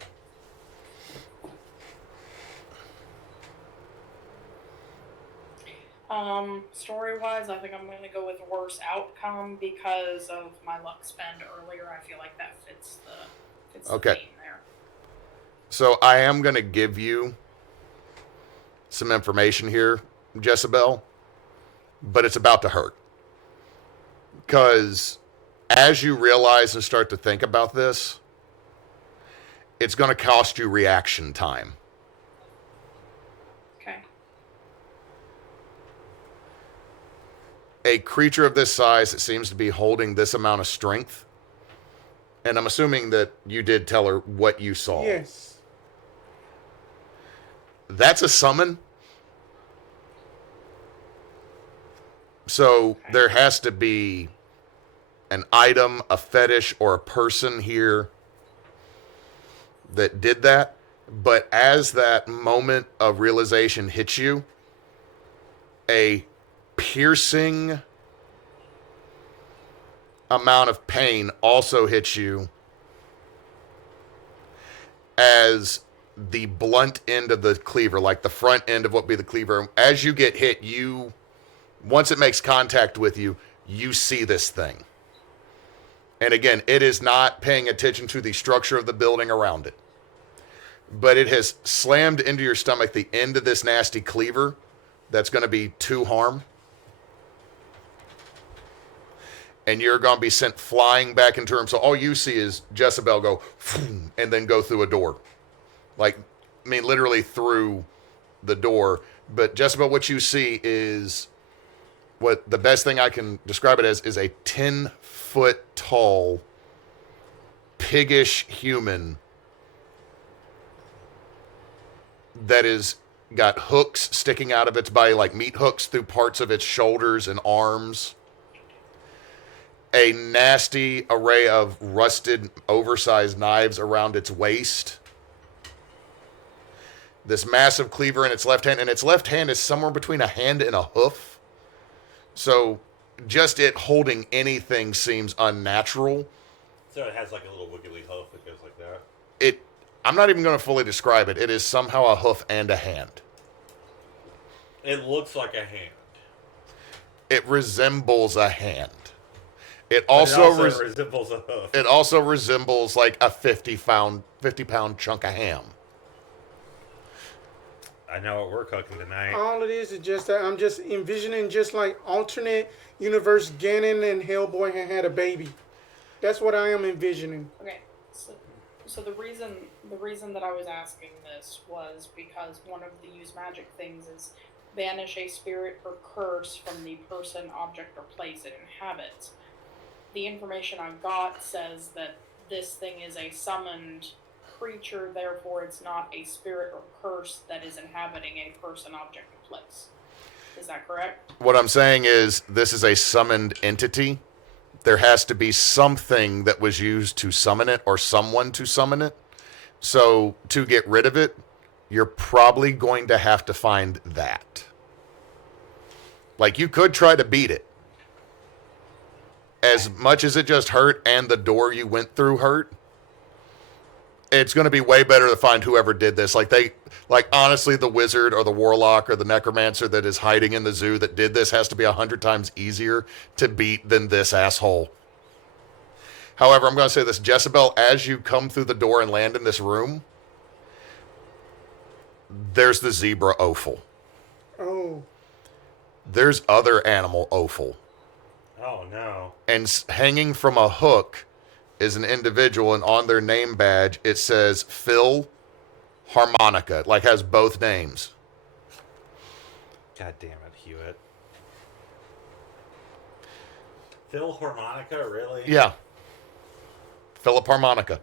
Story-wise, I think I'm going to go with worse outcome because of my luck spend earlier. I feel like that fits the Okay. theme there. So I am going to give you some information here, Jessebell, but it's about to hurt. Because as you realize and start to think about this, it's going to cost you reaction time. Okay. A creature of this size that seems to be holding this amount of strength, and I'm assuming that you did tell her what you saw. Yes. That's a summon. So there has to be an item, a fetish, or a person here that did that. But as that moment of realization hits you, a piercing amount of pain also hits you as the blunt end of the cleaver, like the front end of what would be the cleaver, as you get hit, once it makes contact with you, you see this thing. And again, it is not paying attention to the structure of the building around it. But it has slammed into your stomach the end of this nasty cleaver that's going to be 2 harm. And you're going to be sent flying back into room. So all you see is Jessebell go, and then go through a door. Like, I mean, literally through the door. But Jessebell, what you see is, what the best thing I can describe it as is a 10-foot tall, piggish human that is got hooks sticking out of its body, like meat hooks through parts of its shoulders and arms. A nasty array of rusted, oversized knives around its waist. This massive cleaver in its left hand, and its left hand is somewhere between a hand and a hoof. So just it holding anything seems unnatural. So it has like a little wiggly hoof that goes like that? I'm not even going to fully describe it. It is somehow a hoof and a hand. It looks like a hand. It resembles a hand. It But also, it also resembles a hoof. it also resembles like a 50-pound chunk of ham. I know what we're cooking tonight. All it is just that I'm just envisioning just like alternate universe Ganon and Hellboy had a baby. That's what I am envisioning. Okay. So the reason that I was asking this was because one of the use magic things is banish a spirit or curse from the person, object, or place it inhabits. The information I got says that this thing is a summoned creature, therefore it's not a spirit or curse that is inhabiting a person, object, or place. Is that correct? What I'm saying is this is a summoned entity. There has to be something that was used to summon it or someone to summon it. So to get rid of it, you're probably going to have to find that. Like, you could try to beat it. As much as it just hurt and the door you went through hurt, it's going to be way better to find whoever did this. Like honestly, the wizard or the warlock or the necromancer that is hiding in the zoo that did this has to be 100 times easier to beat than this asshole. However, I'm going to say this, Jessebell, as you come through the door and land in this room, there's the zebra offal. Oh. There's other animal offal. Oh, no. And hanging from a hook is an individual, and on their name badge, it says Phil Harmonica. Like, has both names. God damn it, Hewitt. Phil Harmonica, really? Yeah. Philip Harmonica.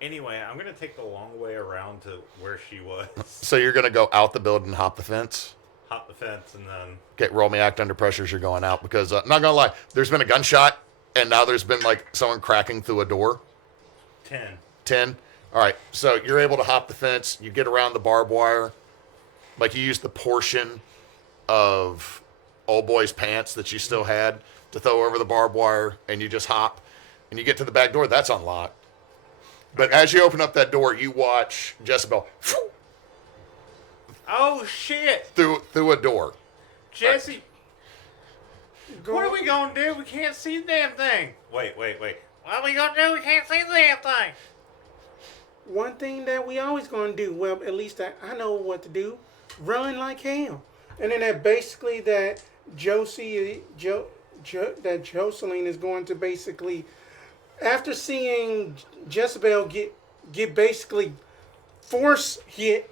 Anyway, I'm going to take the long way around to where she was. So you're going to go out the building and hop the fence? Hop the fence and then... Okay, roll me act under pressure as you're going out, because, not going to lie, there's been a gunshot, and now there's been, like, someone cracking through a door. 10. 10? All right, so you're able to hop the fence, you get around the barbed wire, like you use the portion of old boy's pants that you still had to throw over the barbed wire, and you just hop, and you get to the back door. That's unlocked. But as you open up that door, you watch Jessebell Oh, shit! through a door. Jesse! What are we gonna do? We can't see the damn thing! Wait. What are we gonna do? We can't see the damn thing! One thing that we always gonna do, well, at least I know what to do, run like hell. And then that basically that Joseline is going to basically, after seeing Jessebell get basically force hit,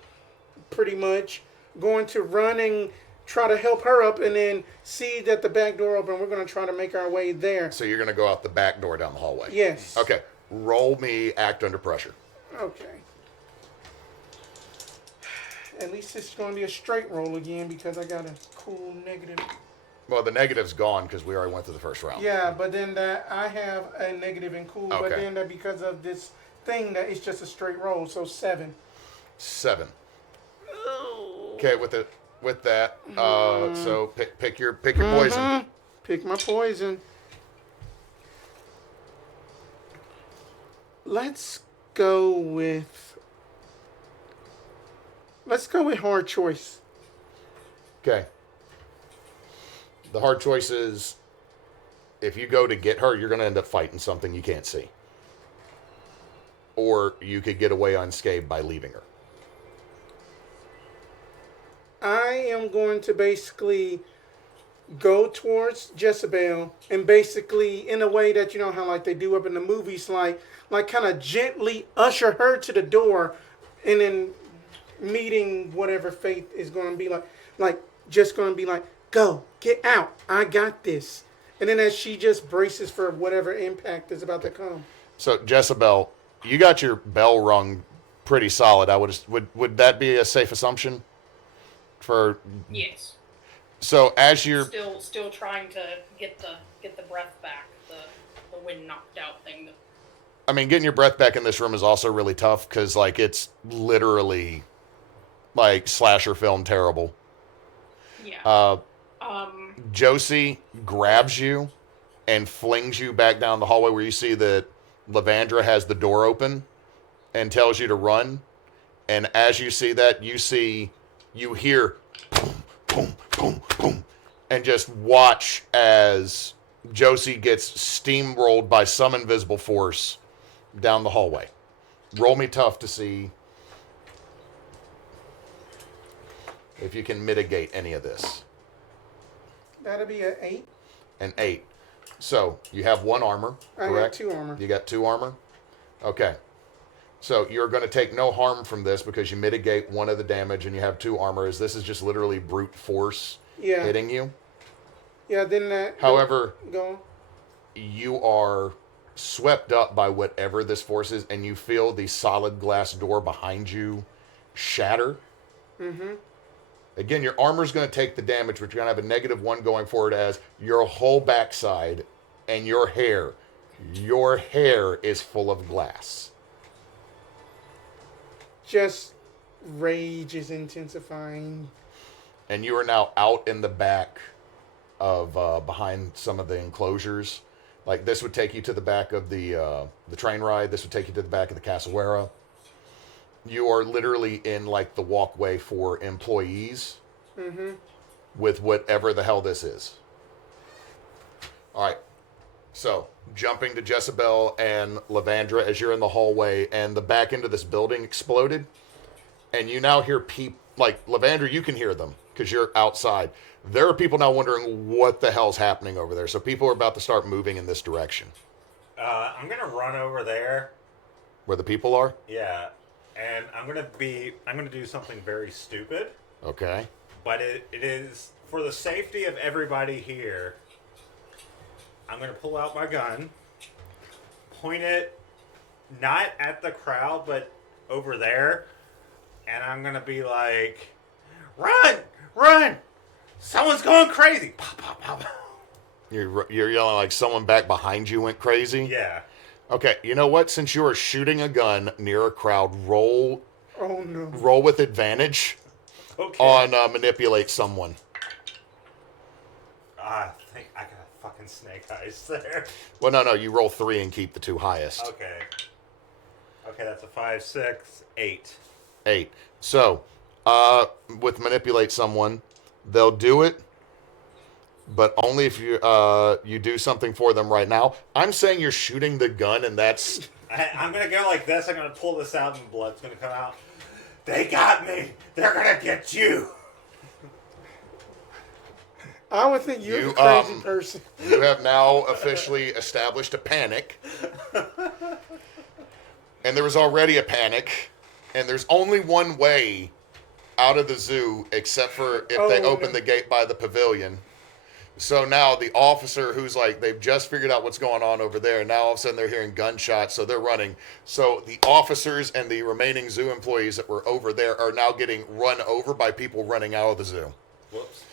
pretty much, going to run and try to help her up, and then see that the back door open. We're going to try to make our way there. So you're going to go out the back door down the hallway? Yes. Okay. Roll me act under pressure. Okay. At least it's going to be a straight roll again because I got a cool negative. Well, the negative's gone because we already went through the first round. Yeah, but then that I have a negative in cool, but Okay. then that because of this thing that it's just a straight roll, so 7. 7. Okay, with that, so pick your poison. Pick my poison. Let's go with hard choice. Okay. The hard choice is, if you go to get her, you're going to end up fighting something you can't see. Or you could get away unscathed by leaving her. I am going to basically go towards Jessebell and basically, in a way that, you know how like they do up in the movies, like kind of gently usher her to the door, and then meeting whatever fate is going to be like just going to be like, go, get out, I got this. And then as she just braces for whatever impact is about to come. So, Jessebell, you got your bell rung pretty solid. Would that be a safe assumption? Yes. So as you're Still trying to get the breath back, the wind knocked out thing. I mean, getting your breath back in this room is also really tough because, like, it's literally like slasher film terrible. Yeah. Josie grabs you and flings you back down the hallway where you see that Levandra has the door open and tells you to run. And as you see that, you hear boom, boom, boom, boom, and just watch as Josie gets steamrolled by some invisible force down the hallway. Roll me tough to see if you can mitigate any of this. That'll be an 8. An 8. So, you have 1 armor, I got correct? 2 armor. You got 2 armor? Okay. So you're going to take no harm from this because you mitigate one of the damage and you have 2 armor. As this is just literally brute force Yeah. hitting you. Yeah, then that... However, Go on. you are swept up by whatever this force is, and you feel the solid glass door behind you shatter. Mm-hmm. Again, your armor's going to take the damage, but you're going to have a -1 going forward as your whole backside and your hair is full of glass. Just rage is intensifying. And you are now out in the back of behind some of the enclosures. Like this would take you to the back of the train ride. This would take you to the back of the cassowara. You are literally in like the walkway for employees with whatever the hell this is. All right. So jumping to Jessebell and Levandra as you're in the hallway, and the back end of this building exploded, and you now hear people like Levandra. You can hear them because you're outside. There are people now wondering what the hell's happening over there. So people are about to start moving in this direction. I'm gonna run over there. Where the people are? Yeah, and I'm gonna do something very stupid. Okay. But it is for the safety of everybody here. I'm gonna pull out my gun, point it not at the crowd, but over there, and I'm gonna be like, "Run! Run! Someone's going crazy!" Pop, pop, pop. You're yelling like someone back behind you went crazy? Yeah. Okay, you know what? Since you are shooting a gun near a crowd, roll Oh no. roll with advantage Okay. on manipulate someone. I think I got a fucking snake eyes there. Well, no, you roll 3 and keep the 2 highest. Okay. Okay, that's a 5, 6, 8. 8. So, with manipulate someone, they'll do it, but only if you do something for them right now. I'm saying you're shooting the gun, and that's... I'm gonna go like this. I'm gonna pull this out, and blood's gonna come out. They got me. They're gonna get you. I would think you're You, a crazy person. You have now officially established a panic. And there was already a panic. And there's only one way out of the zoo, except for if they open the gate by the pavilion. So now the officer who's like, they've just figured out what's going on over there. And now all of a sudden they're hearing gunshots, so they're running. So the officers and the remaining zoo employees that were over there are now getting run over by people running out of the zoo. Whoops.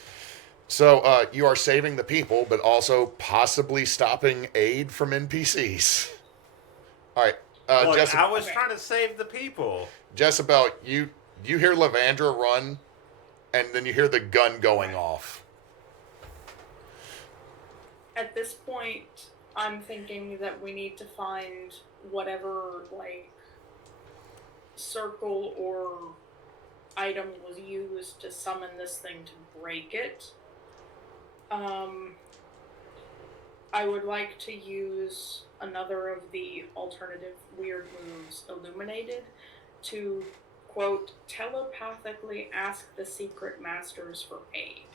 So you are saving the people, but also possibly stopping aid from NPCs. All right. Look, I was trying to save the people. Jessebell, you hear Levandra run, and then you hear the gun going off. At this point, I'm thinking that we need to find whatever, like, circle or item was used to summon this thing to break it. I would like to use another of the alternative weird moves, Illuminated, to, quote, telepathically ask the secret masters for aid.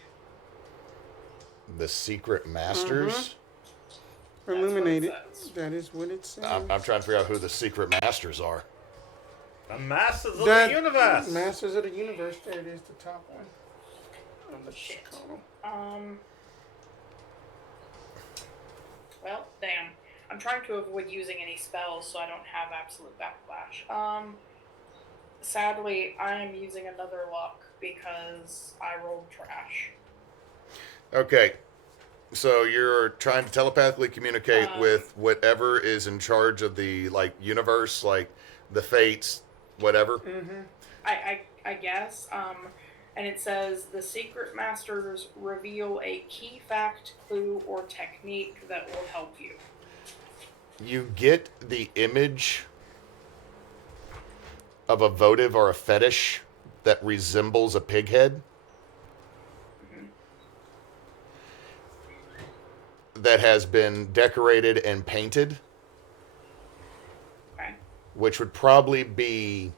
The secret masters? Illuminated. That's what it says. That is what it says. I'm trying to figure out who the secret masters are. The Masters of the Universe. Masters of the Universe. There it is, the top one. Shit. Well, damn. I'm trying to avoid using any spells so I don't have absolute backlash. Sadly, I am using another luck because I rolled trash. Okay. So you're trying to telepathically communicate with whatever is in charge of the, like, universe, like the fates, whatever. Mm-hmm. I guess. And it says, the secret masters reveal a key fact, clue, or technique that will help you. You get the image of a votive or a fetish that resembles a pig head. That has been decorated and painted. Okay. Which would probably be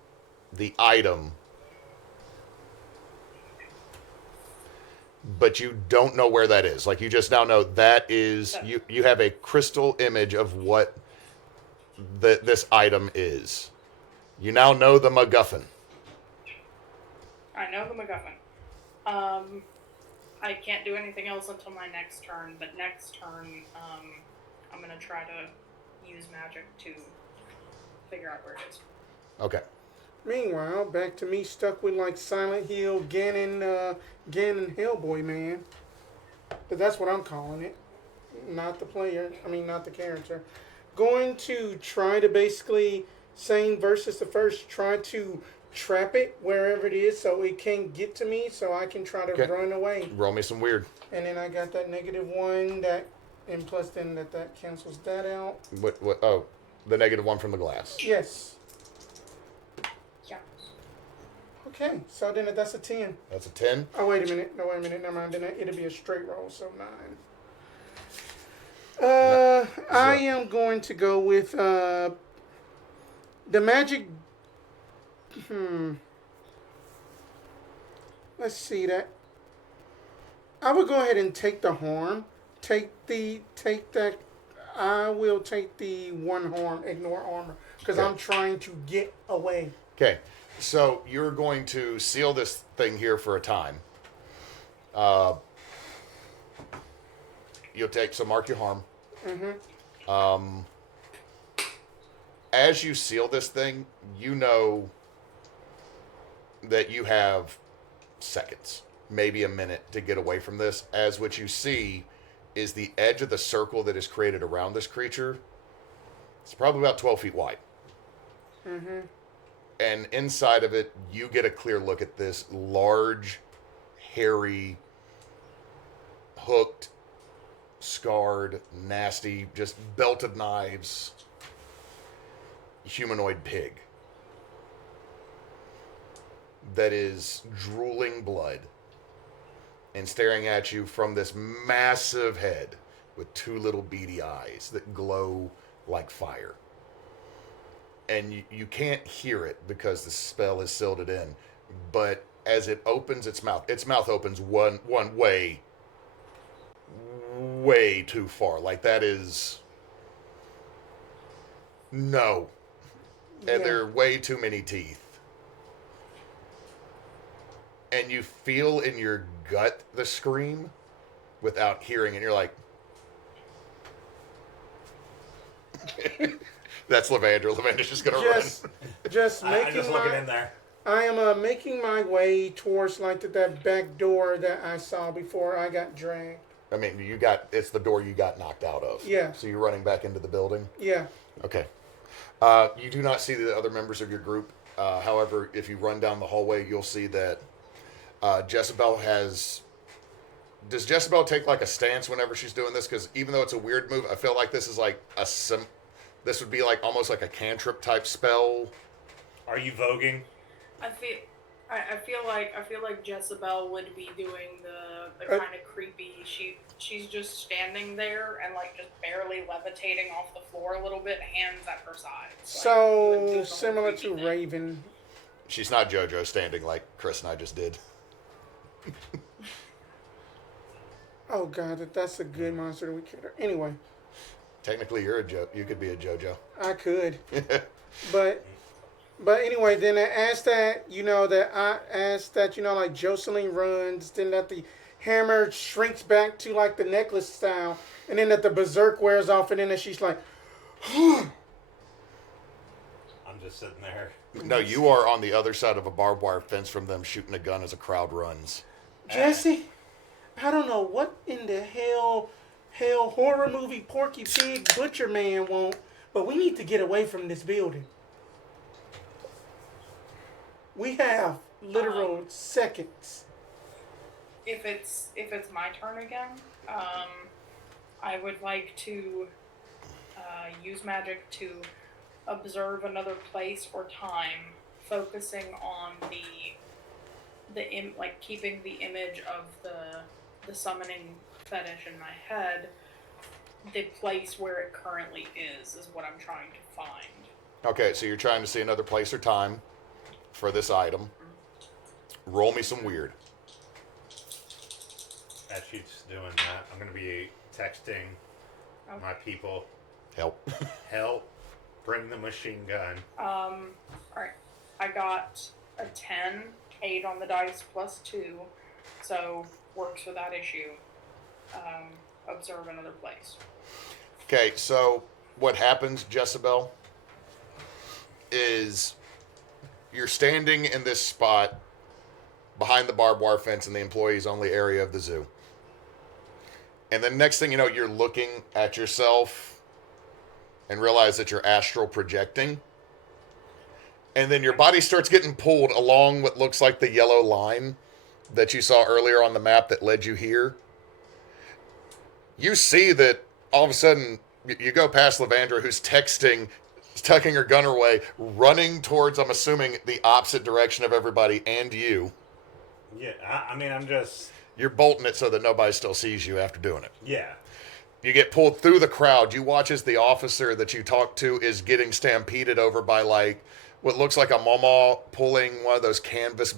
the item. But you don't know where that is. Like, you just now know that is... You have a crystal image of what this item is. You now know the MacGuffin. I know the MacGuffin. I can't do anything else until my next turn, but next turn, I'm gonna try to use magic to figure out where it is. Okay. Meanwhile, back to me stuck with like Silent Hill, Ganon Hellboy, man. But that's what I'm calling it. Not the player. I mean, not the character. Going to try to basically, same versus the first, try to trap it wherever it is so it can't get to me so I can try to Okay. run away. Roll me some weird. And then I got that -1 that, and plus then that cancels that out. What? Oh, the -1 from the glass. Yes. Yeah. Okay, so then that's a 10. That's a 10. Oh, wait a minute. No, wait a minute. Never mind. Then it'll be a straight roll, so 9. I am going to go with the magic. Let's see that. I would go ahead and take the harm. Take that. I will take the 1 harm. Ignore armor because Okay. I'm trying to get away. Okay. So you're going to seal this thing here for a time. You'll take, so mark your harm. As you seal this thing, you know that you have seconds, maybe a minute to get away from this, as what you see is the edge of the circle that is created around this creature. It's probably about 12 feet wide. And inside of it, you get a clear look at this large, hairy, hooked, scarred, nasty, just belt of knives, humanoid pig that is drooling blood and staring at you from this massive head with 2 little beady eyes that glow like fire. And you can't hear it because the spell has sealed it in. But as it opens its mouth opens one way too far. Like that is no. And Yeah. there are way too many teeth. And you feel in your gut the scream without hearing it. You're like, that's Levandra. Levandra's just gonna Just I'm making just looking in there. I am making my way towards like that back door that I saw before I got dragged. run. I mean, it's the door you got knocked out of. Yeah. So you're running back into the building. Yeah. Okay. You do not see the other members of your group. However, if you run down the hallway, you'll see that Jessebell has. Does Jessebell take like a stance whenever she's doing this? Because even though it's a weird move, I feel like this is like this would be like almost like a cantrip type spell. Are you voguing? I feel like Jessebell would be doing the kind of creepy. She's just standing there and like just barely levitating off the floor a little bit, hands at her sides. So like, similar to creepy thing. Raven. She's not JoJo standing like Chris and I just did. Oh god, that's a good monster that we killed her. Anyway, Technically, you could be a JoJo. I could, but anyway, then I asked that like Jocelyn runs, then that the hammer shrinks back to like the necklace style, and then that the berserk wears off, and then that she's like, I'm just sitting there. No, you are on the other side of a barbed wire fence from them, shooting a gun as a crowd runs. Jesse, I don't know what in the hell horror movie Porky Pig Butcher Man want, but we need to get away from this building. We have literal seconds. If it's my turn again, I would like to use magic to observe another place or time, focusing on keeping the image of the summoning fetish in my head. The place where it currently is what I'm trying to find. Okay, so you're trying to see another place or time for this item. Roll me some weird. As she's doing that, I'm going to be texting my people, Help. help. Bring the machine gun. Alright. I got a 10, 8 on the dice plus 2, so works without issue. Observe another place. Okay, so what happens, Jessebell, is you're standing in this spot behind the barbed wire fence in the employees only area of the zoo. And the next thing you know, you're looking at yourself and realize that you're astral projecting. And then your body starts getting pulled along what looks like the yellow line that you saw earlier on the map that led you here. You see that all of a sudden you go past Levandra, who's texting, tucking her gun away, running towards, I'm assuming, the opposite direction of everybody and you. Yeah, I mean, I'm just... You're bolting it so that nobody still sees you after doing it. Yeah. You get pulled through the crowd. You watch as the officer that you talk to is getting stampeded over by, like, what looks like a mama pulling one of those canvas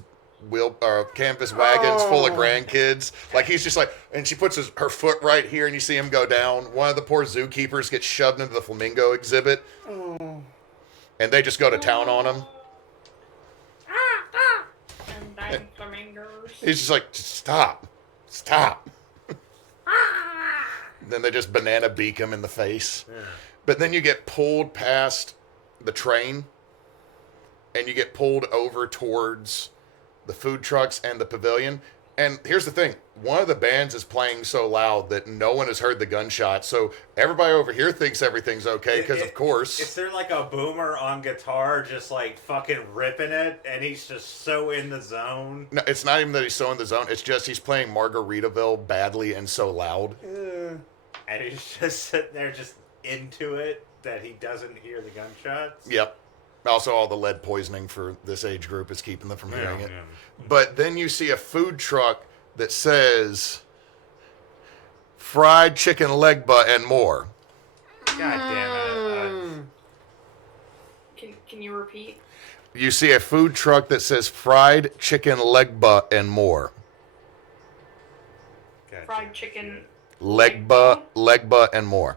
wagons full of grandkids. Like, he's just like, and she puts her foot right here, and you see him go down. One of the poor zookeepers gets shoved into the flamingo exhibit. And they just go to town on him. And bang flamingos. He's just like, stop. Then they just banana beak him in the face. Yeah. But then you get pulled past the train, and you get pulled over towards the food trucks and the pavilion. And here's the thing. One of the bands is playing so loud that no one has heard the gunshot. So everybody over here thinks everything's okay because, of course... Is there like a boomer on guitar just like fucking ripping it and he's just so in the zone? No, it's not even that he's so in the zone. It's just he's playing Margaritaville badly and so loud. And he's just sitting there just into it that he doesn't hear the gunshots? Yep. Also, all the lead poisoning for this age group is keeping them from hearing it. Yeah. But then you see a food truck that says fried chicken leg butt and more. God damn it. Can you repeat? You see a food truck that says fried chicken leg butt and more. God Fried damn chicken. shit. Leg butt and more.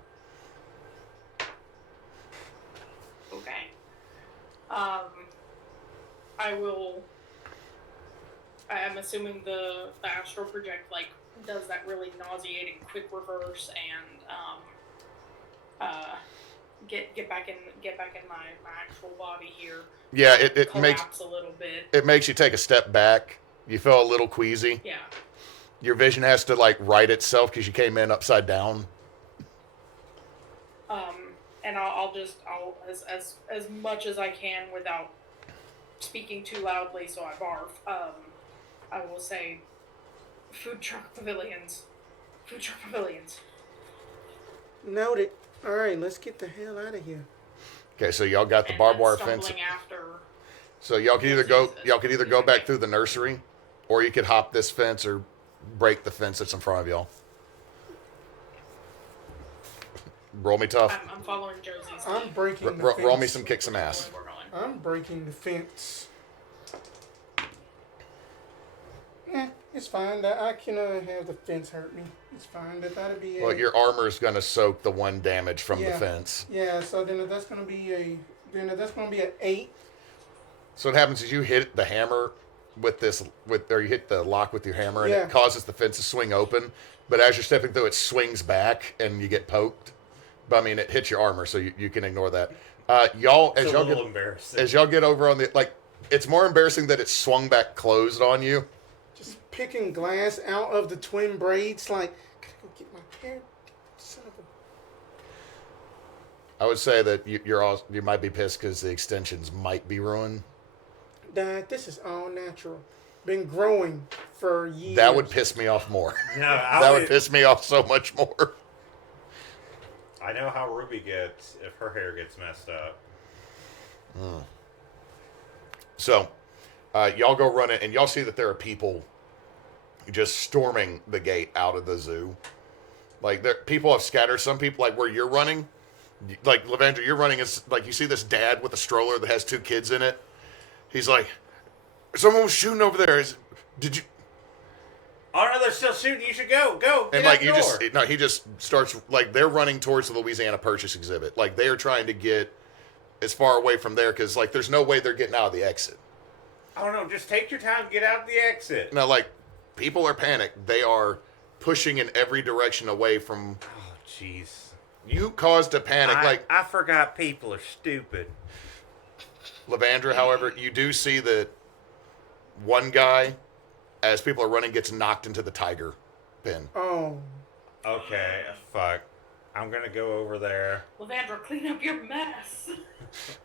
Okay. I'm assuming the astral project like does that really nauseating quick reverse and get back in my actual body here. Yeah, it makes collapse a little bit. it makes you take a step back. You feel a little queasy. Yeah. Your vision has to like right itself because you came in upside down. And I'll as much as I can without speaking too loudly so I barf. I will say, food truck pavilions. Noted. All right, let's get the hell out of here. Okay, so y'all got the And barbed then wire fence. stumbling after. So y'all can either go back through the nursery, or you could hop this fence or break the fence that's in front of y'all. Roll me tough. I'm following Josie's. I'm breaking the fence. Roll me some kick some ass. We're going. I'm breaking the fence. It's fine. That I can have the fence hurt me. It's fine. That'll be. Well, your armor is going to soak the 1 damage from the Yeah. fence. Yeah. So then that's gonna be an 8. So what happens is you hit the hammer or you hit the lock with your hammer, and Yeah. it causes the fence to swing open. But as you're stepping through, it swings back, and you get poked. But I mean, it hits your armor, so you can ignore that. It's a little embarrassing. As y'all get over on it's more embarrassing that it swung back closed on you. Just picking glass out of the twin braids. Like, gotta go get my hair. Son of a. I would say that you might be pissed because the extensions might be ruined. Dad, this is all natural. Been growing for years. That would piss me off more. No, That would piss me off so much more. I know how Ruby gets if her hair gets messed up. So, y'all go run it, and y'all see that there are people just storming the gate out of the zoo. Like, people have scattered. Some people, like where you're running, like Levandra, you're running, is like you see this dad with a stroller that has 2 kids in it. He's like, someone was shooting over there. Did you? Oh no, they're still shooting. You should go. Get And out like the door. he just starts like they're running towards the Louisiana Purchase exhibit. Like they are trying to get as far away from there because, like, there's no way they're getting out of the exit. Oh no, just take your time, get out the exit. Now, like, people are panicked. They are pushing in every direction away from. Oh, jeez. You caused a panic. I forgot people are stupid. Levandra, however, you do see that one guy, as people are running, gets knocked into the tiger pen. Oh. Okay, fuck. I'm gonna go over there. Levandra, clean up your mess.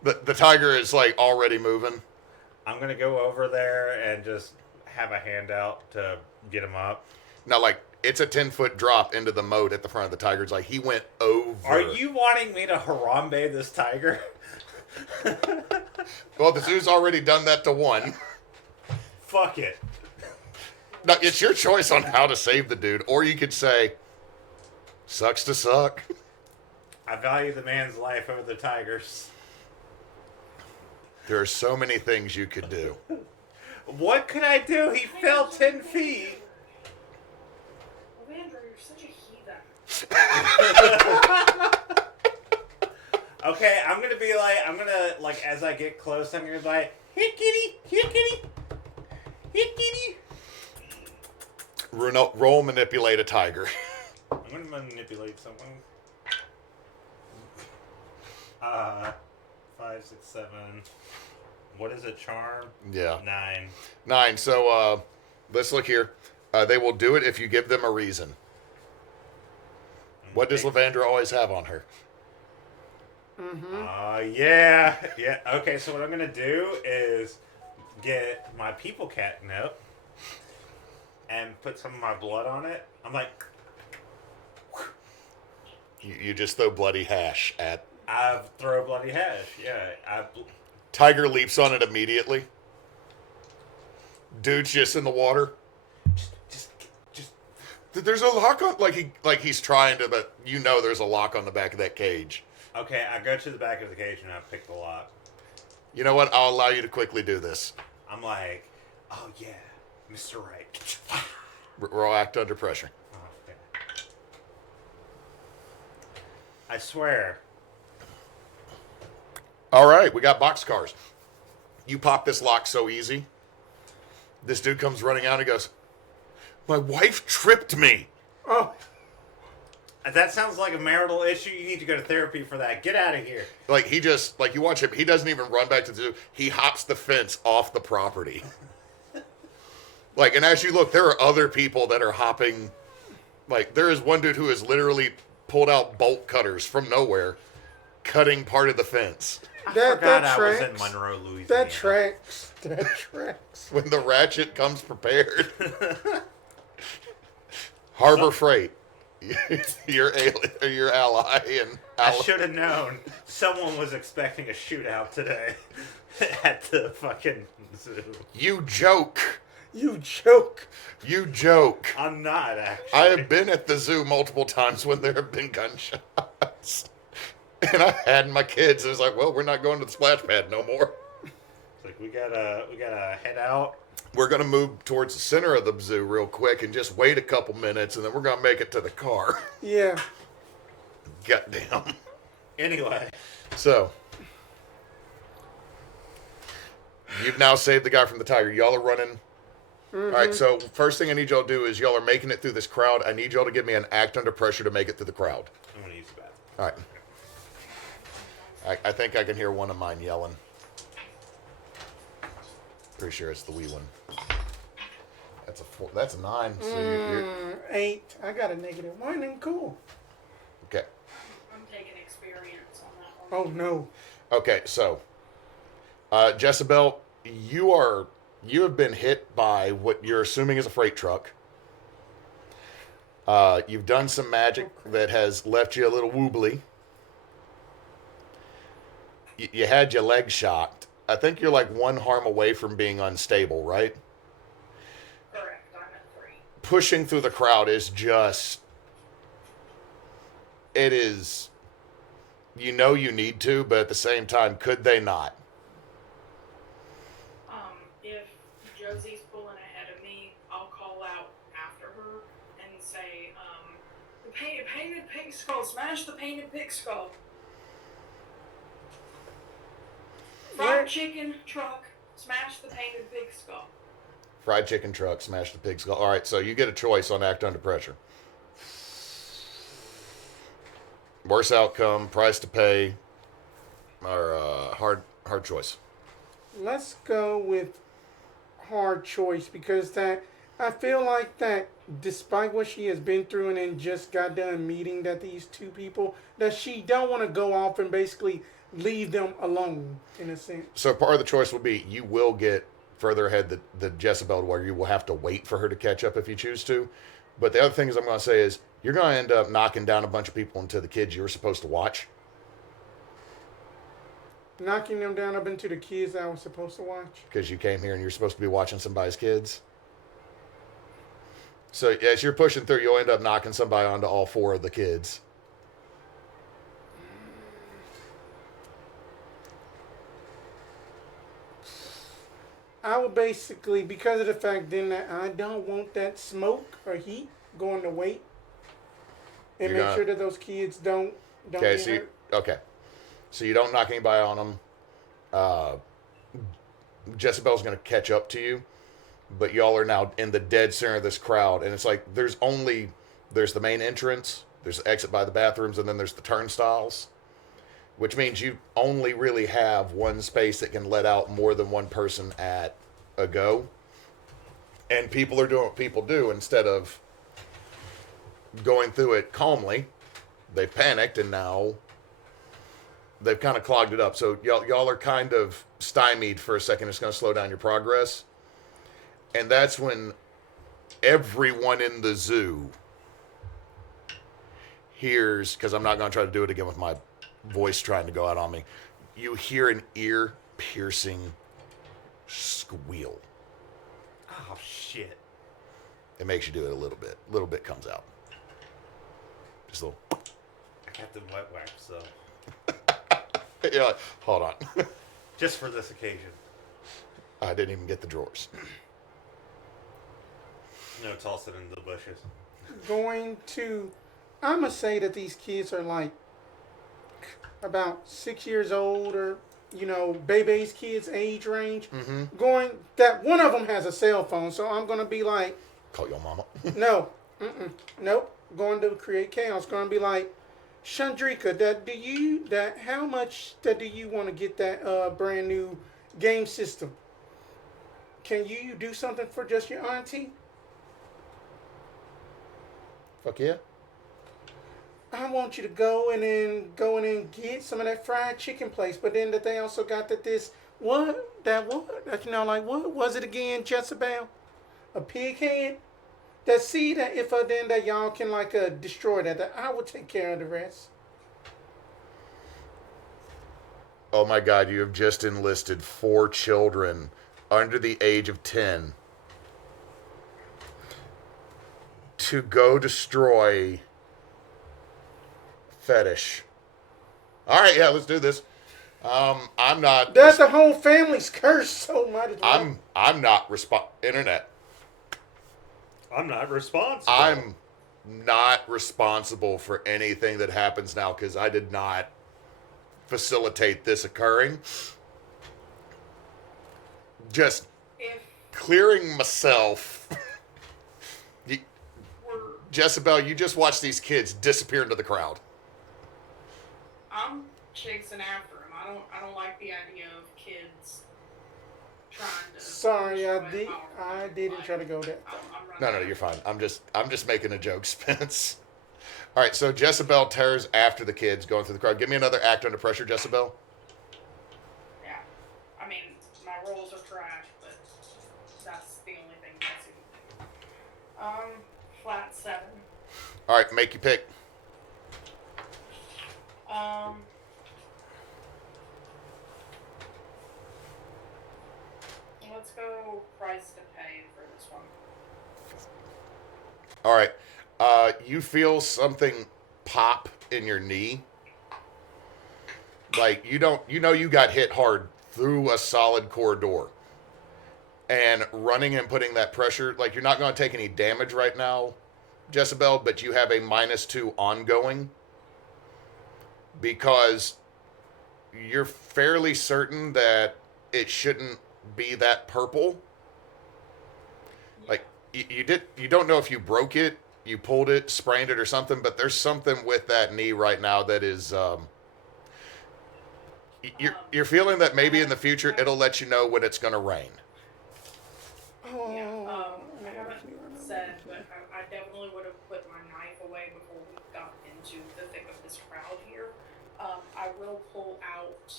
The tiger is, like, already moving. I'm gonna go over there and just have a handout to get him up. Now, like, it's a 10-foot drop into the moat at the front of the tiger. It's like he went over. Are you wanting me to Harambe this tiger? Well, the zoo's already done that to one. Fuck it. Now, it's your choice on how to save the dude, or you could say, sucks to suck. I value the man's life over the tiger's. There are so many things you could do. What could I do? He fell 10 feet. Levandra, you're such a heathen. Okay, I'm gonna like, as I get close, I'm gonna be like, here kitty, here kitty, here kitty. Roll manipulate a tiger. I'm gonna manipulate someone. 5, 6, 7. What is it? Charm? Yeah. 9. 9. So, let's look here. They will do it if you give them a reason. What does Levandra always have on her? Yeah. Okay, so what I'm gonna do is get my people catnip and put some of my blood on it. I'm like, You just throw bloody hash at. I throw bloody hash. Yeah, Tiger leaps on it immediately. Dude's just in the water. just. There's a lock on, like he's trying to, but you know there's a lock on the back of that cage. Okay, I go to the back of the cage and I pick the lock. You know what? I'll allow you to quickly do this. I'm like, oh yeah, Mr. Right. Roll act under pressure. Okay. I swear. All right, we got boxcars. You pop this lock so easy. This dude comes running out and goes, "My wife tripped me." Oh. That sounds like a marital issue. You need to go to therapy for that. Get out of here. Like, he just, like, you watch him, he doesn't even run back to the zoo. He hops the fence off the property. Like, and as you look, there are other people that are hopping. Like, there is one dude who has literally pulled out bolt cutters from nowhere, cutting part of the fence. I forgot I was in tracks. Monroe, Louisiana. That tracks. When the ratchet comes prepared. Harbor Freight. your ally and I should have known someone was expecting a shootout today at the fucking zoo. You joke. You joke. You joke. I'm not, actually. I have been at the zoo multiple times when there have been gunshots. And I had my kids. It was like, well, we're not going to the splash pad no more. It's like we gotta head out. We're going to move towards the center of the zoo real quick and just wait a couple minutes, and then we're going to make it to the car. Yeah. Goddamn. Anyway. So, you've now saved the guy from the tiger. Y'all are running. All right, so first thing I need y'all to do is y'all are making it through this crowd. I need y'all to give me an act under pressure to make it through the crowd. I'm gonna use the bathroom. All right. I think I can hear one of mine yelling. Pretty sure it's the wee one. That's a 4. That's a 9. So you're 8. I got a -1 and cool. okay. I'm taking experience on that one. Oh no. Okay, so Jessebell, you have been hit by what you're assuming is a freight truck. You've done some magic that has left you a little wobbly. You had your leg shocked. I think you're like 1 harm away from being unstable, right? Correct, I'm at 3. Pushing through the crowd is just... It is... You know you need to, but at the same time, could they not? If Josie's pulling ahead of me, I'll call out after her and say, the painted pig skull, smash the painted pig skull. fried chicken truck, smash the painted pig skull. Fried chicken truck, smash the pig skull. All right, so you get a choice on act under pressure. Worst outcome, price to pay, or hard choice. Let's go with hard choice because that I feel like that despite what she has been through and then just got done meeting that these two people that she don't want to go off and basically leave them alone in a sense. So part of the choice will be you will get further ahead the Jessebell where you will have to wait for her to catch up if you choose to. But the other thing is I'm going to say is you're going to end up knocking down a bunch of people into the kids you were supposed to watch. Knocking them down up into the kids that I was supposed to watch. Because you came here and you're supposed to be watching somebody's kids. So as you're pushing through, you'll end up knocking somebody onto all four of the kids. I would basically, because of the fact then that I don't want that smoke or heat going to wait and You're make gonna- sure that those kids don't Okay, get so hurt. so you don't knock anybody on them. Jessebell's going to catch up to you, but y'all are now in the dead center of this crowd, and it's like there's the main entrance, there's the exit by the bathrooms, and then there's the turnstiles, which means you only really have one space that can let out more than one person at a go, and people are doing what people do. Instead of going through it calmly, they panicked, and now they've kind of clogged it up. So y'all are kind of stymied for a second. It's going to slow down your progress. And that's when everyone in the zoo hears, because I'm not going to try to do it again with my voice trying to go out on me. You hear an ear-piercing squeal. Oh, shit. It makes you do it a little bit. A little bit comes out. Just a little. I got the wet wipes, so. You're like, hold on. Just for this occasion. I didn't even get the drawers. No, toss it in the bushes. I'm going to say that these kids are like about 6 years old or, baby's kids age range. Mm-hmm. That one of them has a cell phone, so I'm going to be like, Call your mama. nope, going to create chaos. Going to be like, Chandrika, how much do you want to get that brand new game system? Can you do something for just your auntie? Fuck yeah. I want you to go and get some of that fried chicken place. But then that they also got what was it again, Jessebell? A pig head? That if then that y'all can destroy that I will take care of the rest. Oh my God, you have just enlisted 4 children under the age of 10 to go destroy Fetish. All right, yeah, let's do this. I'm not. That's the whole family's curse, so might as well. I'm not internet. I'm not responsible. I'm not responsible for anything that happens now because I did not facilitate this occurring. Just clearing myself. Jessebell, you just watch these kids disappear into the crowd. I'm chasing after him. I don't like the idea of kids trying to. Sorry, I destroy didn't try to go there. I'm No, you're fine. I'm just making a joke, Spence. All right, so Jessebell tears after the kids going through the crowd. Give me another act under pressure, Jessebell. Yeah. I mean, my rolls are trash, but that's the only thing that's even. Flat 7. All right, make you pick. Let's go price to pay for this one. All right. You feel something pop in your knee. Like you got hit hard through a solid corridor. And running and putting that pressure, like you're not going to take any damage right now, Jessebell, but you have a -2 ongoing because you're fairly certain that it shouldn't be that purple. Like you don't know if you broke it, you pulled it, sprained it, or something. But there's something with that knee right now that is. You're feeling that maybe in the future it'll let you know when it's going to rain. Yeah, I haven't said, but I definitely would have put my knife away before we got into the thick of this crowd here. I will pull out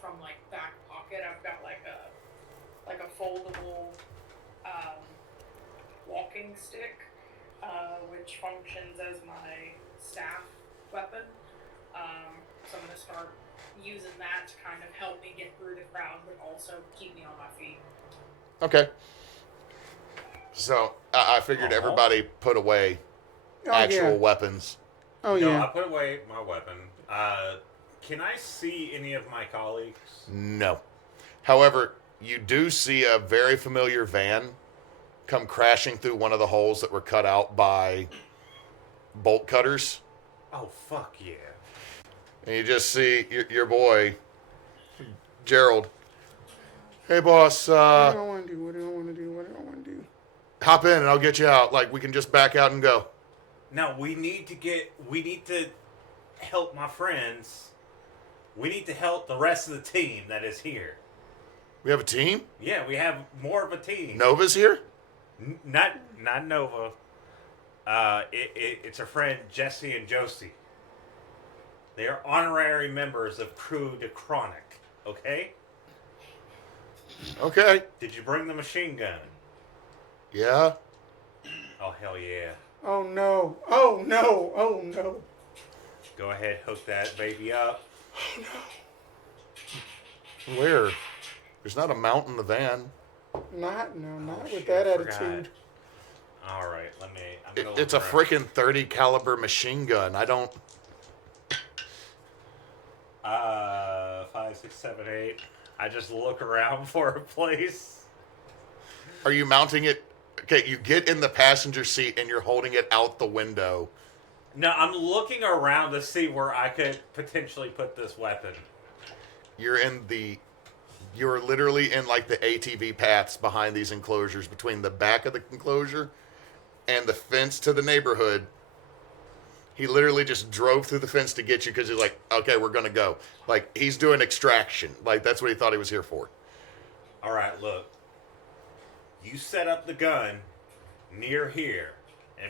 from like back pocket. I've got like a foldable walking stick, which functions as my staff weapon. So I'm gonna start using that to kind of help me get through the crowd, but also keep me on my feet. Okay. So I figured everybody put away actual weapons. Oh, No, yeah. I put away my weapon. Can I see any of my colleagues? No. However, you do see a very familiar van come crashing through one of the holes that were cut out by bolt cutters. Oh, fuck yeah. And you just see your boy, Gerald. Hey, boss, What do I want to do? What do I want to do? What do I want to do? hop in and I'll get you out. Like, we can just back out and go. Now, we need to help my friends. We need to help the rest of the team that is here. We have a team? Yeah, we have more of a team. Nova's here? Not Nova. It's our friend Jesse and Josie. They are honorary members of Crew de Chronic. Okay? Okay. Did you bring the machine gun? Yeah. Oh, hell yeah. Oh, no. Oh, no. Oh, no. Go ahead, hook that baby up. Where? There's not a mount in the van. Not shit, with that I forgot. attitude. All right, I'm gonna It's a look around. freaking 30 caliber machine gun. I don't... 5, 6, 7, 8. I just look around for a place. Are you mounting it? Okay, you get in the passenger seat and you're holding it out the window. No, I'm looking around to see where I could potentially put this weapon. You're literally in like the ATV paths behind these enclosures, between the back of the enclosure and the fence to the neighborhood. He literally just drove through the fence to get you because he's like, okay, we're going to go. Like, he's doing extraction. Like, that's what he thought he was here for. All right, look. You set up the gun near here.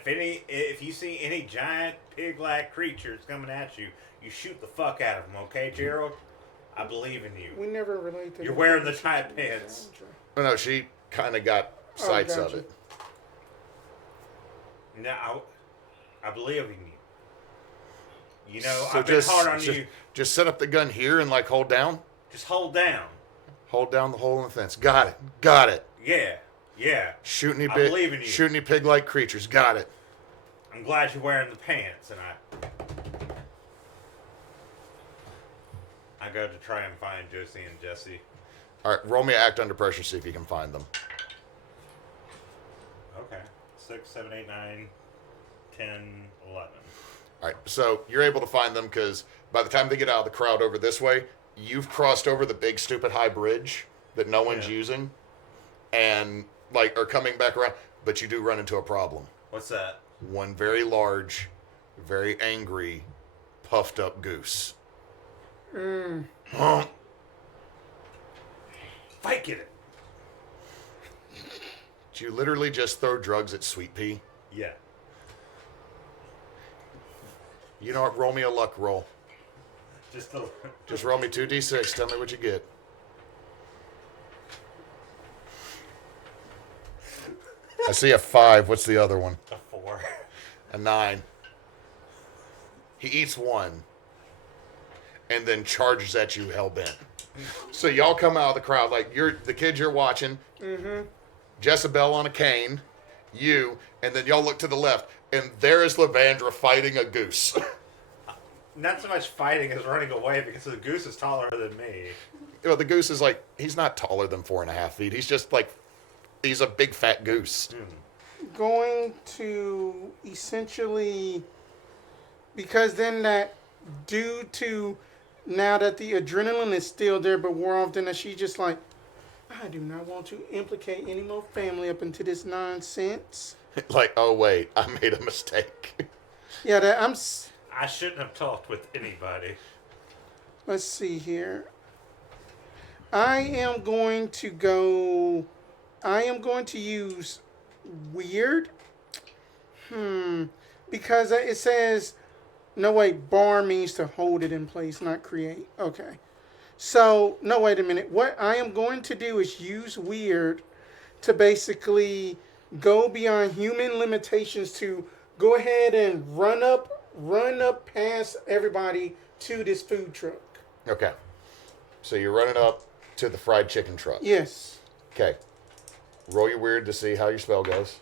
If you see any giant pig-like creatures coming at you, you shoot the fuck out of them, okay, Gerald? I believe in you. We never relate to You're wearing the tight pants. Oh, no, she kind of got sights of gotcha. it. Now, I believe in you. You know, So I've been hard on you. Just set up the gun here and like hold down. Just hold down. Hold down the hole in the fence. Got it. Got it. Yeah. Shoot any I believe in you. Shoot any pig-like creatures. Got it. I'm glad you're wearing the pants, and I go to try and find Josie and Jesse. All right, roll me act under pressure. See if you can find them. Okay. 6, 7, 8, 9, 10, 11. All right, so you're able to find them because by the time they get out of the crowd over this way, you've crossed over the big stupid high bridge that no one's using, and like are coming back around. But you do run into a problem. What's that? One very large, very angry, puffed up goose. Huh? Fight it. Did you literally just throw drugs at Sweet Pea? Yeah. You know what? Roll me a luck roll. Just Just roll me 2d6. Tell me what you get. I see a 5. What's the other one? a 4. A 9. He eats one and then charges at you hell-bent. So y'all come out of the crowd like the kids you're watching. Mm-hmm. Jessebell on a cane. You. And then y'all look to the left. And there is Levandra fighting a goose. Not so much fighting as running away because the goose is taller than me. You know, the goose is like, he's not taller than 4.5 feet. He's just like, he's a big fat goose. Going to essentially, because then that due to now that the adrenaline is still there but wore off, then she just like, I do not want to implicate any more family up into this nonsense. Like, oh wait, I made a mistake. Yeah, I shouldn't have talked with anybody. Let's see here. I am going to use weird. Because it says, no wait, bar means to hold it in place, not create. Okay. So, no, wait a minute. What I am going to do is use weird to basically go beyond human limitations to go ahead and run up past everybody to this food truck. Okay. So you're running up to the fried chicken truck. Yes. Okay. Roll your weird to see how your spell goes.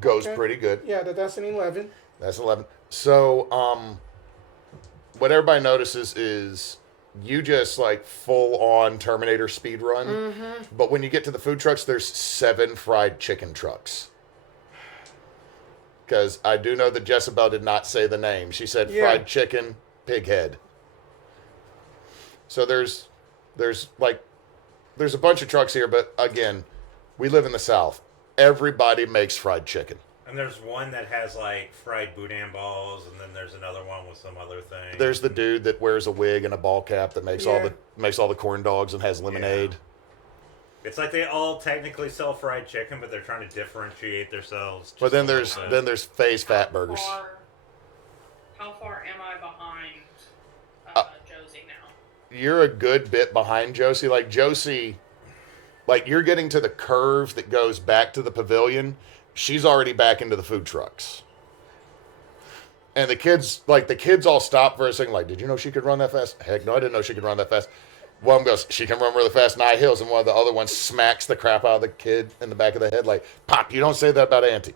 Goes Okay. pretty good. Yeah, that's an 11. That's 11. So, what everybody notices is you just like full on Terminator speed run. Mm-hmm. But when you get to the food trucks, there's 7 fried chicken trucks. Because I do know that Jessebell did not say the name. She said fried chicken, pig head. So there's a bunch of trucks here, but again, we live in the South. Everybody makes fried chicken. And there's one that has like fried boudin balls, and then there's another one with some other thing. There's the dude that wears a wig and a ball cap that makes all the corn dogs and has lemonade. Yeah. It's like they all technically sell fried chicken, but they're trying to differentiate themselves. But then there's Faye's Fat Burgers. How far am I behind Josie now? You're a good bit behind Josie. Like Josie, like you're getting to the curve that goes back to the pavilion. She's already back into the food trucks. And the kids all stop for a second, like, did you know she could run that fast? Heck no, I didn't know she could run that fast. One goes, she can run really fast in high heels, and one of the other ones smacks the crap out of the kid in the back of the head, like, Pop, you don't say that about Auntie.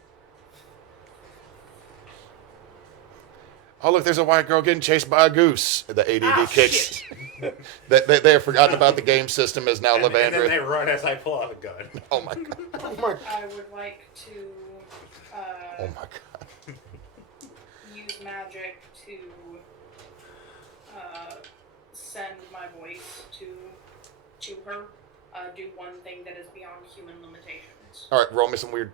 Oh, look, there's a white girl getting chased by a goose. The ADD kicks. They have forgotten about the game system as now Levandra. And then they run as I pull out a gun. Oh, my God. Oh my. I would like to Oh, my God. use magic to send my voice to her. Do one thing that is beyond human limitations. All right, roll me some weird.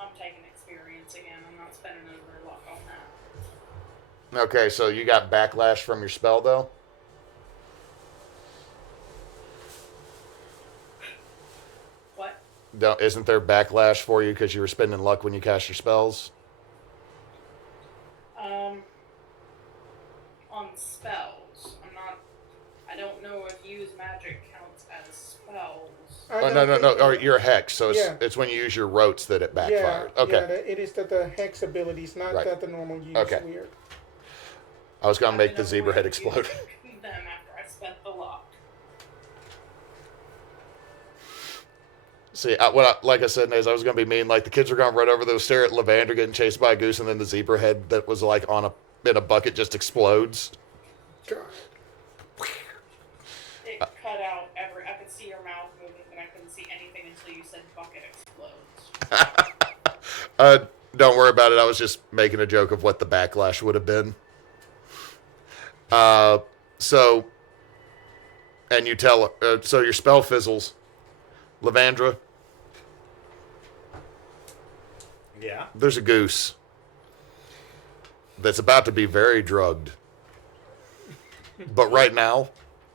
I'm taking experience again. I'm not spending another luck on that. Okay, so you got backlash from your spell, though? What? Isn't there backlash for you because you were spending luck when you cast your spells? On spells, I don't know if use magic counts as spells. No. Or you're a hex, so it's when you use your rotes that it backfires. Okay. Yeah, it is that the hex abilities, not that the normal use weird. I was going to make the zebra head explode. Them after I spent the luck. See, like I said, Neysa, I was going to be mean. Like, the kids were going to run over there, stare at Levandra getting chased by a goose, and then the zebra head that was, like, in a bucket just explodes. God. It cut out I could see your mouth moving, but I couldn't see anything until you said bucket explodes. Don't worry about it. I was just making a joke of what the backlash would have been. And you tell her, so your spell fizzles. Levandra. Yeah. There's a goose that's about to be very drugged. But right now,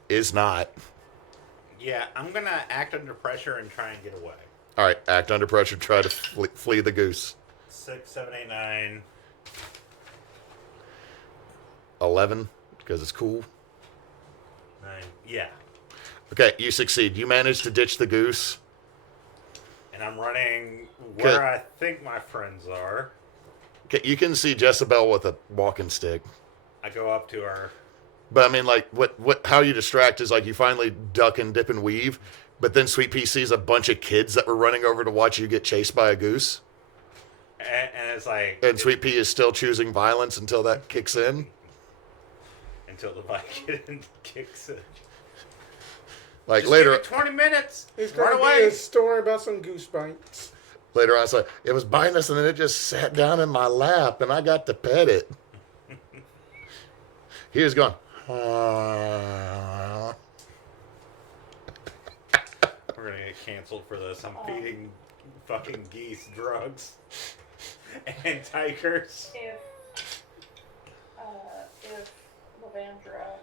is not. Yeah, I'm going to act under pressure and try and get away. All right, act under pressure, try to flee the goose. 6, 7, 8, 9. 11, because it's cool. 9. Yeah. Okay, you succeed. You manage to ditch the goose. And I'm running where I think my friends are. Okay, you can see Jessebell with a walking stick. I go up to her. But I mean, like, how you distract is like you finally duck and dip and weave, but then Sweet Pea sees a bunch of kids that were running over to watch you get chased by a goose. And it's like... And Sweet Pea is still choosing violence until that kicks in. Until the Vicodin kicks in. Like Just later... give it 20 minutes! It's Run going to away! be a story about some goose bites. Later on, it's like, it was biting us, and then it just sat down in my lap, and I got to pet it. He was going, We're gonna get canceled for this. I'm feeding fucking geese drugs and tigers. If Levandra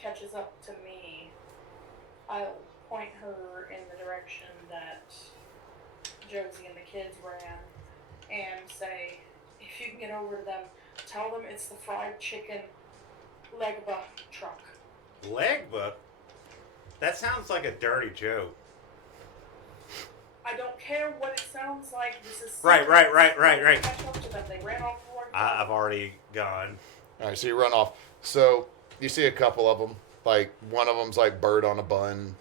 catches up to me, I'll point her in the direction that Josie and the kids ran and say, if you can get over to them, tell them it's the fried chicken Legba truck. Legba? That sounds like a dirty joke. I don't care what it sounds like. This is Right. catch up to them. They ran off the I've already gone. all right, so you run off. So you see a couple of them. Like, one of them's like bird on a bun.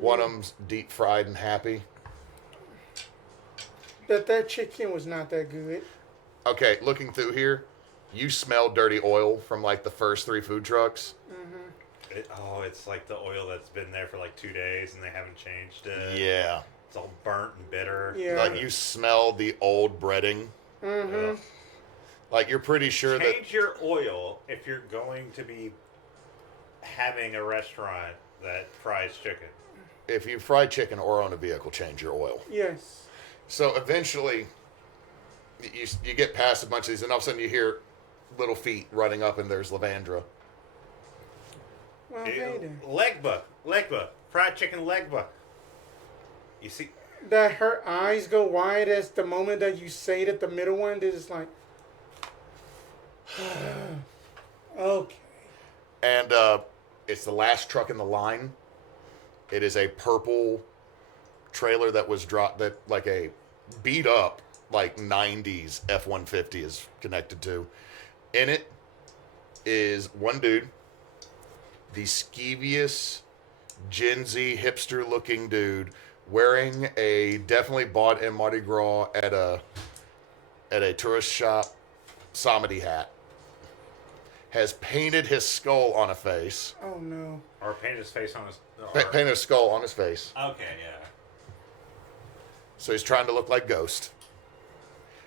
One of them's deep fried and happy. That chicken was not that good. Okay, looking through here, you smell dirty oil from like the first 3 food trucks. It's like the oil that's been there for like 2 days and they haven't changed it. Yeah. It's all burnt and bitter. Yeah. Like, you smell the old breading. Ugh. Like, you're pretty sure that... Change your oil if you're going to be having a restaurant that fries chicken. If you fry chicken or own a vehicle, change your oil. Yes. So eventually, you get past a bunch of these, and all of a sudden you hear little feet running up, and there's Levandra. Well, hey then. Legba, fried chicken legba. You see, That her eyes go wide as the moment that you say that the middle one is like, okay. And it's the last truck in the line. It is a purple trailer that was dropped, that like a beat up like 90s F-150 is connected to. In it is one dude, the skeeviest Gen Z hipster looking dude, wearing a definitely bought in Mardi Gras at a tourist shop Samedi hat. Has painted his skull on a face. Oh no. or paint his face on his. Painted a skull on his face. Okay, yeah. So he's trying to look like Ghost.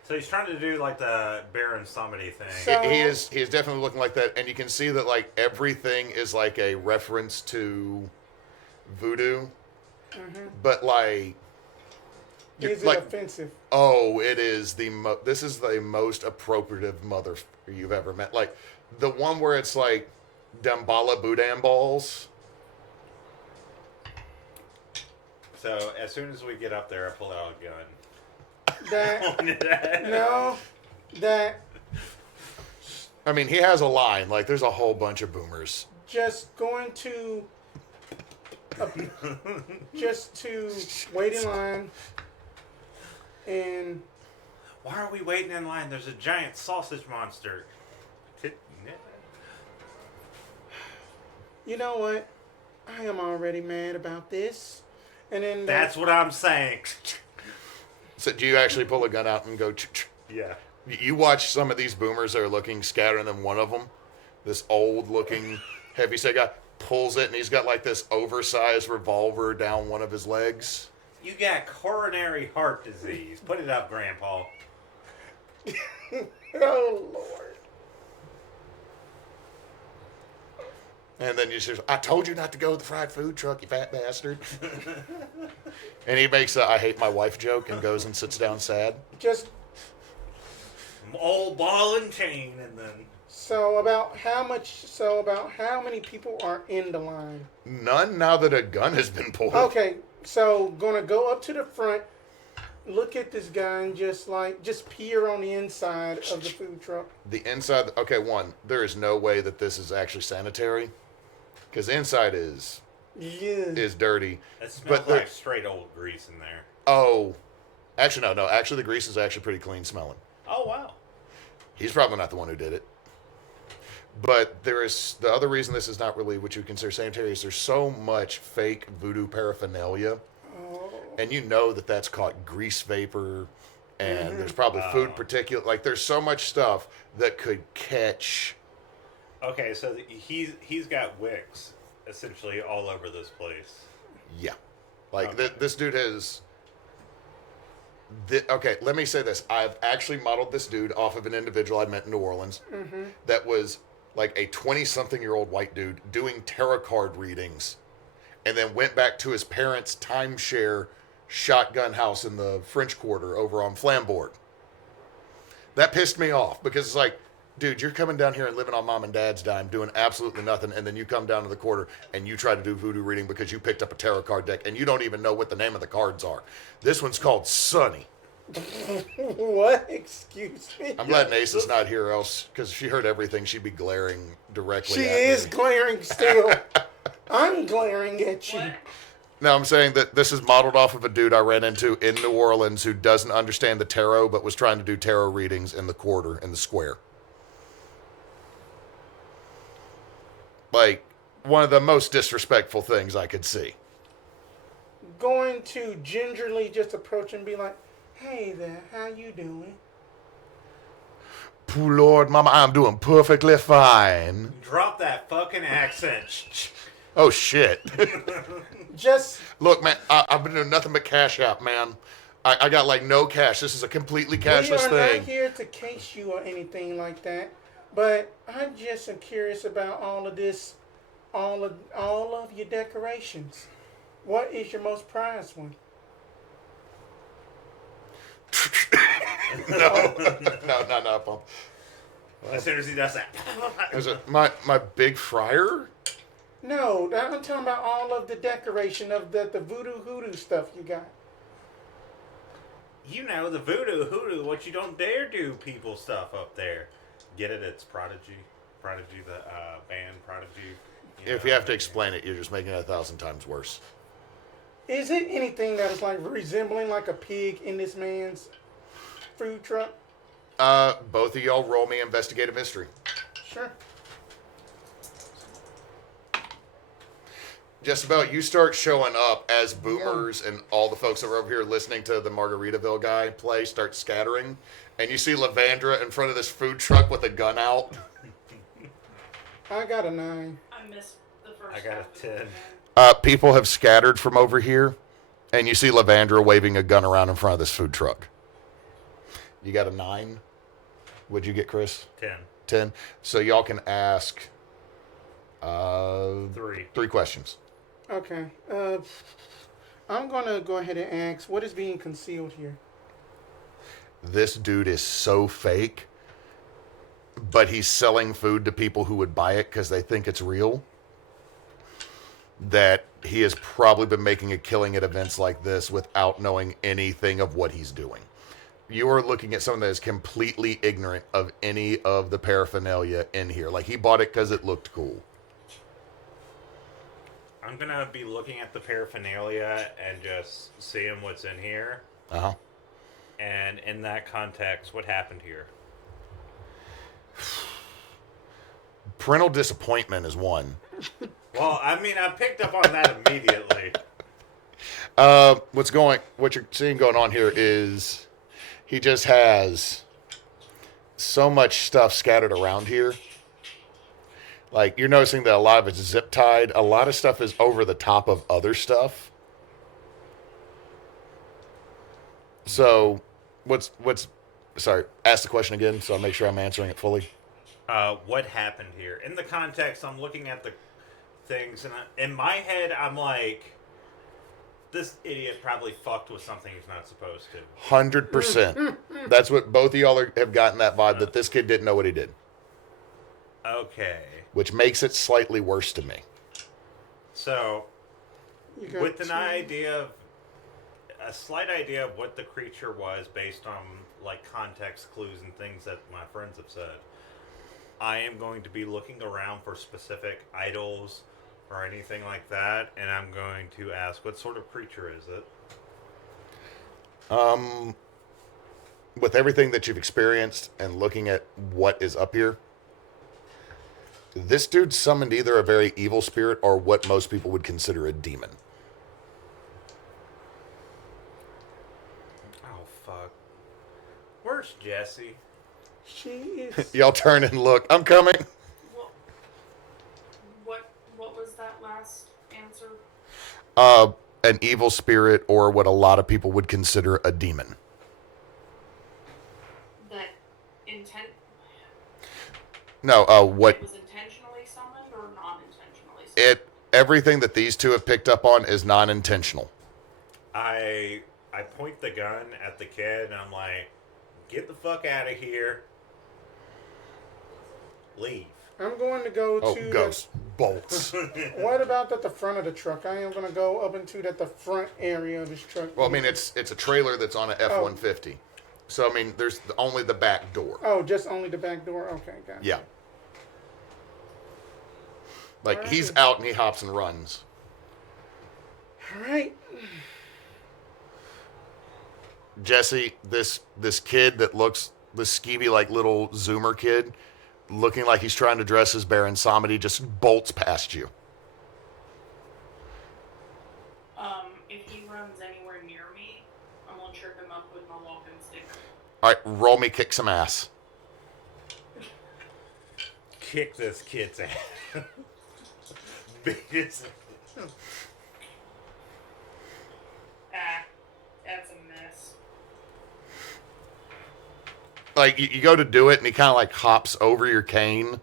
So he's trying to do like the Baron Somebody thing. So- He is definitely looking like that, and you can see that like everything is like a reference to voodoo, but like Is it like, offensive? oh, it is this is the most appropriative mother you've ever met. Like the one where it's like Dambala Boudin balls. So as soon as we get up there, I pull out a gun. That no, that I mean, he has a line. Like there's a whole bunch of boomers. just going to just to wait in line and Why are we waiting in line? There's a giant sausage monster. you know what? I am already mad about this. And then That's what I'm saying. So do you actually pull a gun out and go? Yeah. You watch some of these boomers that are looking scattered, and then one of them, this old-looking, heavy-set guy, pulls it, and he's got like this oversized revolver down one of his legs. You got coronary heart disease. Put it up, Grandpa. oh Lord. And then you say, I told you not to go to the fried food truck, you fat bastard. And he makes a I hate my wife joke and goes and sits down sad. Just Old ball and chain, and then so about how many people are in the line? None now that a gun has been pulled. Okay, so gonna go up to the front, look at this guy, and just peer on the inside of the food truck. The inside, okay, one, there is no way that this is actually sanitary. Because the inside is Yeah. dirty. it smells But there- like straight old grease in there. Oh, actually, no. Actually, the grease is actually pretty clean smelling. Oh wow. He's probably not the one who did it. But there is the other reason this is not really what you would consider sanitary is there's so much fake voodoo paraphernalia, and you know that that's caught grease vapor, and there's probably food particulate. Like there's so much stuff that could catch. Okay, so he's got wicks essentially all over this place. Yeah, like Okay. this dude has Okay, let me say this. I've actually modeled this dude off of an individual I met in New Orleans that was like a 20-something-year-old white dude doing tarot card readings and then went back to his parents' timeshare shotgun house in the French Quarter over on Flambourg. That pissed me off because it's like, dude, you're coming down here and living on mom and dad's dime, doing absolutely nothing, and then you come down to the quarter and you try to do voodoo reading because you picked up a tarot card deck and you don't even know what the name of the cards are. This one's called Sunny. What? Excuse me. I'm glad Neysa's not here, else, because if she heard everything, she'd be glaring directly She at me. is glaring still. I'm glaring at you. What? No, I'm saying that this is modeled off of a dude I ran into in New Orleans who doesn't understand the tarot, but was trying to do tarot readings in the quarter, in the square. Like, one of the most disrespectful things I could see. Going to gingerly just approach and be like, hey there, how you doing? Poor Lord, Mama, I'm doing perfectly fine. Drop that fucking accent. Oh, shit. Just, Look, man, I've been doing nothing but cash out, man. I got, like, no cash. This is a completely we cashless are thing. not here to case you or anything like that. But I just am curious about all of this, all of your decorations. What is your most prized one? No, Pump. As soon as he does that. Is it my big fryer? No, I'm talking about all of the decoration of the voodoo hoodoo stuff you got. You know, the voodoo hoodoo, what you don't dare do people stuff up there. Get it? It's Prodigy. Prodigy, the band Prodigy. If you have to explain it, you're just making it 1,000 times worse. Is it anything that is like resembling like a pig in this man's food truck? Both of y'all roll me investigative history. Sure. Jessebell, you start showing up as boomers and all the folks that were over here listening to the Margaritaville guy play start scattering. And you see Levandra in front of this food truck with a gun out. I got a 9. I missed the first. I got half of a 10. it. People have scattered from over here. And you see Levandra waving a gun around in front of this food truck. You got a 9? What'd you get, Chris? 10. 10. So y'all can ask 3. 3 questions. Okay. I'm gonna go ahead and ask, what is being concealed here? This dude is so fake, but he's selling food to people who would buy it because they think it's real, that he has probably been making a killing at events like this without knowing anything of what he's doing. You are looking at someone that is completely ignorant of any of the paraphernalia in here. Like, he bought it because it looked cool. I'm going to be looking at the paraphernalia and just seeing what's in here. Uh-huh. And in that context, what happened here? Parental disappointment is one. Well, I mean, I picked up on that immediately. What you're seeing going on here is he just has so much stuff scattered around here. Like, you're noticing that a lot of it's zip tied. A lot of stuff is over the top of other stuff. So, sorry, ask the question again so I'll make sure I'm answering it fully. What happened here? In the context, I'm looking at the things, and in my head, I'm like, this idiot probably fucked with something he's not supposed to. 100%. That's what both of y'all have gotten that vibe, that this kid didn't know what he did. Okay. Which makes it slightly worse to me. So, You got with two. a slight idea of what the creature was based on, like, context clues and things that my friends have said, I am going to be looking around for specific idols or anything like that, and I'm going to ask, what sort of creature is it? With everything that you've experienced and looking at what is up here, this dude summoned either a very evil spirit or what most people would consider a demon. Oh, fuck. Where's Jessie? She is. Y'all turn and look. I'm coming. What was that last answer? An evil spirit or what a lot of people would consider a demon. No, what It was intentionally summoned or non-intentionally summoned? everything that these two have picked up on is non-intentional. I point the gun at the kid and I'm like, get the fuck out of here. Leave. I'm going to go Oh, to ghost bolts. What about at the front of the truck? I am going to go up into the front area of his truck. Well, I mean, it's a trailer that's on an F-150. So, I mean, there's only the back door. Oh, just only the back door? Okay, got it. Yeah. Like, Alright. he's out and he hops and runs. All right. Jesse, this kid that looks, this skeevy, like, little Zoomer kid, looking like he's trying to dress as Baron Samedi, just bolts past you. If he runs anywhere near me, I'm gonna trip him up with my walking stick. All right, roll me kick some ass. Kick this kid's ass. Beat his. That's a mess. Like, you go to do it, and he kind of, like, hops over your cane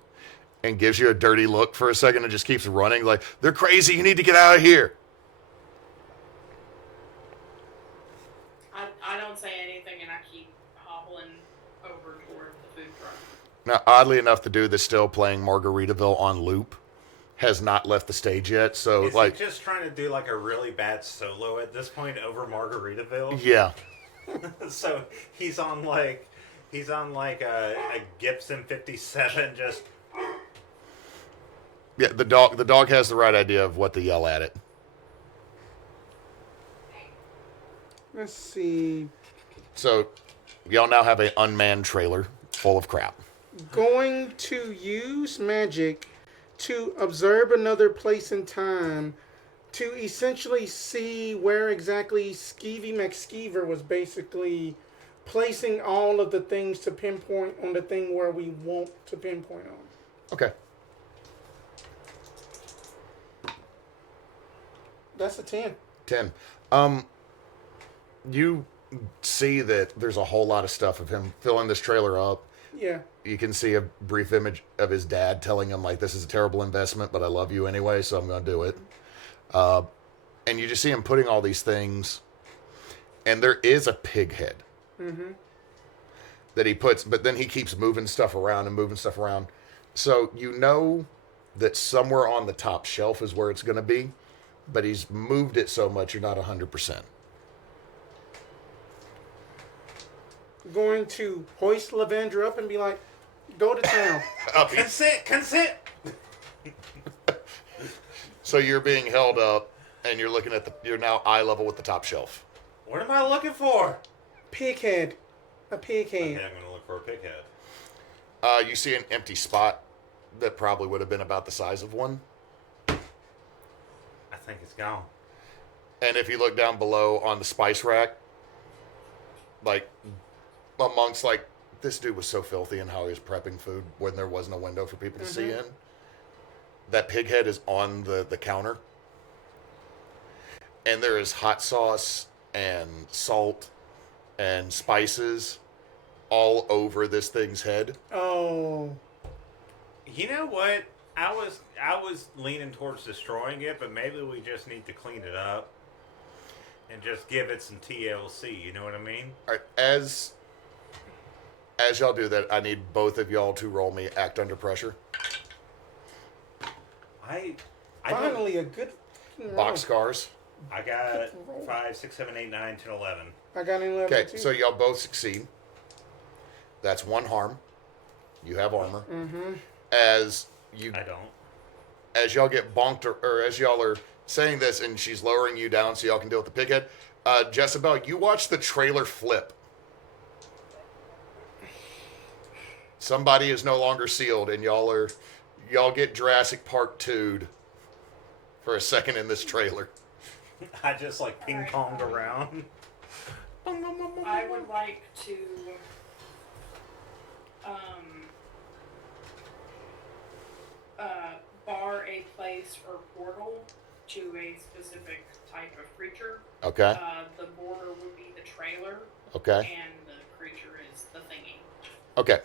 and gives you a dirty look for a second and just keeps running. Like, they're crazy. You need to get out of here. I don't say anything and I keep hobbling over toward the food truck. Now, oddly enough, the dude that's still playing Margaritaville on loop has not left the stage yet. So, Is like, he just trying to do like a really bad solo at this point over Margaritaville? yeah. So he's on like a Gibson 57 just. Yeah, the dog has the right idea of what to yell at it. Let's see. So, y'all now have an unmanned trailer full of crap. Going to use magic to observe another place and time to essentially see where exactly Skeevy McSkeever was basically placing all of the things to pinpoint on the thing where we want to pinpoint on. Okay. That's a 10. 10. You see that there's a whole lot of stuff of him filling this trailer up. Yeah. You can see a brief image of his dad telling him, like, this is a terrible investment, but I love you anyway, so I'm going to do it. And you just see him putting all these things, and there is a pig head that he puts, but then he keeps moving stuff around and moving stuff around. So you know that somewhere on the top shelf is where it's going to be, but he's moved it so much you're not 100%. Going to hoist Levandra up and be like, go to town. Consent. So you're being held up, and you're looking at you're now eye level with the top shelf. What am I looking for? Pig head. A pig head. Okay, I'm gonna look for a pig head. You see an empty spot that probably would have been about the size of one. I think it's gone. And if you look down below on the spice rack, like, amongst, like, this dude was so filthy in how he was prepping food when there wasn't a window for people to see in. That pig head is on the counter. And there is hot sauce and salt and spices all over this thing's head. Oh. You know what? I was leaning towards destroying it, but maybe we just need to clean it up and just give it some TLC. You know what I mean? All right, as y'all do that, I need both of y'all to roll me act under pressure. I Finally, a good roll. Boxcars. I got 5, 6, 7, 8, 9, 10, 11. I got an 11 Okay, too. so y'all both succeed. That's one harm. You have armor. As I don't. As y'all get bonked, or as y'all are saying this, and she's lowering you down so y'all can deal with the pighead. Jessebell, you watch the trailer flip. Somebody is no longer sealed, and y'all get Jurassic Park 2'd for a second in this trailer. I just like ping ponged around. I would like to bar a place or portal to a specific type of creature. Okay. The border would be the trailer, Okay. and the creature is the thingy. Okay.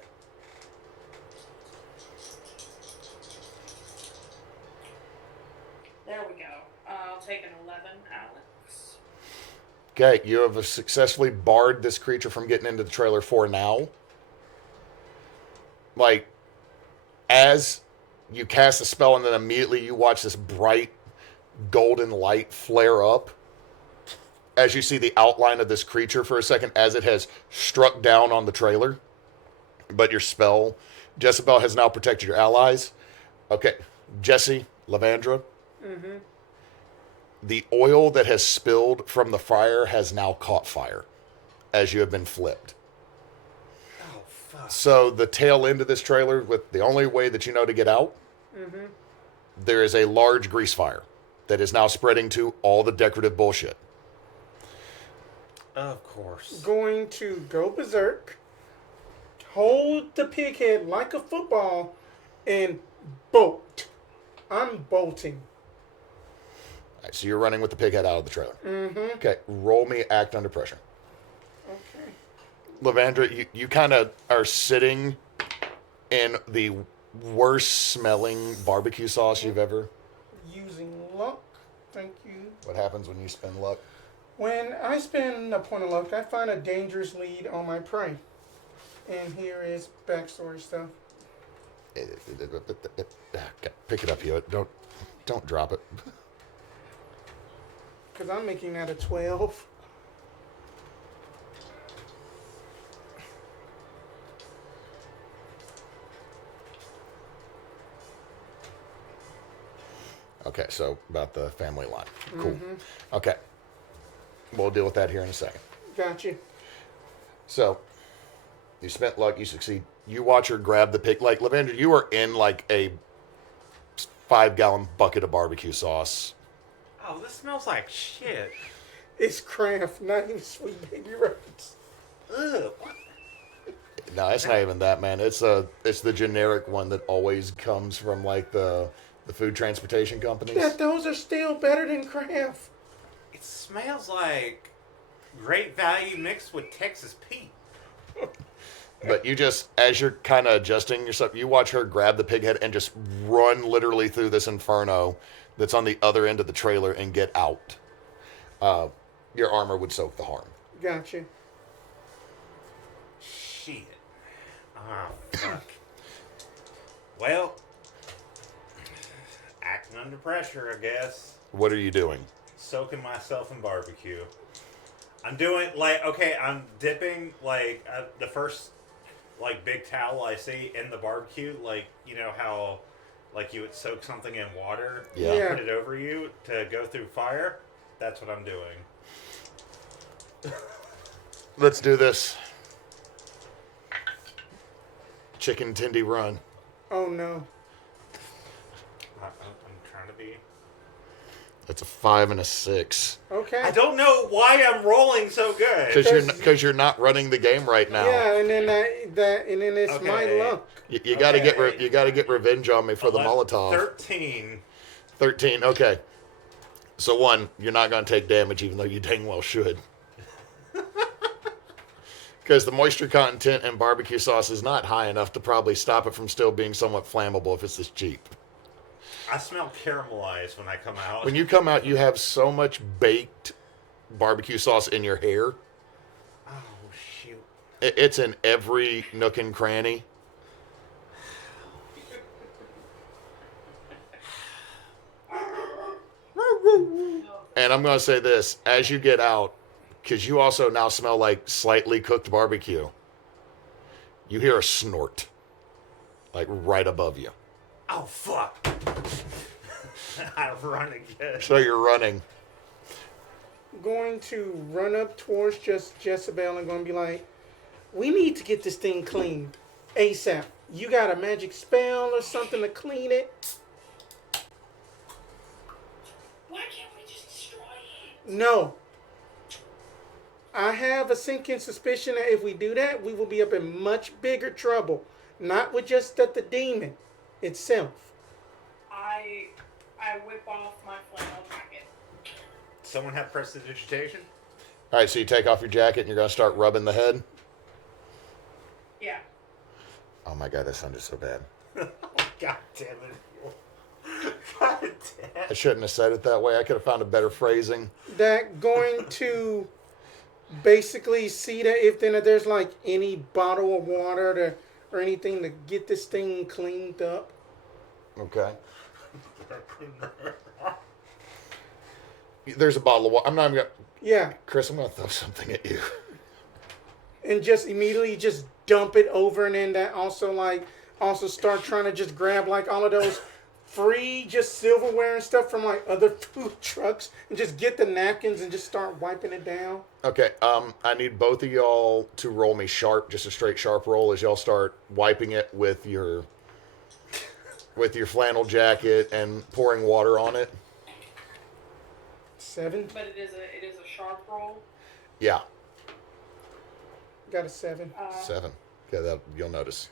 Okay, you have successfully barred this creature from getting into the trailer for now. Like, as you cast the spell and then immediately you watch this bright golden light flare up as you see the outline of this creature for a second as it has struck down on the trailer. But your spell, Jessebell, has now protected your allies. Okay, Jesse, Levandra. Mm-hmm. The oil that has spilled from the fire has now caught fire as you have been flipped. Oh, fuck. So the tail end of this trailer, with the only way that you know to get out, there is a large grease fire that is now spreading to all the decorative bullshit. Of course. Going to go berserk, hold the pig head like a football, and bolt. I'm bolting. All right, so you're running with the pig head out of the trailer. Mm-hmm. Okay, roll me act under pressure. Okay. Levandra, you kind of are sitting in the worst smelling barbecue sauce you've ever. Using luck. Thank you. What happens when you spend luck? When I spend a point of luck, I find a dangerous lead on my prey. And here is backstory stuff. Pick it up, you. Don't drop it. Because I'm making that a 12. Okay, so about the family line. Cool. Okay. We'll deal with that here in a second. Gotcha. So, you spent luck, you succeed. You watch her grab the pig. Like, Levandra, you are in like a 5-gallon bucket of barbecue sauce. Oh, this smells like shit. It's Kraft, not even Sweet Baby Ray's. Ugh. What? No, it's not even that, man. It's the generic one that always comes from like the food transportation companies. Yeah, those are still better than Kraft. It smells like Great Value mixed with Texas Pete. But you just, as you're kind of adjusting yourself, you watch her grab the pig head and just run literally through this inferno that's on the other end of the trailer and get out. Your armor would soak the harm. Gotcha. Shit. Oh, fuck. Well, acting under pressure, I guess. What are you doing? Soaking myself in barbecue. I'm doing, like, okay, I'm dipping, like, the first, like, big towel I see in the barbecue. Like, you know how, like, you would soak something in water? Yeah. Yeah. Put it over you to go through fire? That's what I'm doing. Let's do this. Chicken Tindy run. Oh no. I'm trying to be... That's a 5 and a 6. Okay. I don't know why I'm rolling so good. Because you're not running the game right now. Yeah, and then and then it's my Okay. luck. You got to Okay. get revenge on me for the Molotov. 13. 13. Okay. So 1, you're not going to take damage, even though you dang well should. Because the moisture content in barbecue sauce is not high enough to probably stop it from still being somewhat flammable if it's this cheap. I smell caramelized when I come out. When you come out, you have so much baked barbecue sauce in your hair. Oh, shoot. It's in every nook and cranny. And I'm going to say this. As you get out, because you also now smell like slightly cooked barbecue, you hear a snort. Like right above you. Oh, fuck. I run again. So you're running. Going to run up towards Jessebell and going to be like, we need to get this thing cleaned ASAP. You got a magic spell or something to clean it? Why can't we just destroy it? No. I have a sinking suspicion that if we do that, we will be up in much bigger trouble. Not with just the demon itself. I whip off my flannel jacket. Someone have prestidigitation? All right, so you take off your jacket and you're going to start rubbing the head. Yeah. Oh my God, that sounded so bad. God damn it. God damn. I shouldn't have said it that way. I could have found a better phrasing. That going to basically see that if there's like any bottle of water or anything to get this thing cleaned up. Okay. There's a bottle of water. I'm not even gonna. Yeah, Chris, I'm gonna throw something at you. and just immediately just dump it over, and then that also start trying to just grab like all of those free just silverware and stuff from like other food trucks and just get the napkins and just start wiping it down. Okay. I need both of y'all to roll me sharp, just a straight sharp roll, as y'all start wiping it with your flannel jacket and pouring water on it. 7. But it is a sharp roll. Yeah. Got a 7. 7. Okay, that you'll notice.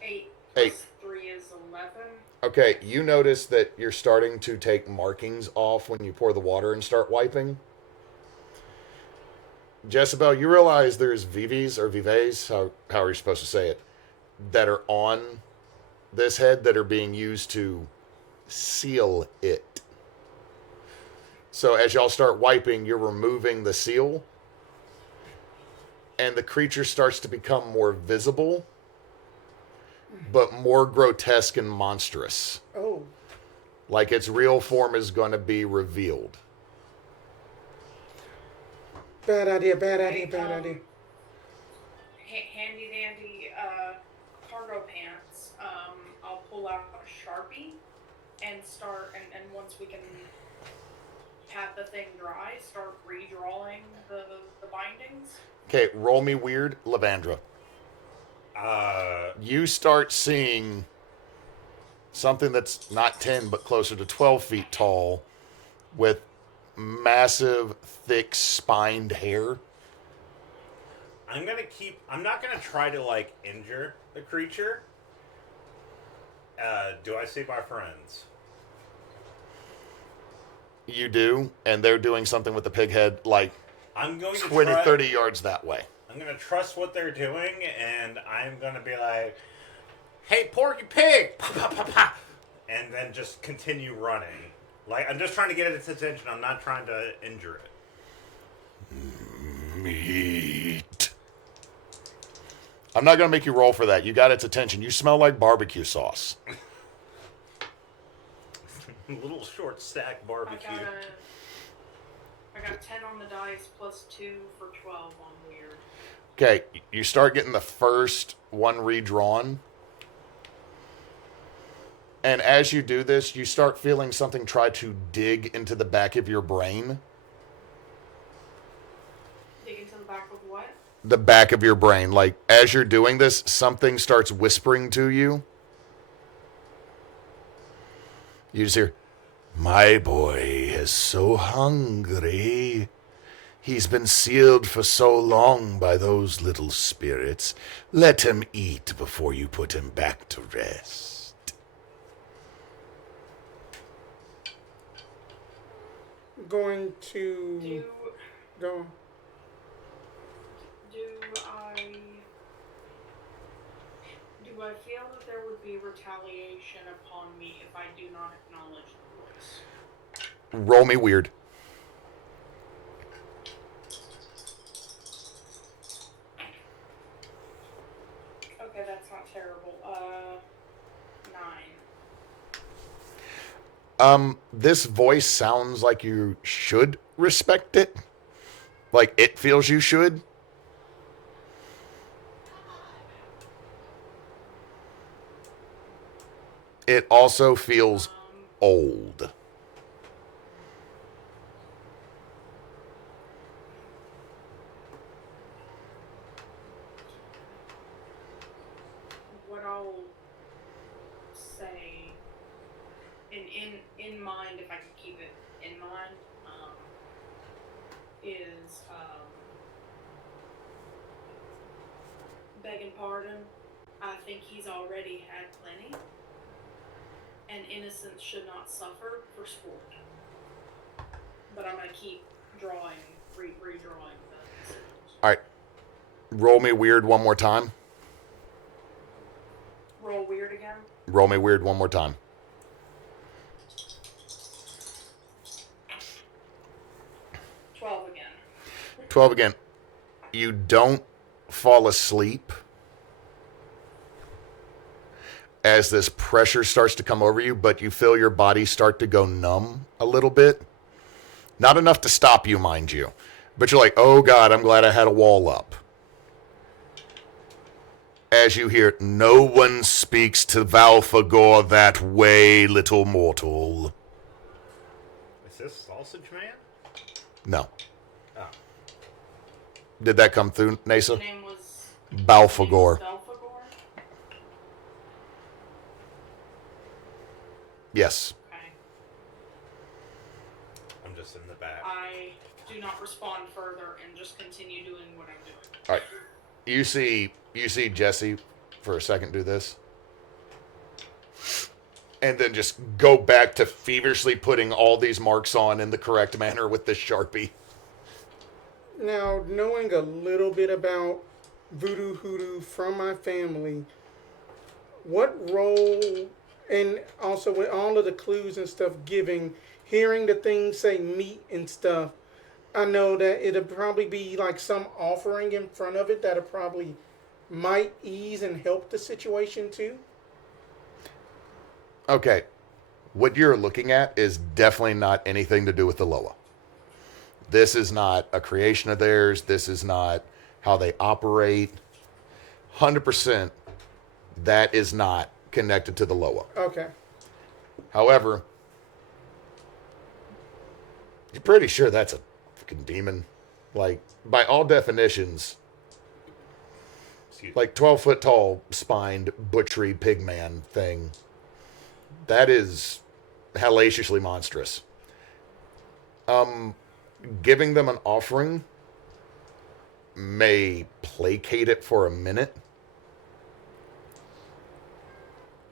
8 8. plus 3 is 11. Okay, you notice that you're starting to take markings off when you pour the water and start wiping. Jessebell, you realize there's vives or vives, how are you supposed to say it, that are on this head that are being used to seal it. So as y'all start wiping, you're removing the seal, and the creature starts to become more visible, but more grotesque and monstrous. Oh. Like its real form is going to be revealed. Bad idea. Handy dandy cargo pants. I'll pull out a Sharpie and start, and once we can pat the thing dry, start redrawing the bindings. Okay, roll me weird, Levandra. You start seeing something that's not 10 but closer to 12 feet tall with massive, thick, spined hair. I'm not gonna try to like injure the creature. Do I see my friends? You do, and they're doing something with the pig head like I'm going to 30 yards that way. I'm gonna trust what they're doing, and I'm gonna be like, "Hey, Porky Pig!" Pa, pa, pa, pa, and then just continue running. Like, I'm just trying to get its attention. I'm not trying to injure it. Meat. I'm not gonna make you roll for that. You got its attention. You smell like barbecue sauce. Little short stack barbecue. I got 10 on the dice plus 2 for 12 on weird. Okay, you start getting the first one redrawn. And as you do this, you start feeling something try to dig into the back of your brain. Dig into the back of what? The back of your brain. Like, as you're doing this, something starts whispering to you. You just hear, "My boy is so hungry. He's been sealed for so long by those little spirits. Let him eat before you put him back to rest." Going to go. Do I feel that there would be retaliation upon me if I do not acknowledge the voice? Roll me weird. Okay, that's not terrible. 9. This voice sounds like you should respect it. Like it feels you should. It also feels old. What I'll say, in mind, if I can keep it in mind, is begging pardon. I think he's already had plenty, and innocence should not suffer for sport. But I'm gonna keep redrawing the decisions. All right. Roll me weird one more time. Roll weird again. Roll me weird one more time. 12 again. 12 again. You don't fall asleep as this pressure starts to come over you, but you feel your body start to go numb a little bit. Not enough to stop you, mind you. But you're like, oh God, I'm glad I had a wall up. As you hear, no one speaks to Valfagor that way, little mortal. Is this Sausage Man? No. Oh. Did that come through, The Neysa? name was Balfagor. Belphegor? Yes. Okay. I'm just in the back. I do not respond further and just continue doing what I'm doing. All right. You see Jesse for a second do this. And then just go back to feverishly putting all these marks on in the correct manner with this Sharpie. Now, knowing a little bit about voodoo hoodoo from my family, what role, and also with all of the clues and stuff giving, hearing the things say meat and stuff, I know that it'll probably be like some offering in front of it that'll probably might ease and help the situation too. Okay. What you're looking at is definitely not anything to do with the Loa. This is not a creation of theirs. This is not how they operate. 100% that is not connected to the Loa. Okay. However, you're pretty sure that's a freaking demon. Like, by all definitions, Excuse like 12-foot tall, spined, butchery pigman thing. That is hellaciously monstrous. Giving them an offering may placate it for a minute,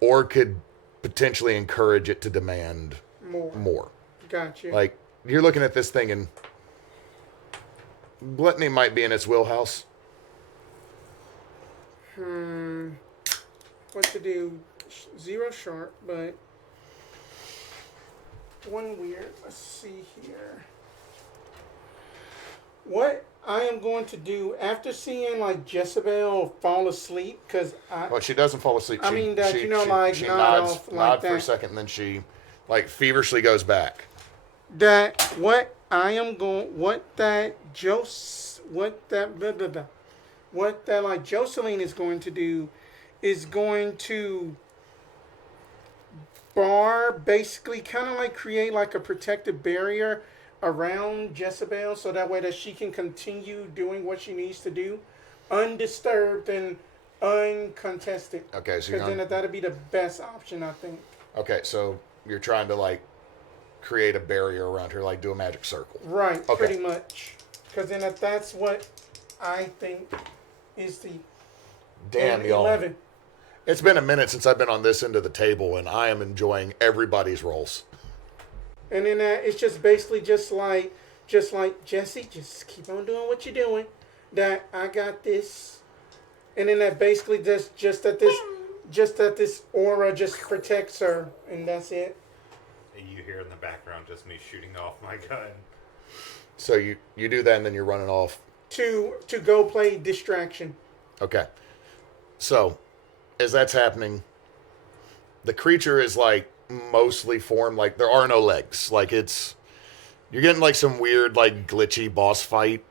or could potentially encourage it to demand more. Gotcha. Like, you're looking at this thing and gluttony might be in its wheelhouse. What to do? Zero sharp, but one weird. Let's see here. What I am going to do after seeing like Jessebell fall asleep, because Well, she doesn't fall asleep. I mean that, like she nod nods, off like nod for a that. second, and then she like feverishly goes back. That what I am going, what that like Jocelyn is going to do is going to basically kind of like create like a protective barrier around Jessebell, so that way that she can continue doing what she needs to do undisturbed and uncontested. Okay, so you're Because then that'd be the best option, I think. okay, so you're trying to like create a barrier around her, like do a magic circle. Right, Okay. pretty much. Because then that's what I think is the Damn, y'all. 11. It's been a minute since I've been on this end of the table, and I am enjoying everybody's rolls. And then it's just basically just like Jesse, just keep on doing what you're doing. That I got this. And then that basically just that this aura just protects her, and that's it. You hear in the background just me shooting off my gun. So you do that, and then you're running off. To go play distraction. Okay. So, as that's happening, the creature is like mostly formed, like there are no legs. Like you're getting like some weird, like glitchy boss fight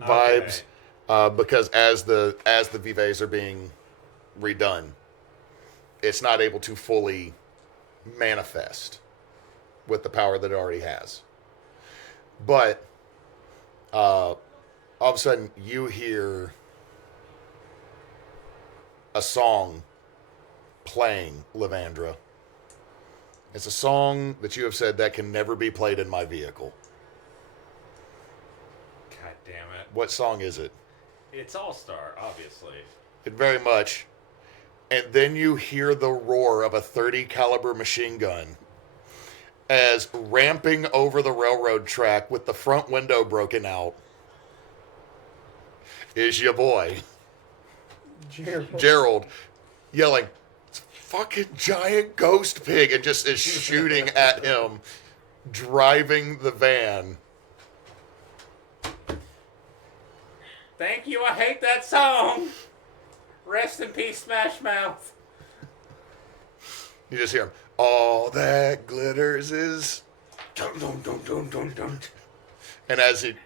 vibes. Because as the vives are being redone, it's not able to fully manifest with the power that it already has. But all of a sudden you hear a song playing, Levandra. It's a song that you have said that can never be played in my vehicle. God damn it. What song is it? It's All-Star, obviously. It very much. And then you hear the roar of a .30 caliber machine gun as ramping over the railroad track with the front window broken out is your boy, Gerald, yelling, fucking giant ghost pig, and just is shooting at him, driving the van. Thank you, I hate that song. Rest in peace, Smash Mouth. You just hear him. All that glitters is. Dun, dun, dun, dun, dun, dun. And as it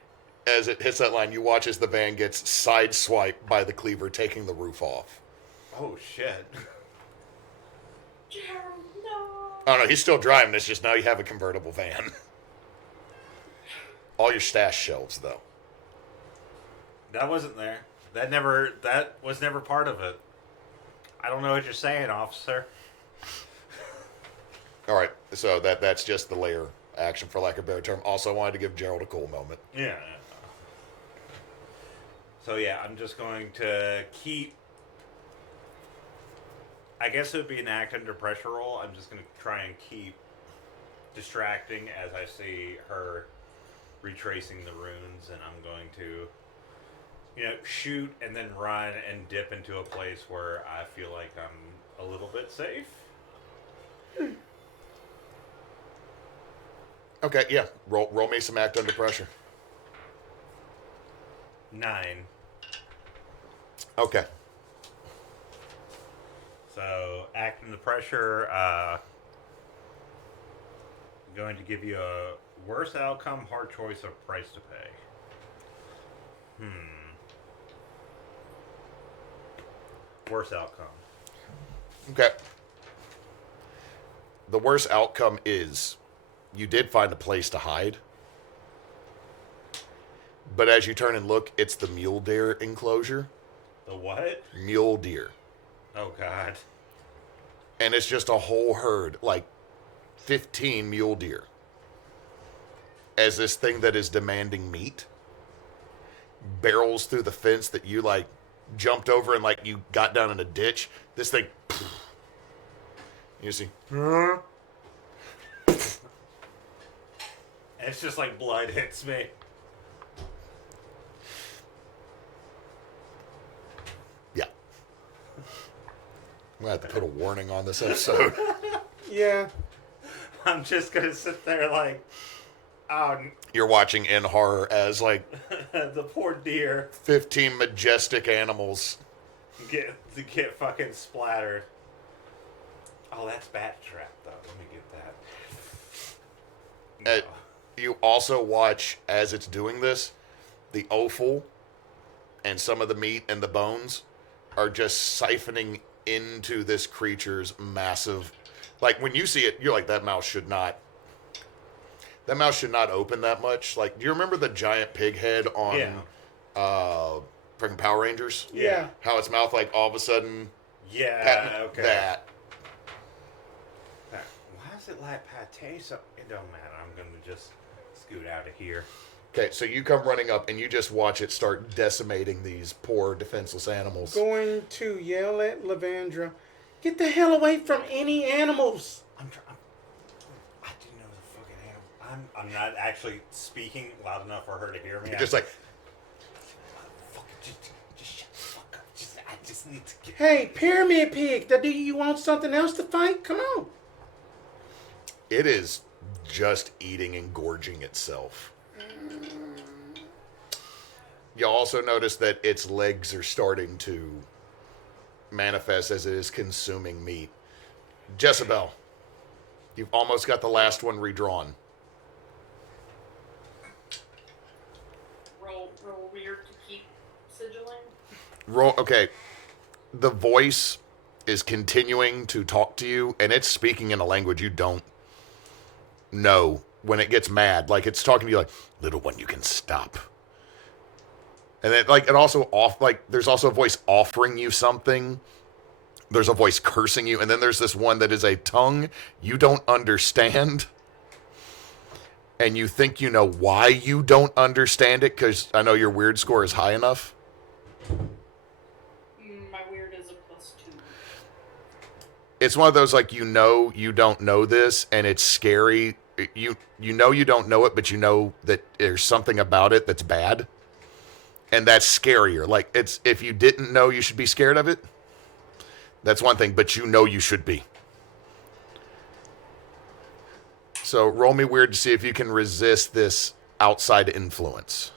hits that line, you watch as the van gets sideswiped by the cleaver, taking the roof off. Oh shit. Gerald, no. Oh no, he's still driving. It's just now you have a convertible van. All your stash shelves, though. That wasn't there. That was never part of it. I don't know what you're saying, officer. All right, so that's just the layer action, for lack of a better term. Also wanted to give Gerald a cool moment. Yeah. So yeah, I'm just going to keep. I guess it would be an act under pressure roll. I'm just going to try and keep distracting as I see her retracing the runes, and I'm going to, shoot and then run and dip into a place where I feel like I'm a little bit safe. Okay, yeah. Roll me some act under pressure. 9. Okay. So, act under pressure, I'm going to give you a worse outcome, hard choice, or price to pay. Worse outcome. Okay. The worst outcome is you did find a place to hide. But as you turn and look, it's the mule deer enclosure. The what? Mule deer. Oh, God. And it's just a whole herd, like 15 mule deer. As this thing that is demanding meat barrels through the fence that you, jumped over and, you got down in a ditch. This thing... You see... It's just like blood hits me. Yeah. I'm going to have to put a warning on this episode. Yeah. I'm just going to sit there like, oh, You're watching in horror as, the poor deer 15 majestic animals. get fucking splattered. Oh, that's bat trap, though. Let me get that. No. You also watch, as it's doing this, the offal and some of the meat and the bones are just siphoning into this creature's massive... when you see it, you're like, that mouth should not open that much. Do you remember the giant pig head on freaking Power Rangers? Yeah. How its mouth, all of a sudden... Yeah, okay. That. Why is it like pate? So it don't matter. I'm going to just scoot out of here. Okay, so you come running up and you just watch it start decimating these poor defenseless animals. Going to yell at Levandra, get the hell away from any animals. I do know the fucking animal. I'm not actually speaking loud enough for her to hear me. You're just like... Just shut the fuck up. I just need to get... Hey, Pyramid Pig, do you want something else to fight? Come on. It is just eating and gorging itself. You also notice that its legs are starting to manifest as it is consuming meat. Jessebell, you've almost got the last one redrawn. Roll weird to keep sigilling. Roll. Okay, the voice is continuing to talk to you, and it's speaking in a language you don't know. When it gets mad, it's talking to you like, little one, you can stop. And then it also there's also a voice offering you something. There's a voice cursing you, and then there's this one that is a tongue you don't understand. And you think you know why you don't understand it, because I know your weird score is high enough. My weird is a +2. It's one of those you don't know this, and it's scary. You know you don't know it, but you know that there's something about it that's bad. And that's scarier. It's if you didn't know you should be scared of it, that's one thing, but you know you should be. So roll me weird to see if you can resist this outside influence.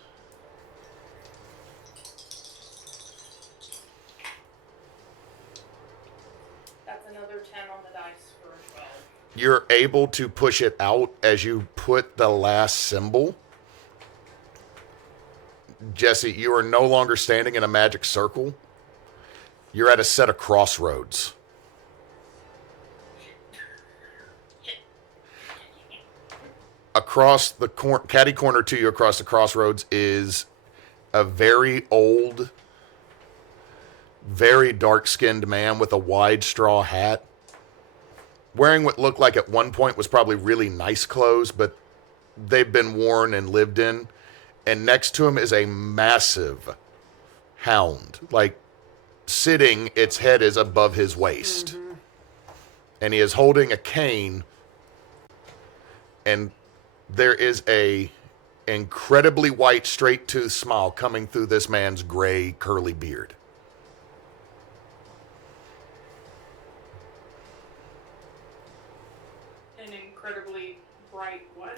another 10 on the dice for a 12. You're able to push it out as you put the last symbol. Jesse, you are no longer standing in a magic circle. You're at a set of crossroads. Across the catty corner to you, across the crossroads, is a very old, very dark-skinned man with a wide straw hat, wearing what looked like at one point was probably really nice clothes, but they've been worn and lived in. And next to him is a massive hound, like sitting, its head is above his waist. Mm-hmm. And he is holding a cane, and there is a incredibly white, straight-tooth smile coming through this man's gray, curly beard. An incredibly bright what?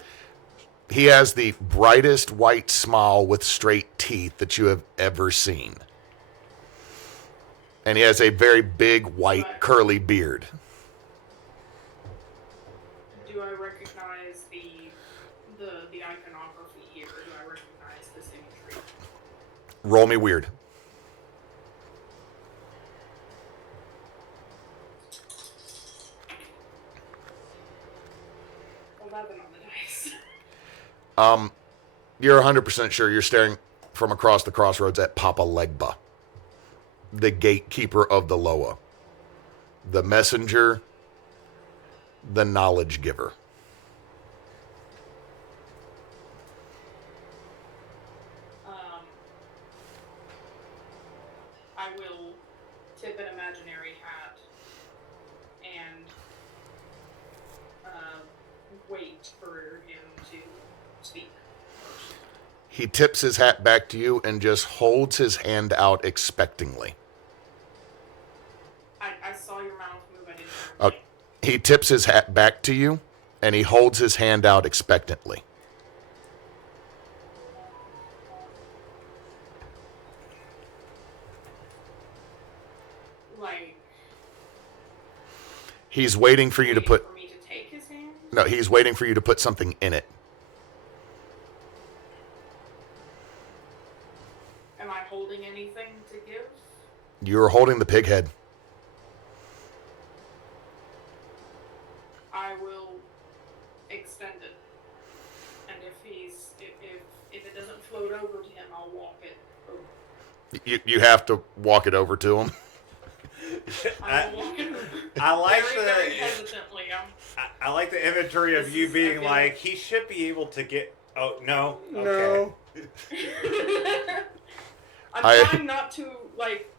He has the brightest white smile with straight teeth that you have ever seen. And he has a very big, white, curly beard. Do I recognize the iconography here? Do I recognize this imagery? Roll me weird. 11 on the dice. You're 100% sure you're staring from across the crossroads at Papa Legba, the gatekeeper of the Loa, the messenger, the knowledge giver. I will tip an imaginary hat and wait for him to speak. He tips his hat back to you and just holds his hand out expectingly. I saw your mouth move. I didn't. He tips his hat back to you and he holds his hand out expectantly. Like. He's waiting for you to put. For me to take his hand? No, he's waiting for you to put something in it. Am I holding anything to give? You're holding the pig head. I will extend it, and if it doesn't float over to him, I'll walk it over. You have to walk it over to him. I will walk it over. I like very hesitantly. I like the imagery of you being like, he should be able to get. Oh no. Okay. No. I'm trying not to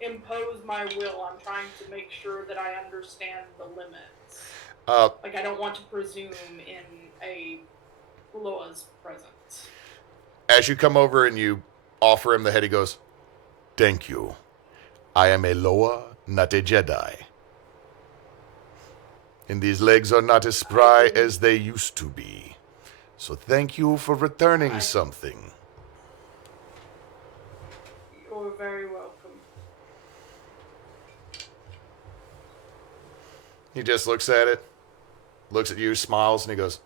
impose my will. I'm trying to make sure that I understand the limits. I don't want to presume in a Loa's presence. As you come over and you offer him the head, he goes, "Thank you. I am a Loa, not a Jedi. And these legs are not as spry as they used to be. So thank you for returning something." You're very welcome. He just looks at it, looks at you, smiles, and he goes,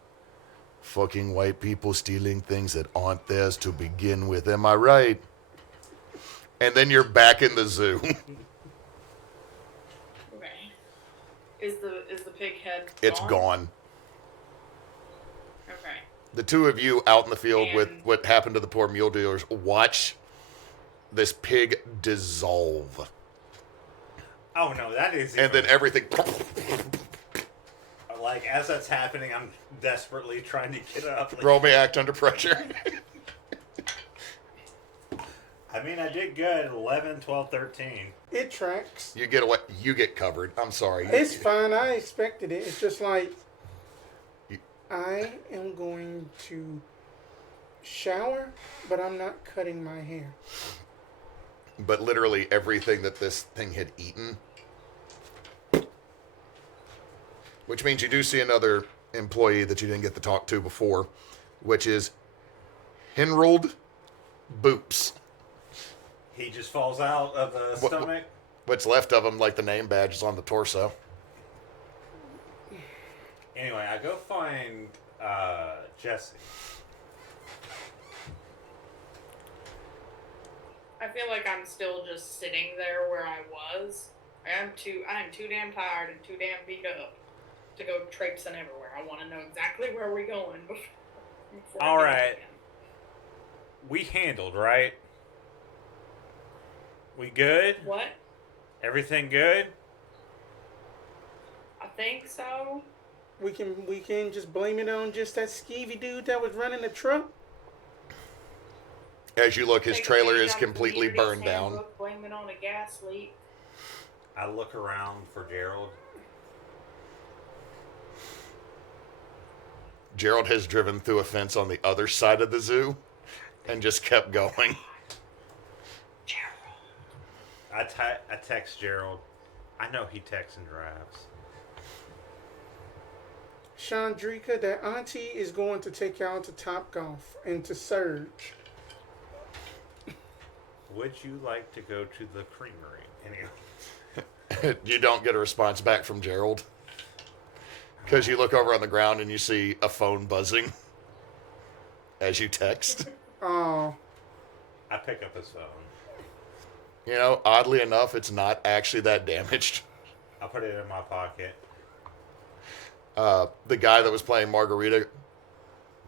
"Fucking white people stealing things that aren't theirs to begin with, am I right?" And then you're back in the zoo. Okay. Is the pig head gone? It's gone. Okay. The two of you out in the field with And- what happened to the poor mule dealers watch this pig dissolve. Oh no, that is. And then everything... Like, as that's happening, I'm desperately trying to get up. Like, Roll me act under pressure. I mean, I did good. 11, 12, 13. It tracks. You get away. You get covered. I'm sorry. It's fine. I expected it. It's just like I am going to shower, but I'm not cutting my hair. But literally everything that this thing had eaten. Which means you do see another employee that you didn't get to talk to before, which is Henrold Boops. He just falls out of the stomach. What's left of him, like the name badge, is on the torso. Anyway, I go find Jesse. I feel like I'm still just sitting there where I was. I'm too damn tired and too damn beat up to go traipsing everywhere. I want to know exactly where we're going before All I get right. again. We handled, right? We good? What? Everything good? I think so. We can just blame it on just that skeevy dude that was running the truck. As you look, his Take a trailer page is out of completely Community's burned down. handbook, blame it on a gas leak. I look around for Gerald. Gerald has driven through a fence on the other side of the zoo and just kept going. I text Gerald. I know he texts and drives. Chandrika, that auntie is going to take y'all to Top Golf and to Surge. Would you like to go to the creamery? Anyway. You don't get a response back from Gerald. Because you look over on the ground and you see a phone buzzing as you text. Oh, I pick up his phone. You know, oddly enough, it's not actually that damaged. I put it in my pocket. The guy that was playing Margarita,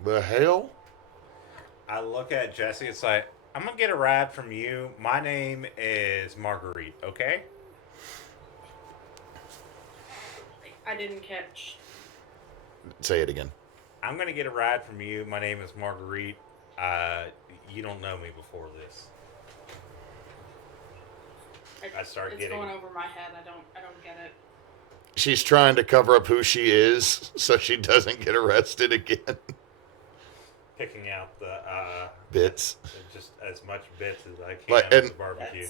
the hell? I look at Jesse. It's like, I'm going to get a ride from you. My name is Marguerite, okay? I didn't catch. Say it again. I'm going to get a ride from you. My name is Marguerite. You don't know me before this. I start It's getting... going over my head. I don't get it. She's trying to cover up who she is so she doesn't get arrested again. Picking out the... Bits. just as much bits as I can Like, of and- the barbecue.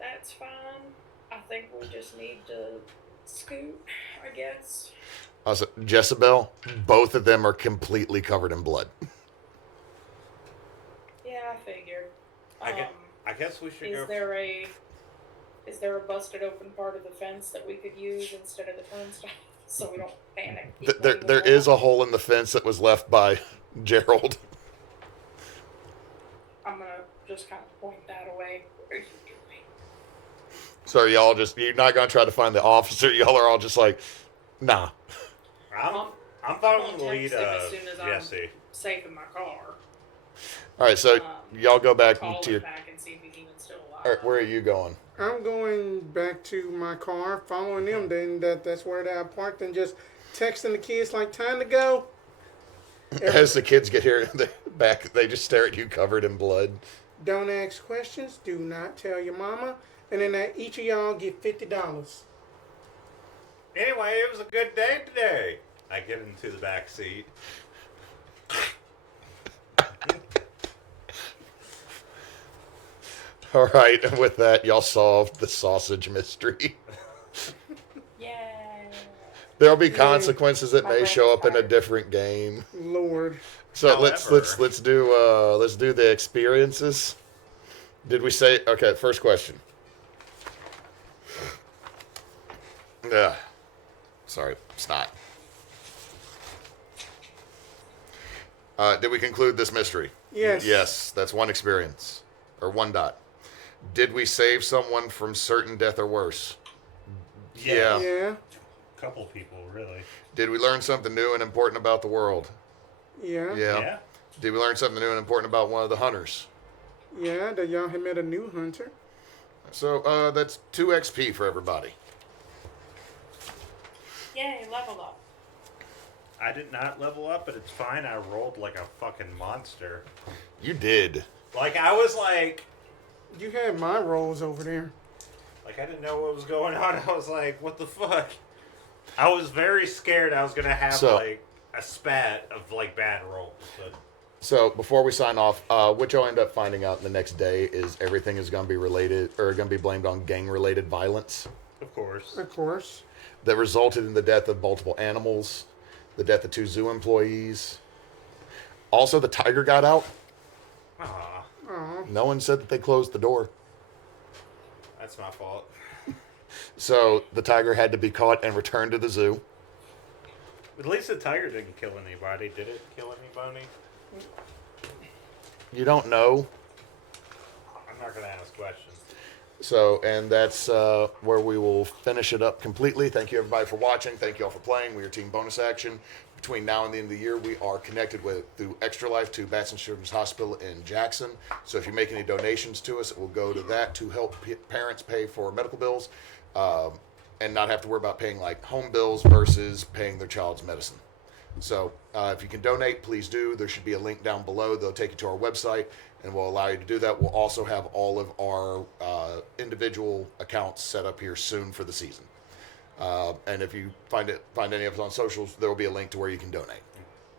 That's fine. I think we just need to scoot, I guess. Also, Jessebell, both of them are completely covered in blood. Yeah, I figured. I guess we should Is go... there a busted open part of the fence that we could use instead of the turnstile so we don't panic? There is a hole in the fence that was left by Gerald. I'm gonna just kind of point that away. What are you doing? So you're not going to try to find the officer. Y'all are all just like, nah. I'm following the I'll lead text him as of soon as I'm Jesse. safe in my car. All right, so y'all go back Call to him your... back and see if he's even still alive. All right, where are you going? I'm going back to my car, following them. Then that's where they are parked, and just texting the kids like, time to go. As the kids get here, they just stare at you covered in blood. Don't ask questions. Do not tell your mama. And then each of y'all get $50. Anyway, it was a good day today. I get into the back seat. All right, and with that, y'all solved the sausage mystery. Yay. There'll be consequences that My may brain's show up in a tired. different game. Lord. So However- let's do the experiences. Did we say okay? First question. Yeah. Sorry, snot. Did we conclude this mystery? Yes. Yes, that's one experience. Or one dot. Did we save someone from certain death or worse? Yeah. Yeah. Couple people, really. Did we learn something new and important about the world? Yeah. Yeah. Did we learn something new and important about one of the hunters? Yeah. That y'all had met a new hunter. So that's 2 XP for everybody. Yay, level up. I did not level up, but it's fine. I rolled like a fucking monster. You did. Like, I was like You had my rolls over there. I didn't know what was going on. I was like, what the fuck? I was very scared I was going to have, like, a spat of, like, bad rolls. But So before we sign off, what you'll end up finding out the next day is everything is going to be related or going to be blamed on gang-related violence of course. Of course. that resulted in the death of multiple animals, the death of 2 zoo employees. Also, the tiger got out. Aw, Aw. No one said that they closed the door. that's my fault. So the tiger had to be caught and returned to the zoo. At least the tiger didn't kill anybody. Did it kill anybody? You don't know. I'm not gonna ask questions. So, and that's where we will finish it up completely. Thank you, everybody, for watching. Thank you all for playing. We are Team Bonus Action. Between now and the end of the year, we are connected with through Extra Life to Batson Children's Hospital in Jackson. So if you make any donations to us, it will go to that to help parents pay for medical bills and not have to worry about paying like home bills versus paying their child's medicine. So if you can donate, please do. There should be a link down below. They'll take you to our website and will allow you to do that. We'll also have all of our individual accounts set up here soon for the season. And if you find any of us on socials, there will be a link to where you can donate.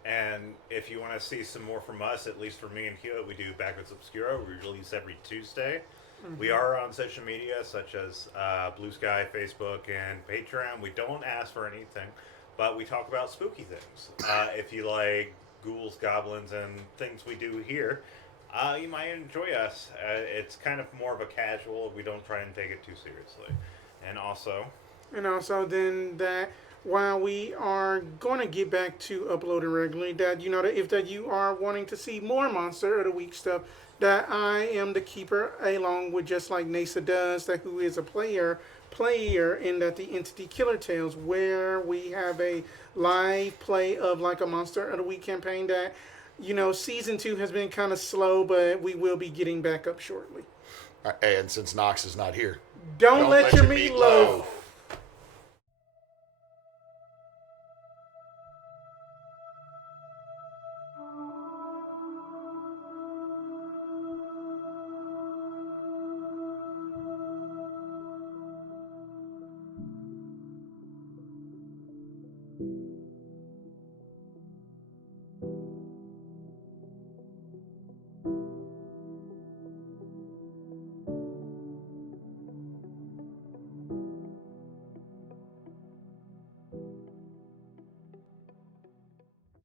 And if you want to see some more from us, at least for me and Hugh, we do Backwards Obscura. We release every Tuesday. Mm-hmm. We are on social media such as Blue Sky, Facebook, and Patreon. We don't ask for anything, but we talk about spooky things. If you like ghouls, goblins, and things we do here, you might enjoy us. It's kind of more of a casual. We don't try and take it too seriously. And also then that while we are going to get back to uploading regularly, that if you are wanting to see more Monster of the Week stuff, that I am the keeper, along with just like Neysa does, that who is a player in that the Entity Killer Tales, where we have a live play of like a Monster of the Week campaign that, season 2 has been kind of slow, but we will be getting back up shortly. And since Knox is not here, don't let your meat loaf. Thank you.